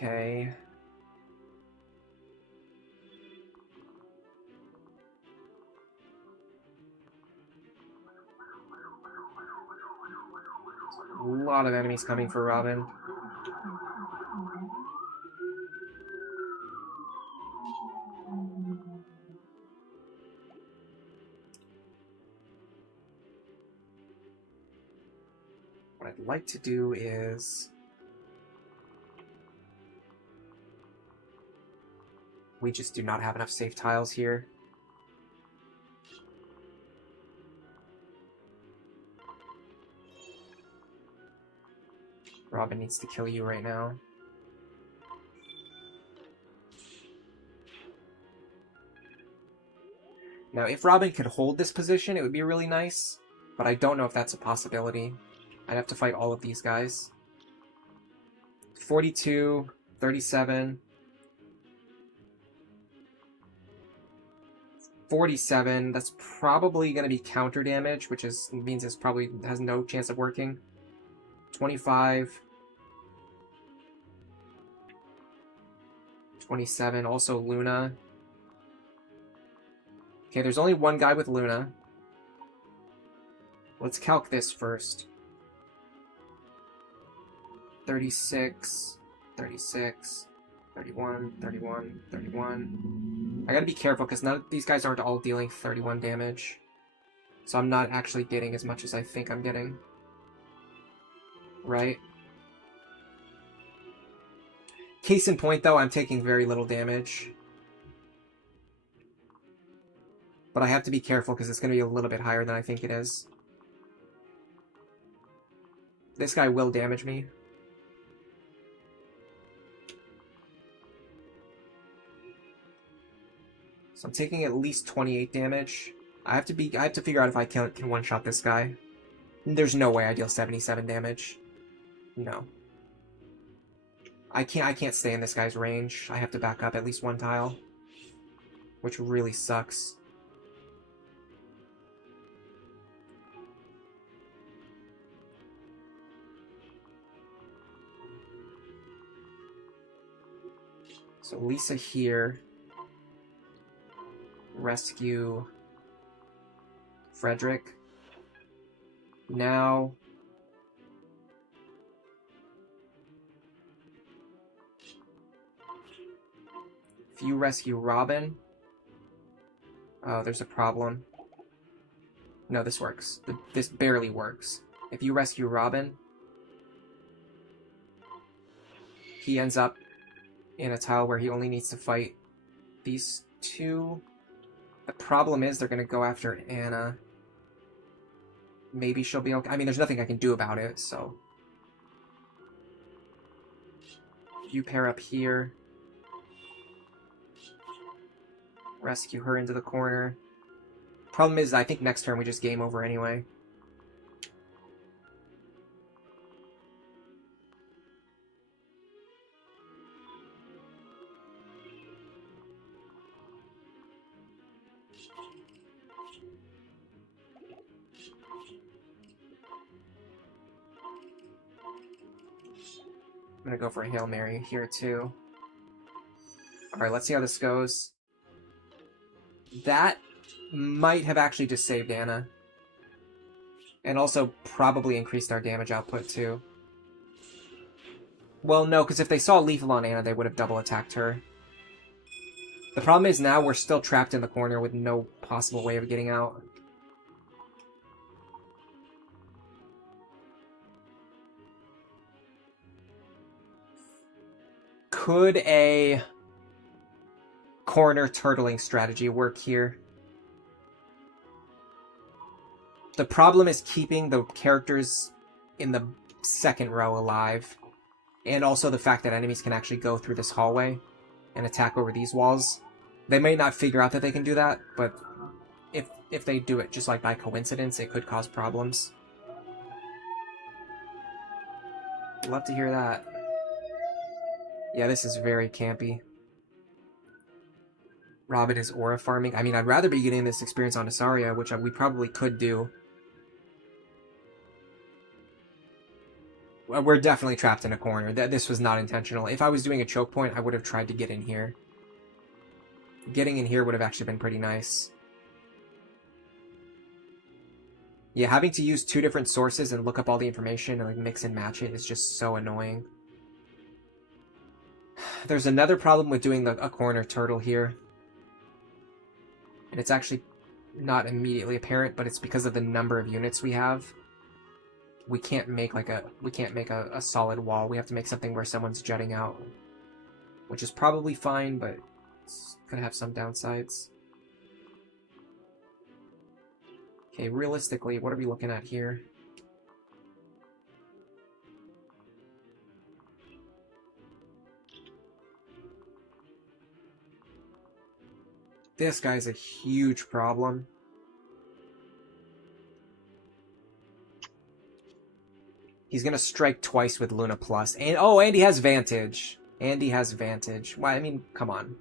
Okay. A lot of enemies coming for Robin. What I'd like to do is... we just do not have enough safe tiles here. Robin needs to kill you right now. Now, if Robin could hold this position, it would be really nice, but I don't know if that's a possibility. I'd have to fight all of these guys. 42, 37... 47, that's probably going to be counter damage, which means it probably has no chance of working. 25. 27, also Luna. Okay, there's only one guy with Luna. Let's calc this first. 36, 36, 31, 31, 31. I gotta be careful because none of these guys aren't all dealing 31 damage. So I'm not actually getting as much as I think I'm getting. Right? Case in point though, I'm taking very little damage. But I have to be careful because it's going to be a little bit higher than I think it is. This guy will damage me. So I'm taking at least 28 damage. I have to figure out if I can one-shot this guy. There's no way I deal 77 damage. No. I can't stay in this guy's range. I have to back up at least one tile. Which really sucks. So Lisa here. Rescue Frederick. Now if you rescue Robin... Oh, there's a problem. No, this works. This barely works. If you rescue Robin, he ends up in a tile where he only needs to fight these two. The problem is they're going to go after Anna. Maybe she'll be okay. I mean, there's nothing I can do about it, so... You pair up here. Rescue her into the corner. Problem is, I think next turn we just game over anyway. I'm gonna go for a Hail Mary here too. Alright, let's see how this goes. That might have actually just saved Anna. And also probably increased our damage output too. Well, no, because if they saw Lethal on Anna, they would have double attacked her. The problem is now we're still trapped in the corner with no possible way of getting out. Could a corner turtling strategy work here? The problem is keeping the characters in the second row alive. And also the fact that enemies can actually go through this hallway and attack over these walls. They may not figure out that they can do that, but if they do it just like by coincidence, it could cause problems. Love to hear that. Yeah, this is very campy. Robin is aura farming. I mean, I'd rather be getting this experience on Asaria, which we probably could do. We're definitely trapped in a corner. This was not intentional. If I was doing a choke point, I would have tried to get in here. Getting in here would have actually been pretty nice. Yeah, having to use two different sources and look up all the information and like mix and match it is just so annoying. There's another problem with doing a corner turtle here. And it's actually not immediately apparent, but it's because of the number of units we have. We can't make a solid wall. We have to make something where someone's jutting out. Which is probably fine, but it's gonna have some downsides. Okay, realistically, what are we looking at here? This guy's a huge problem. He's gonna strike twice with Luna Plus. And oh, and he has Vantage. And he has Vantage. Well, I mean, come on.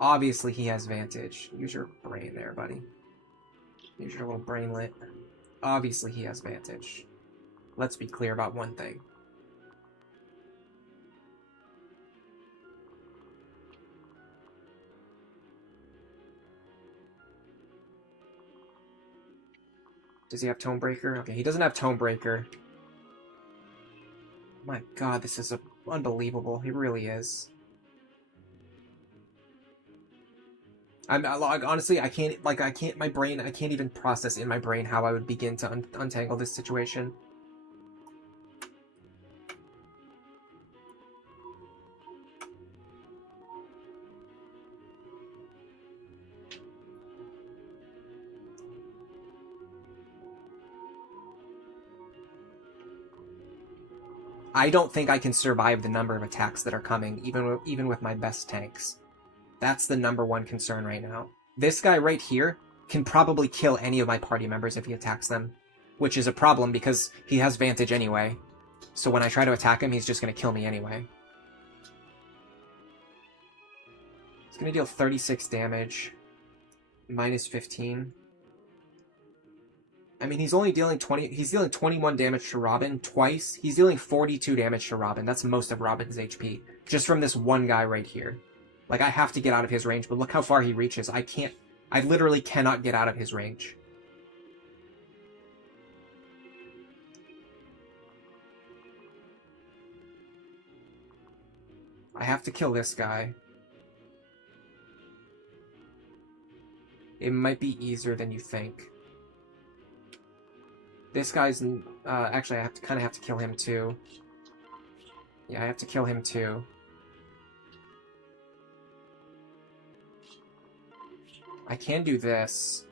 Obviously he has Vantage. Use your brain there, buddy. Use your little brainlet. Obviously he has Vantage. Let's be clear about one thing. Does he have Tonebreaker? Okay, he doesn't have Tonebreaker. My god, this is unbelievable. He really is. Honestly, I can't even process in my brain how I would begin to untangle this situation. I don't think I can survive the number of attacks that are coming, even with my best tanks. That's the number one concern right now. This guy right here can probably kill any of my party members if he attacks them, which is a problem because he has Vantage anyway. So when I try to attack him, he's just going to kill me anyway. He's going to deal 36 damage, minus 15. I mean, he's only dealing 20. He's dealing 21 damage to Robin twice. He's dealing 42 damage to Robin. That's most of Robin's HP, just from this one guy right here. Like, I have to get out of his range, but look how far he reaches. I can't. I literally cannot get out of his range. I have to kill this guy. It might be easier than you think. This guy's... actually, I kind of have to kill him too. Yeah, I have to kill him too. I can do this.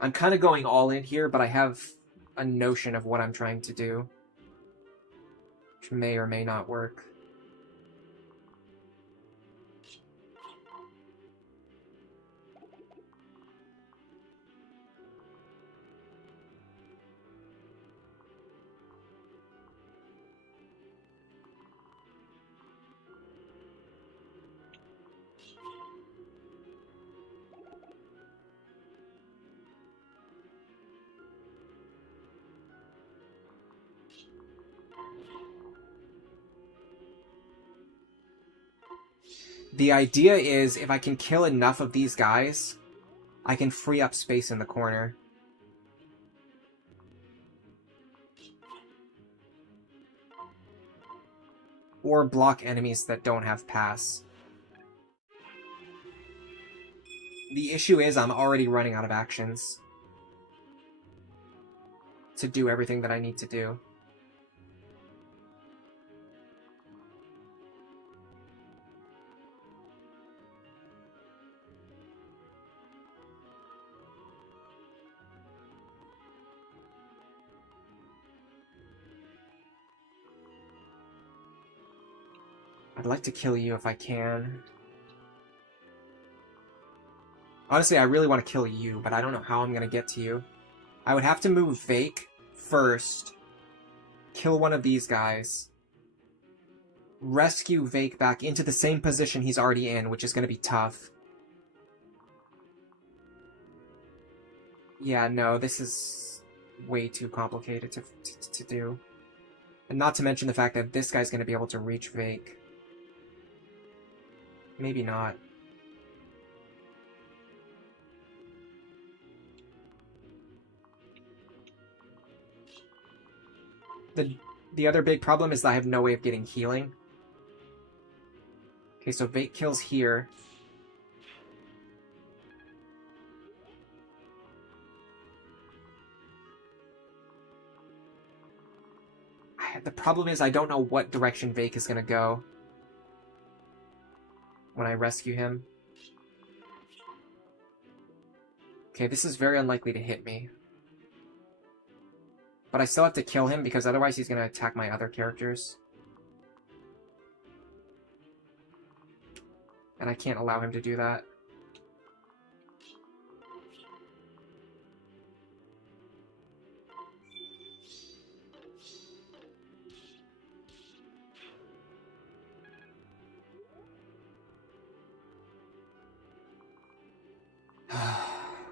I'm kind of going all in here, but I have a notion of what I'm trying to do, which may or may not work. The idea is, if I can kill enough of these guys, I can free up space in the corner. Or block enemies that don't have pass. The issue is I'm already running out of actions to do everything that I need to do. I'd like to kill you if I can. Honestly, I really want to kill you, but I don't know how I'm going to get to you. I would have to move Vaike first, kill one of these guys, rescue Vaike back into the same position he's already in, which is going to be tough. Yeah, no, this is way too complicated to do. And not to mention the fact that this guy's going to be able to reach Vaike. Maybe not. The other big problem is that I have no way of getting healing. Okay, so Vaike kills here. The problem is I don't know what direction Vaike is going to go when I rescue him. Okay, this is very unlikely to hit me. But I still have to kill him because otherwise he's going to attack my other characters. And I can't allow him to do that.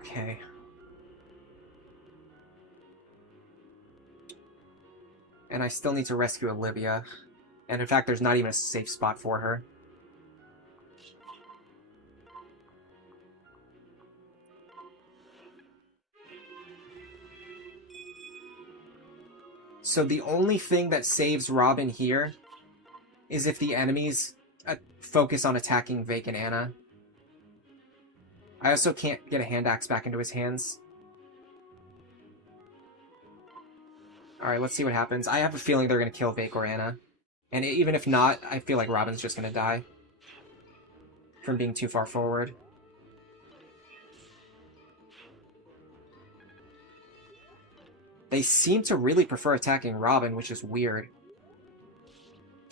Okay. And I still need to rescue Olivia. And in fact, there's not even a safe spot for her. So the only thing that saves Robin here is if the enemies focus on attacking Vaike and Anna. I also can't get a hand axe back into his hands. Alright, let's see what happens. I have a feeling they're going to kill Vaike or Anna. And even if not, I feel like Robin's just going to die from being too far forward. They seem to really prefer attacking Robin, which is weird.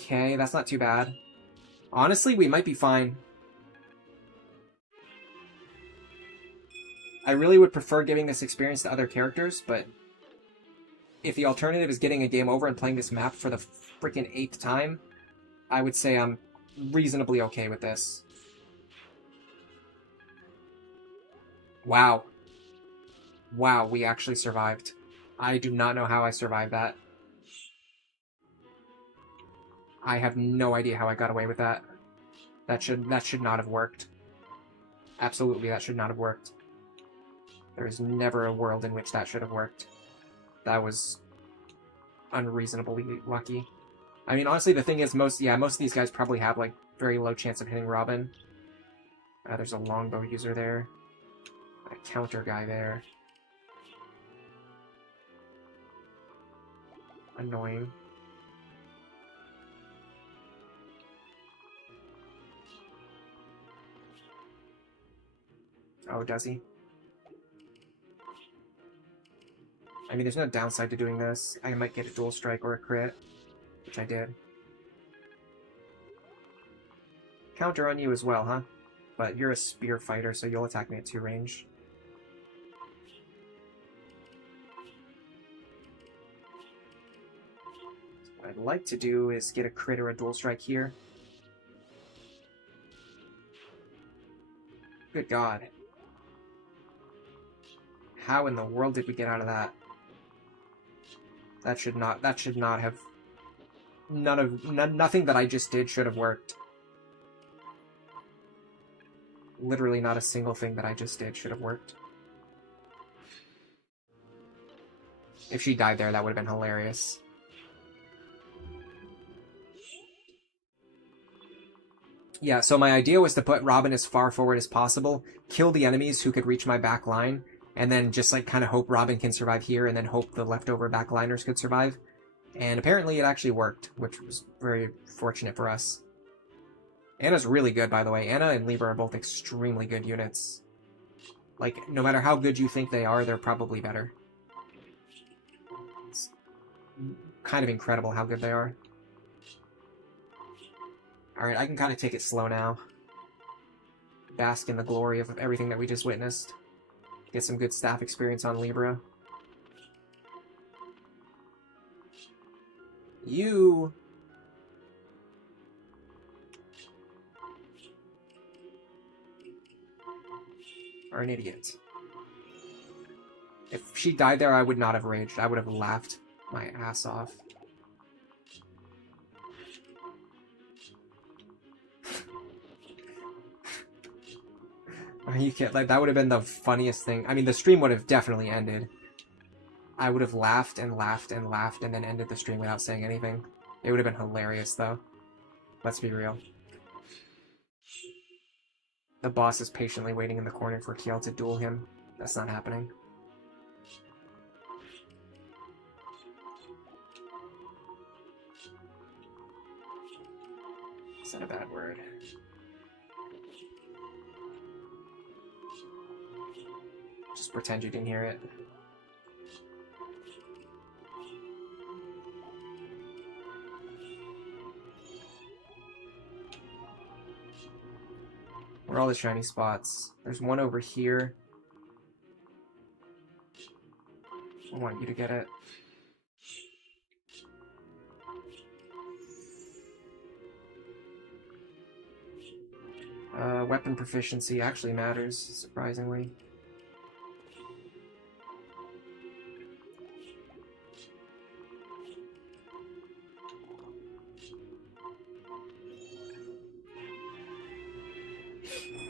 Okay, that's not too bad. Honestly, we might be fine. I really would prefer giving this experience to other characters, but if the alternative is getting a game over and playing this map for the freaking 8th time, I would say I'm reasonably okay with this. Wow. Wow, we actually survived. I do not know how I survived that. I have no idea how I got away with that. That should not have worked. Absolutely, that should not have worked. There is never a world in which that should have worked. That was unreasonably lucky. I mean, honestly, the thing is, most of these guys probably have, like, very low chance of hitting Robin. There's a longbow user there. A counter guy there. Annoying. Oh, does he? I mean, there's no downside to doing this. I might get a dual strike or a crit, which I did. Counter on you as well, huh? But you're a spear fighter, so you'll attack me at 2 range. What I'd like to do is get a crit or a dual strike here. Good God. How in the world did we get out of that? That should not have... Nothing that I just did should have worked. Literally not a single thing that I just did should have worked. If she died there, that would have been hilarious. Yeah, so my idea was to put Robin as far forward as possible, kill the enemies who could reach my back line, and then just, like, kind of hope Robin can survive here, and then hope the leftover backliners could survive. And apparently it actually worked, which was very fortunate for us. Anna's really good, by the way. Anna and Libra are both extremely good units. Like, no matter how good you think they are, they're probably better. It's kind of incredible how good they are. Alright, I can kind of take it slow now. Bask in the glory of everything that we just witnessed. Get some good staff experience on Libra. You... are an idiot. If she died there, I would not have raged. I would have laughed my ass off. Are you kidding? Like, that would have been the funniest thing. I mean, the stream would have definitely ended. I would have laughed and laughed and laughed and then ended the stream without saying anything. It would have been hilarious, though. Let's be real. The boss is patiently waiting in the corner for Kiel to duel him. That's not happening. Is that a bad word? Just pretend you didn't hear it. Where are all the shiny spots? There's one over here. I want you to get it. Weapon proficiency actually matters, surprisingly.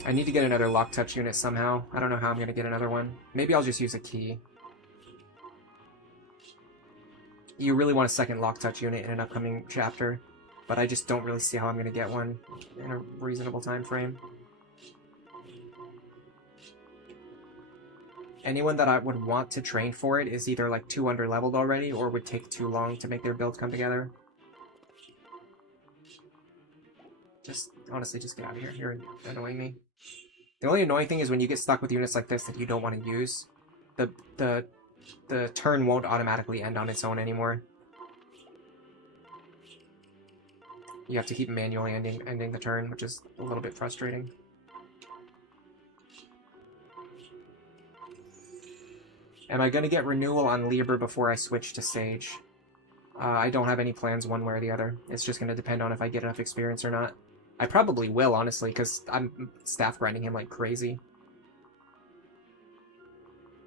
I need to get another lock touch unit somehow. I don't know how I'm going to get another one. Maybe I'll just use a key. You really want a second lock touch unit in an upcoming chapter, but I just don't really see how I'm going to get one in a reasonable time frame. Anyone that I would want to train for it is either like too underleveled already or would take too long to make their build come together. Just, honestly, just get out of here. You're annoying me. The only annoying thing is when you get stuck with units like this that you don't want to use, the turn won't automatically end on its own anymore. You have to keep manually ending the turn, which is a little bit frustrating. Am I going to get renewal on Liber before I switch to Sage? I don't have any plans one way or the other. It's just going to depend on if I get enough experience or not. I probably will, honestly, because I'm staff grinding him like crazy.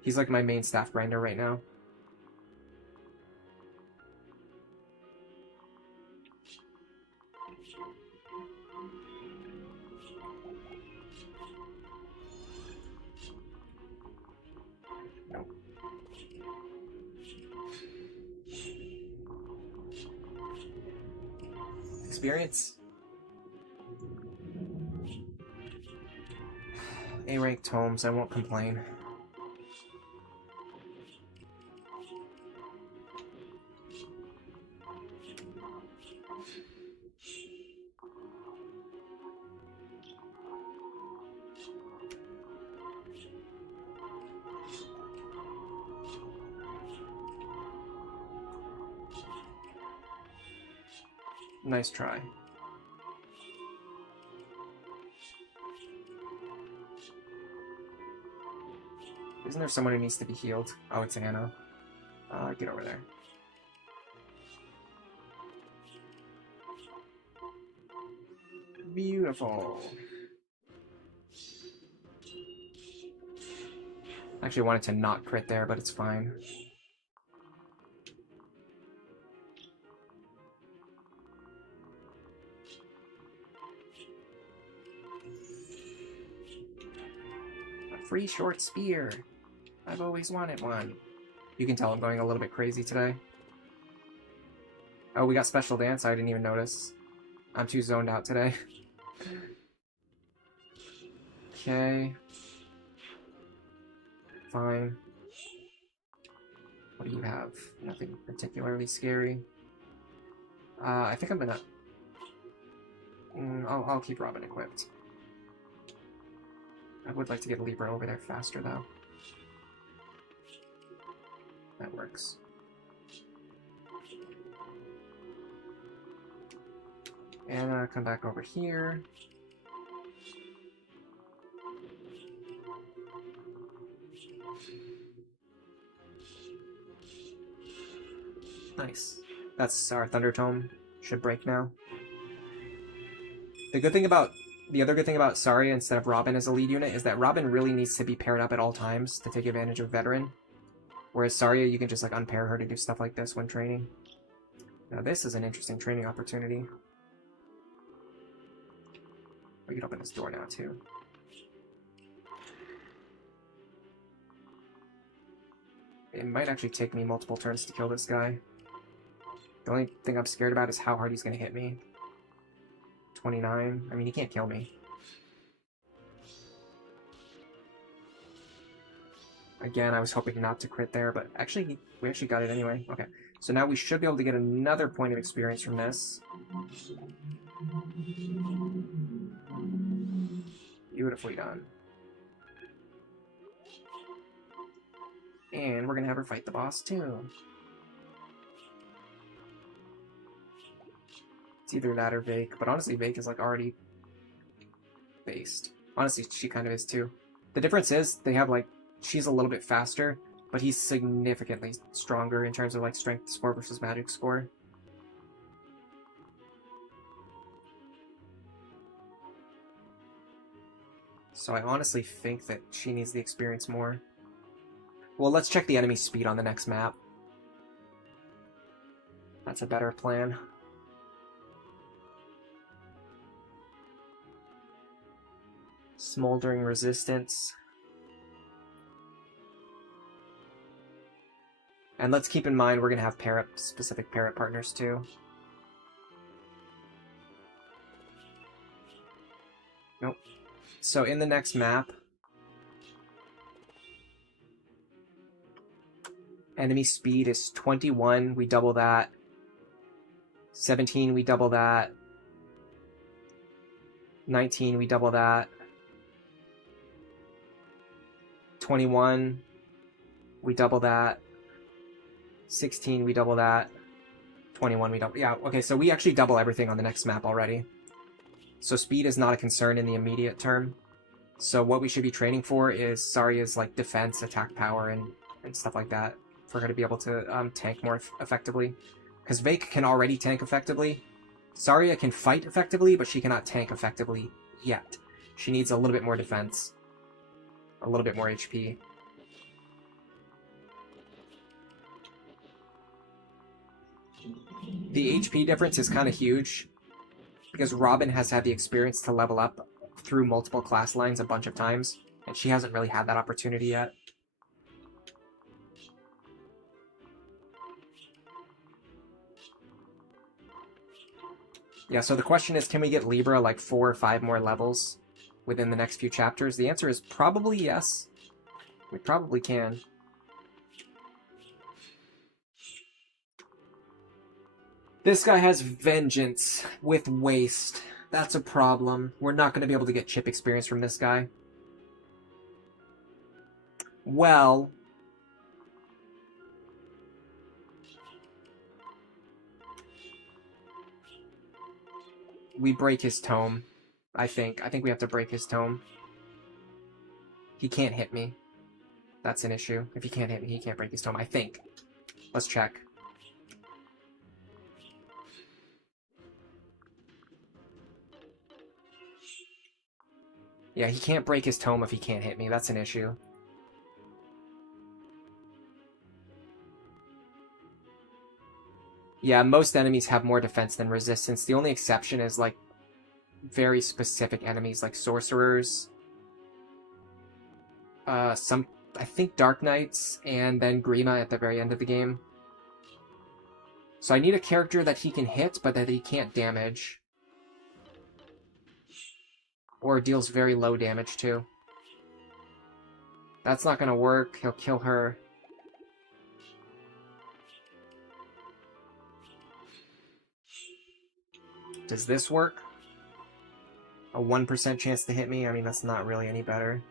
He's like my main staff grinder right now. Nope. Experience. A-rank tomes, I won't complain. Nice try. Isn't there someone who needs to be healed? Oh, it's Anna. Get over there. Beautiful. Actually, I wanted to not crit there, but it's fine. A free short spear. I've always wanted one. You can tell I'm going a little bit crazy today. Oh, we got special dance? I didn't even notice. I'm too zoned out today. Okay. Fine. What do you have? Nothing particularly scary. I think I'm gonna... I'll keep Robin equipped. I would like to get Libra over there faster, though. That works. And come back over here. Nice. That's our Thunder Tome. Should break now. The other good thing about Saria instead of Robin as a lead unit is that Robin really needs to be paired up at all times to take advantage of Veteran. Whereas Saria, you can just like unpair her to do stuff like this when training. Now this is an interesting training opportunity. We can open this door now too. It might actually take me multiple turns to kill this guy. The only thing I'm scared about is how hard he's going to hit me. 29. I mean, he can't kill me. Again, I was hoping not to crit there, but actually, we actually got it anyway. Okay, so now we should be able to get another point of experience from this. Beautifully done. And we're going to have her fight the boss, too. It's either that or Vaike, but honestly, Vaike is, like, already based. Honestly, she kind of is, too. The difference is, they have, like, she's a little bit faster, but he's significantly stronger in terms of, like, strength score versus magic score. So I honestly think that she needs the experience more. Well, let's check the enemy speed on the next map. That's a better plan. Smoldering resistance. And let's keep in mind we're going to have specific parrot partners too. Nope. So in the next map, enemy speed is 21, we double that. 17, we double that. 19, we double that. 21, we double that. 16, we double that. 21, we double... Yeah, okay, so we actually double everything on the next map already. So speed is not a concern in the immediate term. So what we should be training for is Saria's like defense, attack power, and stuff like that. For her to be able to tank more effectively. Because Vaike can already tank effectively. Saria can fight effectively, but she cannot tank effectively yet. She needs a little bit more defense. A little bit more HP. The HP difference is kind of huge, because Robin has had the experience to level up through multiple class lines a bunch of times, and she hasn't really had that opportunity yet. Yeah, so the question is, can we get Libra like 4 or 5 more levels within the next few chapters? The answer is probably yes. We probably can. This guy has Vengeance with Waste. That's a problem. We're not going to be able to get chip experience from this guy. Well... we break his tome, I think. I think we have to break his tome. He can't hit me. That's an issue. If he can't hit me, he can't break his tome, I think. Let's check. Yeah, he can't break his tome if he can't hit me. That's an issue. Yeah, most enemies have more defense than resistance. The only exception is, like, very specific enemies, like sorcerers. I think Dark Knights, and then Grima at the very end of the game. So I need a character that he can hit, but that he can't damage. Or deals very low damage, too. That's not gonna work. He'll kill her. Does this work? A 1% chance to hit me? I mean, that's not really any better.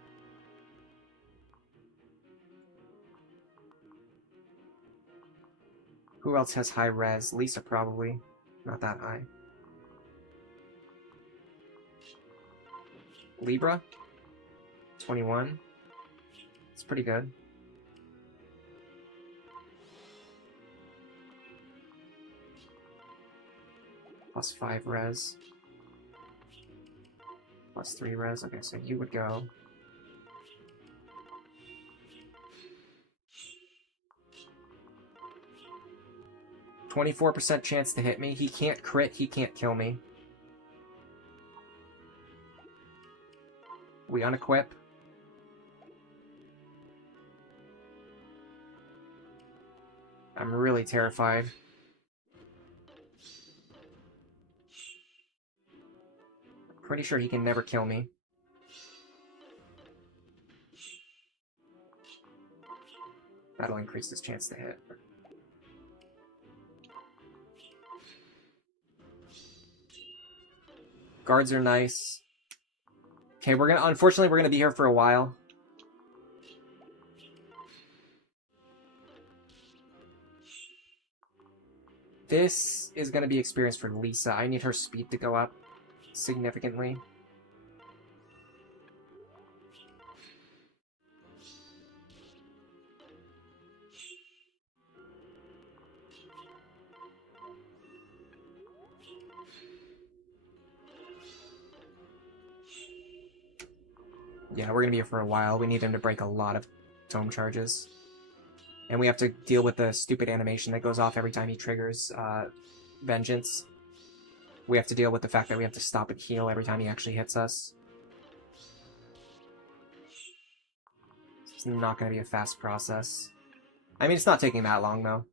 Who else has high res? Lisa, probably. Not that high. Libra? 21. It's pretty good. Plus 5 res. Plus 3 res. Okay, so you would go. "24% chance to hit me. He can't crit, he can't kill me." We unequip. I'm really terrified. Pretty sure he can never kill me. That'll increase his chance to hit. Guards are nice. Okay, unfortunately, we're gonna be here for a while. This is gonna be experience for Lisa. I need her speed to go up significantly. Yeah, we're gonna be here for a while. We need him to break a lot of tome charges. And we have to deal with the stupid animation that goes off every time he triggers Vengeance. We have to deal with the fact that we have to stop and heal every time he actually hits us. It's not going to be a fast process. I mean, it's not taking that long, though.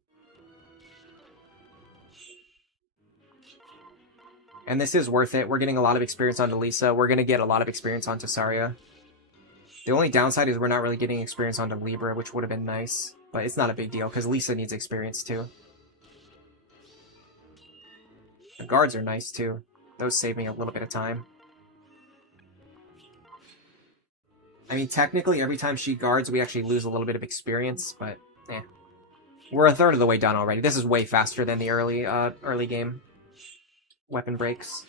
And this is worth it. We're getting a lot of experience onto Lisa. We're going to get a lot of experience onto Saria. The only downside is we're not really getting experience onto Libra, which would have been nice. But it's not a big deal, because Lisa needs experience, too. The guards are nice, too. Those save me a little bit of time. I mean, technically, every time she guards, we actually lose a little bit of experience, but eh. We're a third of the way done already. This is way faster than the early game weapon breaks.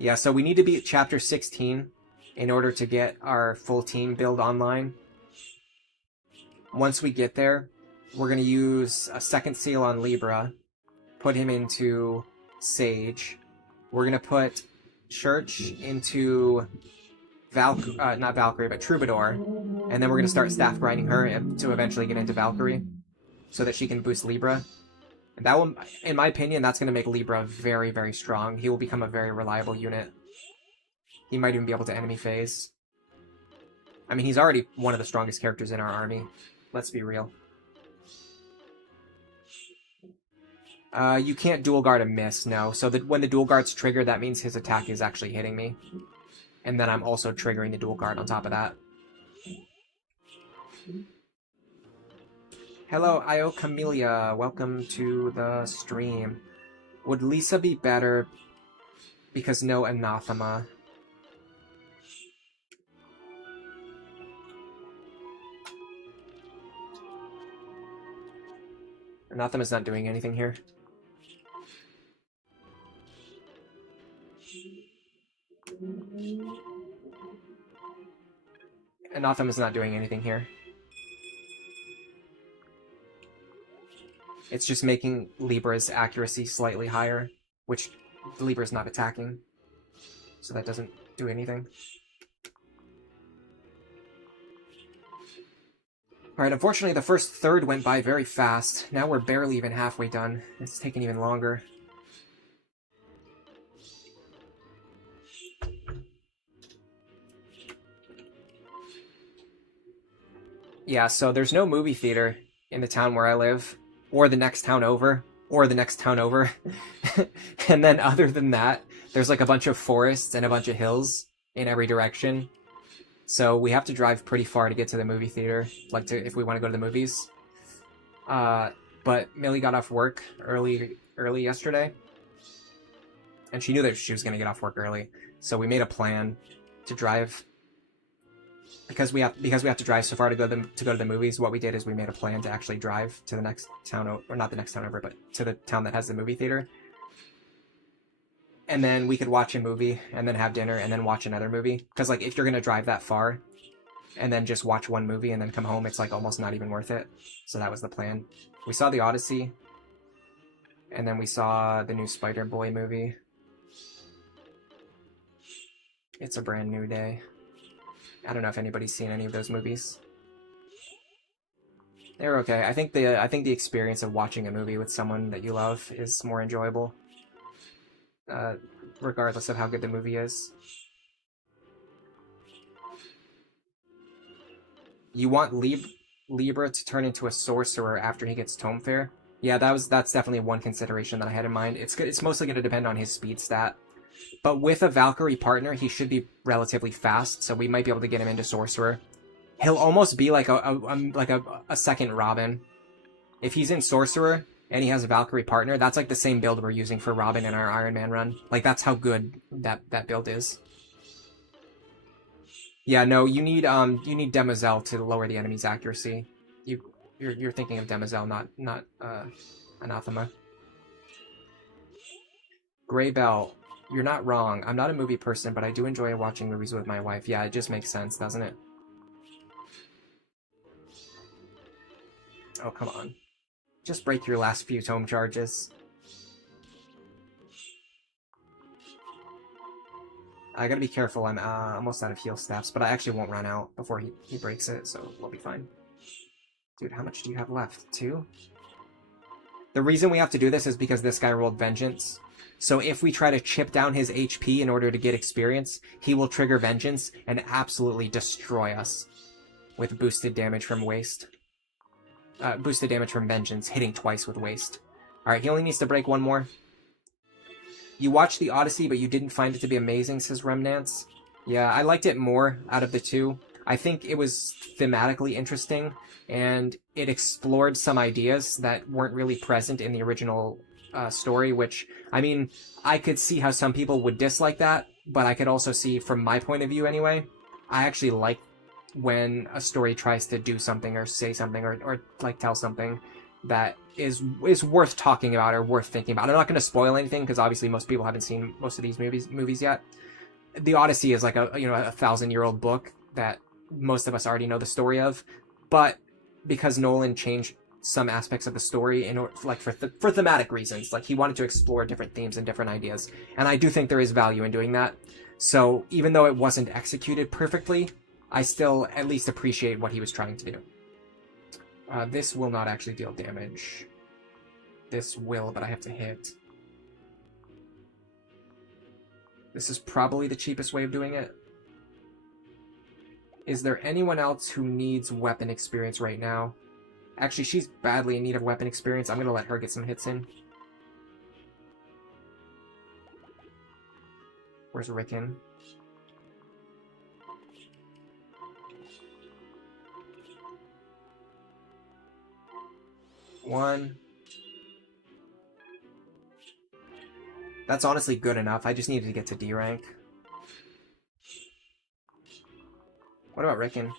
Yeah, so we need to be at chapter 16 in order to get our full team build online. Once we get there, we're going to use a second seal on Libra, put him into Sage. We're going to put Church into not Valkyrie, but Troubadour, and then we're going to start staff grinding her to eventually get into Valkyrie so that she can boost Libra. And that will, in my opinion, that's going to make Libra very, very strong. He will become a very reliable unit. He might even be able to enemy phase. I mean, he's already one of the strongest characters in our army. Let's be real. You can't dual guard a miss, no. So that when the dual guard's triggered, that means his attack is actually hitting me. And then I'm also triggering the dual guard on top of that. Hello, Io Camellia. Welcome to the stream. Would Lisa be better because no Anathema? Anathema's not doing anything here. Anathema's not doing anything here. It's just making Libra's accuracy slightly higher, which Libra's not attacking. So that doesn't do anything. Alright, unfortunately the first third went by very fast. Now we're barely even halfway done. It's taking even longer. Yeah, so there's no movie theater in the town where I live, or the next town over, or the next town over. And then other than that, there's like a bunch of forests and a bunch of hills in every direction. So we have to drive pretty far to get to the movie theater, like if we want to go to the movies. But Millie got off work early yesterday, and she knew that she was going to get off work early. So we made a plan to drive. Because we have to drive so far to go to the movies, what we did is we made a plan to actually drive to the next town, or not the next town over, but to the town that has the movie theater. And then we could watch a movie, and then have dinner, and then watch another movie. Because, like, if you're going to drive that far, and then just watch one movie and then come home, it's, like, almost not even worth it. So that was the plan. We saw The Odyssey, and then we saw the new Spider-Boy movie. It's a brand new day. I don't know if anybody's seen any of those movies. They're okay. I think the experience of watching a movie with someone that you love is more enjoyable, regardless of how good the movie is. You want Libra to turn into a sorcerer after he gets Tome Fair? Yeah, that's definitely one consideration that I had in mind. It's mostly going to depend on his speed stat. But with a Valkyrie partner, he should be relatively fast, so we might be able to get him into Sorcerer. He'll almost be like a second Robin. If he's in Sorcerer and he has a Valkyrie partner, that's like the same build we're using for Robin in our Iron Man run. Like, that's how good that build is. Yeah, no, you need Demoiselle to lower the enemy's accuracy. You're thinking of Demoiselle, not Anathema. Grey Bell. You're not wrong. I'm not a movie person, but I do enjoy watching movies with my wife. Yeah, it just makes sense, doesn't it? Oh, come on. Just break your last few tome charges. I gotta be careful. I'm almost out of heal staffs, but I actually won't run out before he breaks it, so we'll be fine. Dude, how much do you have left? 2? The reason we have to do this is because this guy rolled Vengeance. So if we try to chip down his HP in order to get experience, he will trigger Vengeance and absolutely destroy us with boosted damage from Waste. Boosted damage from Vengeance, hitting twice with Waste. Alright, he only needs to break one more. You watched The Odyssey, but you didn't find it to be amazing, says Remnants. Yeah, I liked it more out of the two. I think it was thematically interesting, and it explored some ideas that weren't really present in the original story, which, I mean, I could see how some people would dislike that, but I could also see, from my point of view anyway, I actually like when a story tries to do something or say something or like tell something that is worth talking about or worth thinking about. I'm not going to spoil anything because obviously most people haven't seen most of these movies yet. The Odyssey is like a 1,000-year-old book that most of us already know the story of, but because Nolan changed some aspects of the story in order, like for thematic reasons, like he wanted to explore different themes and different ideas, and I do think there is value in doing that. So even though it wasn't executed perfectly, I still at least appreciate what he was trying to do. This will not actually deal damage. This will, but I have to hit. This is probably the cheapest way of doing it. Is there anyone else who needs weapon experience right now? Actually, she's badly in need of weapon experience. I'm going to let her get some hits in. Where's Rickon? One. That's honestly good enough. I just needed to get to D rank. What about Rickon?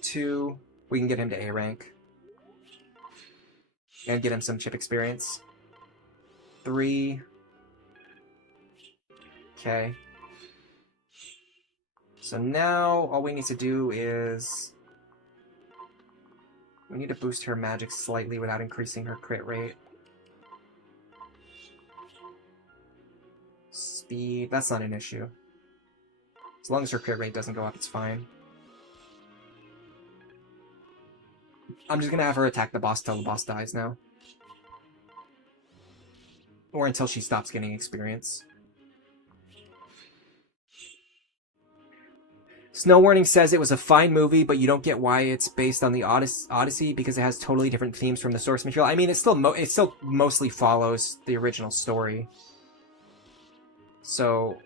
Two. We can get him to A rank. And get him some chip experience. 3. Okay. So now all we need to do is we need to boost her magic slightly without increasing her crit rate. Speed, that's not an issue. As long as her crit rate doesn't go up, it's fine. I'm just gonna have her attack the boss till the boss dies now. Or until she stops getting experience. Snow Warning says it was a fine movie, but you don't get why it's based on the Odyssey because it has totally different themes from the source material. I mean, it still mostly follows the original story. So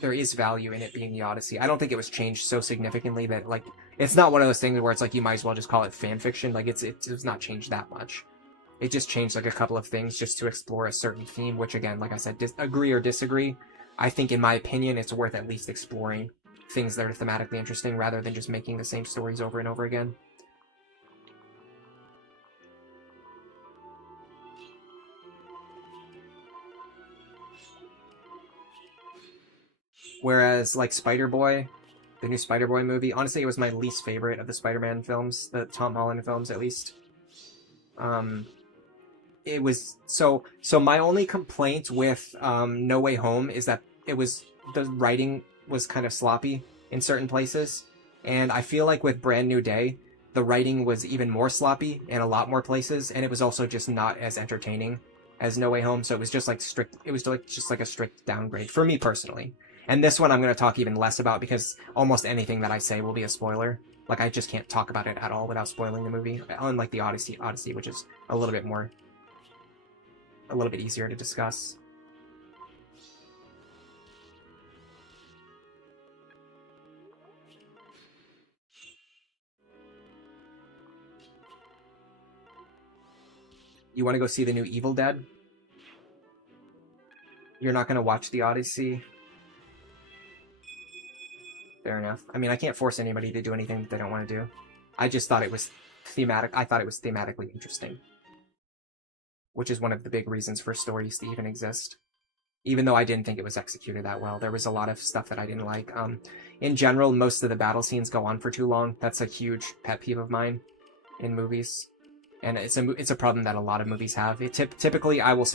there is value in it being the Odyssey. I don't think it was changed so significantly that, like, it's not one of those things where it's like you might as well just call it fan fiction. Like, it's not changed that much. It just changed, like, a couple of things just to explore a certain theme, which, again, like I said, agree or disagree, I think, in my opinion, it's worth at least exploring things that are thematically interesting rather than just making the same stories over and over again. Whereas, like, Spider-Boy, the new Spider-Boy movie, honestly, it was my least favorite of the Spider-Man films, the Tom Holland films, at least. It was, so my only complaint with No Way Home is that the writing was kind of sloppy in certain places, and I feel like with Brand New Day, the writing was even more sloppy in a lot more places, and it was also just not as entertaining as No Way Home, so it was just like just like a strict downgrade for me personally. And this one I'm going to talk even less about because almost anything that I say will be a spoiler. Like, I just can't talk about it at all without spoiling the movie, unlike the Odyssey, which is a little bit easier to discuss. You want to go see the new Evil Dead? You're not going to watch the Odyssey? Fair enough. I mean, I can't force anybody to do anything that they don't want to do. I just thought it was thematic. I thought it was thematically interesting, which is one of the big reasons for stories to even exist. Even though I didn't think it was executed that well, there was a lot of stuff that I didn't like. In general, most of the battle scenes go on for too long. That's a huge pet peeve of mine in movies, and it's a problem that a lot of movies have. Typically, I will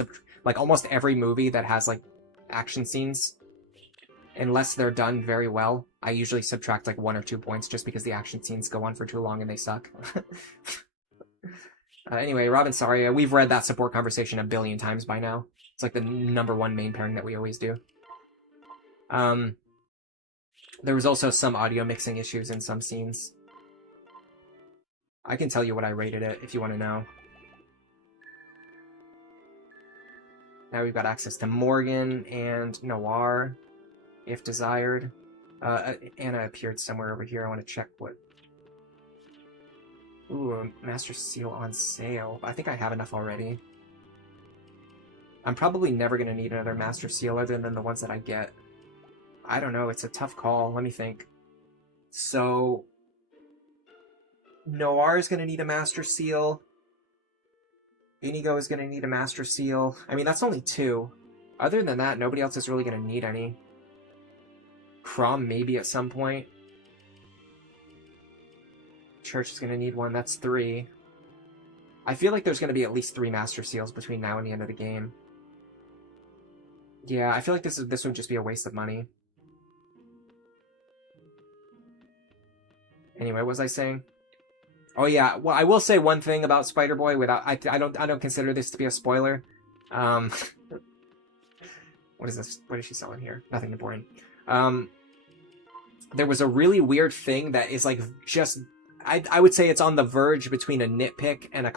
like almost every movie that has like action scenes, unless they're done very well, I usually subtract like 1 or 2 points just because the action scenes go on for too long and they suck. Anyway, Robin, sorry, we've read that support conversation a billion times by now. It's like the #1 main pairing that we always do. There was also some audio mixing issues in some scenes. I can tell you what I rated it if you want to know. Now we've got access to Morgan and Noir. if desired. Anna appeared somewhere over here. I want to check what... Ooh, a Master Seal on sale. I think I have enough already. I'm probably never going to need another Master Seal other than the ones that I get. I don't know. It's a tough call. Let me think. So... Noir is going to need a Master Seal. Inigo is going to need a Master Seal. I mean, that's only 2. Other than that, nobody else is really going to need any. Crom maybe at some point. Church is going to need 1. That's 3. I feel like there's going to be at least 3 Master Seals between now and the end of the game. Yeah, I feel like this would just be a waste of money. Anyway, what was I saying? Oh yeah, well, I will say one thing about Spider-Boy without I don't consider this to be a spoiler. What is this? What is she selling here? Nothing important. There was a really weird thing that is like just I would say it's on the verge between a nitpick and a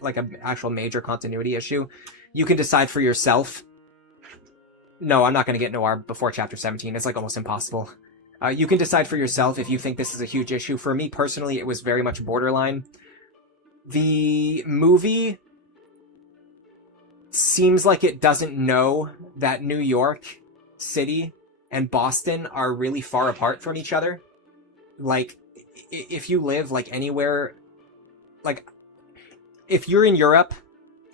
like an actual major continuity issue. You can decide for yourself. No, I'm not going to get Noir before Chapter 17. It's like almost impossible. You can decide for yourself if you think this is a huge issue. For me personally, it was very much borderline. The movie seems like it doesn't know that New York City and Boston are really far apart from each other. Like, if you live, like, anywhere... Like, if you're in Europe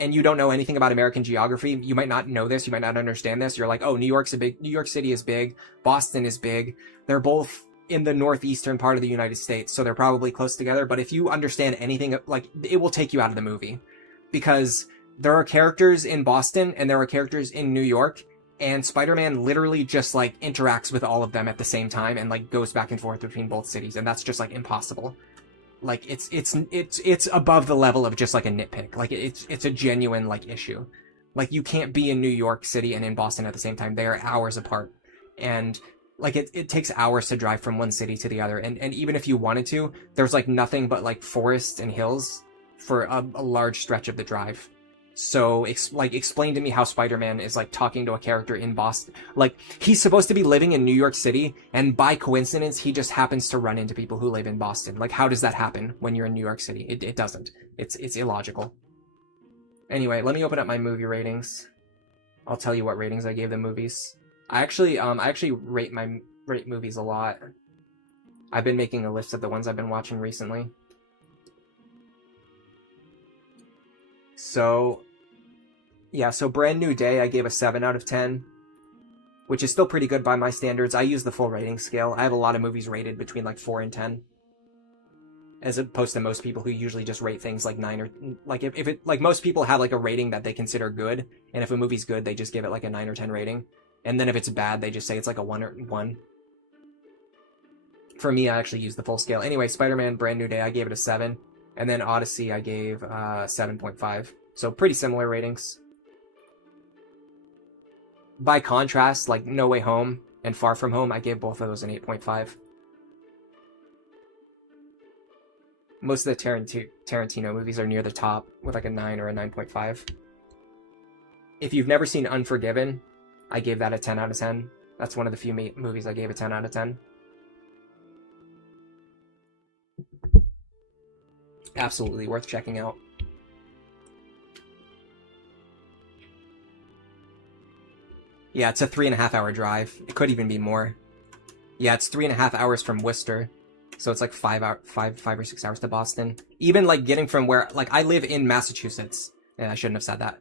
and you don't know anything about American geography, you might not know this, you might not understand this. You're like, oh, New York City is big, Boston is big. They're both in the northeastern part of the United States, so they're probably close together. But if you understand anything, like, it will take you out of the movie. Because there are characters in Boston and there are characters in New York, and Spider-Man literally just, like, interacts with all of them at the same time and, like, goes back and forth between both cities, and that's just, like, impossible. Like, it's above the level of just, like, a nitpick. Like, it's a genuine, like, issue. Like, you can't be in New York City and in Boston at the same time. They are hours apart. And, like, it takes hours to drive from one city to the other. And even if you wanted to, there's, like, nothing but, like, forests and hills for a large stretch of the drive. So, explain to me how Spider-Man is, like, talking to a character in Boston. Like, he's supposed to be living in New York City, and by coincidence, he just happens to run into people who live in Boston. Like, how does that happen when you're in New York City? It doesn't. It's illogical. Anyway, let me open up my movie ratings. I'll tell you what ratings I gave the movies. I actually rate movies a lot. I've been making a list of the ones I've been watching recently. So... yeah, so Brand New Day, I gave a 7 out of 10, which is still pretty good by my standards. I use the full rating scale. I have a lot of movies rated between, like, 4 and 10, as opposed to most people who usually just rate things like 9 or... Like, if it... Like, most people have, like, a rating that they consider good, and if a movie's good, they just give it, like, a 9 or 10 rating. And then if it's bad, they just say it's, like, a 1 or 1. For me, I actually use the full scale. Anyway, Spider-Man Brand New Day, I gave it a 7. And then Odyssey, I gave 7.5. So, pretty similar ratings. By contrast, like No Way Home and Far From Home, I gave both of those an 8.5. Most of the Tarantino movies are near the top with like a 9 or a 9.5. If you've never seen Unforgiven, I gave that a 10 out of 10. That's one of the few movies I gave a 10 out of 10. Absolutely worth checking out. Yeah, it's a 3.5 hour drive. It could even be more. Yeah, it's 3.5 hours from Worcester. So it's like 5 or 6 hours to Boston. Even like getting from where, like, I live in Massachusetts. Yeah, I shouldn't have said that.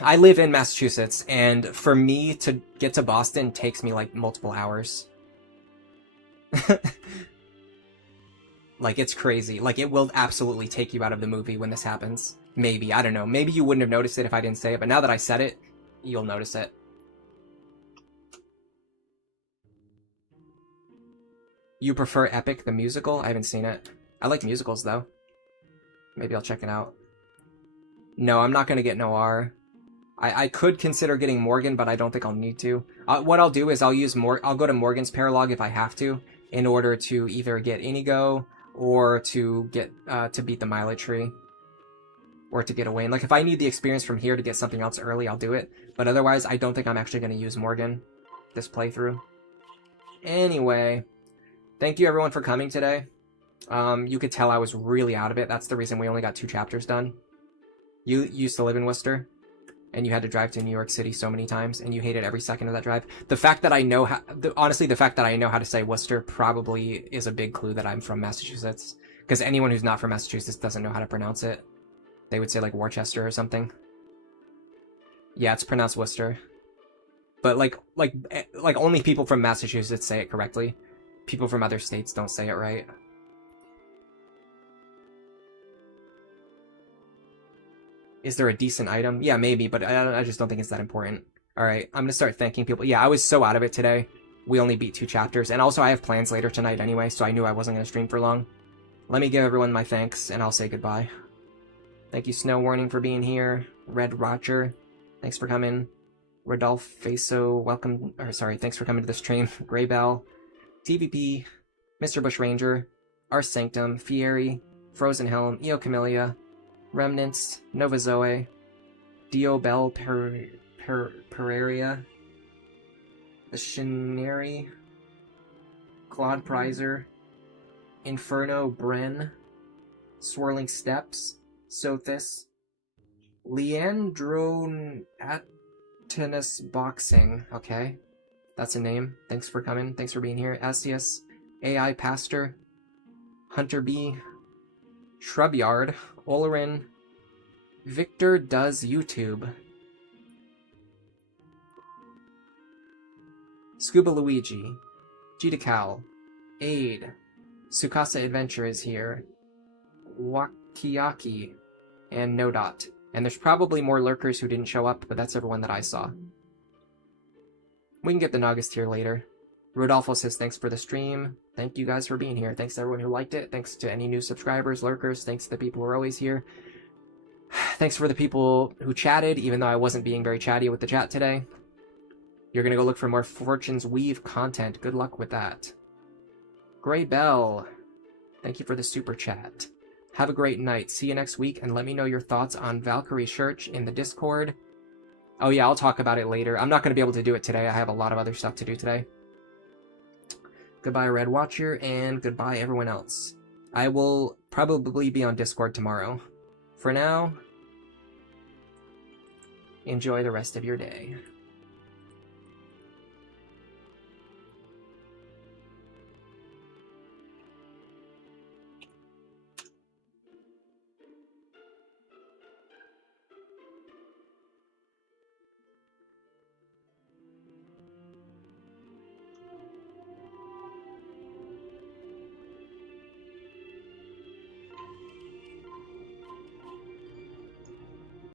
I live in Massachusetts, and for me to get to Boston takes me like multiple hours. Like, it's crazy. Like, it will absolutely take you out of the movie when this happens. Maybe, I don't know. Maybe you wouldn't have noticed it if I didn't say it, but now that I said it, you'll notice it. You prefer Epic, the musical? I haven't seen it. I like musicals, though. Maybe I'll check it out. No, I'm not going to get Noir. I could consider getting Morgan, but I don't think I'll need to. What I'll do is I'll go to Morgan's Paralog if I have to, in order to either get Inigo, or to get, to beat the Mileage Tree. Or to get away. And, like, if I need the experience from here to get something else early, I'll do it. But otherwise, I don't think I'm actually going to use Morgan. this playthrough. Anyway, thank you everyone for coming today. You could tell I was really out of it. That's the reason we only got 2 chapters done. You used to live in Worcester, and you had to drive to New York City so many times, and you hated every second of that drive. The fact that I know how, honestly, the fact that I know how to say Worcester probably is a big clue that I'm from Massachusetts. Because anyone who's not from Massachusetts doesn't know how to pronounce it. They would say like Worcester or something. Yeah, it's pronounced Worcester. But like only people from Massachusetts say it correctly. People from other states don't say it right. Is there a decent item? Yeah, maybe, but I just don't think it's that important. Alright, I'm gonna start thanking people. Yeah, I was so out of it today. We only beat 2 chapters, and also I have plans later tonight anyway, so I knew I wasn't gonna stream for long. Let me give everyone my thanks, and I'll say goodbye. Thank you, Snow Warning, for being here. Red Roger, thanks for coming. Rodolph Faso, welcome, or sorry, thanks for coming to the stream. Grey Bell, TVP, Mr. Bushranger, Our Sanctum, Fieri, Frozen Helm, Eo Camellia, Remnants, Nova Zoe, Dio Bell Pereira, The Shinari, Claude Prizer, Inferno Bren, Swirling Steps, Sothis, Leandro Tennis Boxing, okay, that's a name. Thanks for coming. Thanks for being here. Asius, AI Pastor, Hunter B, Shrubyard, Olerin, Victor Does YouTube, Scuba Luigi, Gitacal, Aid, Sukasa Adventure is here, Wakiaki, and Nodot. And there's probably more lurkers who didn't show up, but that's everyone that I saw. We can get the Nagas tier later. Rodolfo says thanks for the stream. Thank you guys for being here. Thanks to everyone who liked it. Thanks to any new subscribers, lurkers. Thanks to the people who are always here. Thanks for the people who chatted, even though I wasn't being very chatty with the chat today. You're gonna go look for more Fortune's Weave content. Good luck with that. Grey Bell, thank you for the super chat. Have a great night. See you next week, and let me know your thoughts on Valkyrie Church in the Discord. Oh yeah, I'll talk about it later. I'm not going to be able to do it today. I have a lot of other stuff to do today. Goodbye, Red Watcher, and goodbye, everyone else. I will probably be on Discord tomorrow. For now, enjoy the rest of your day.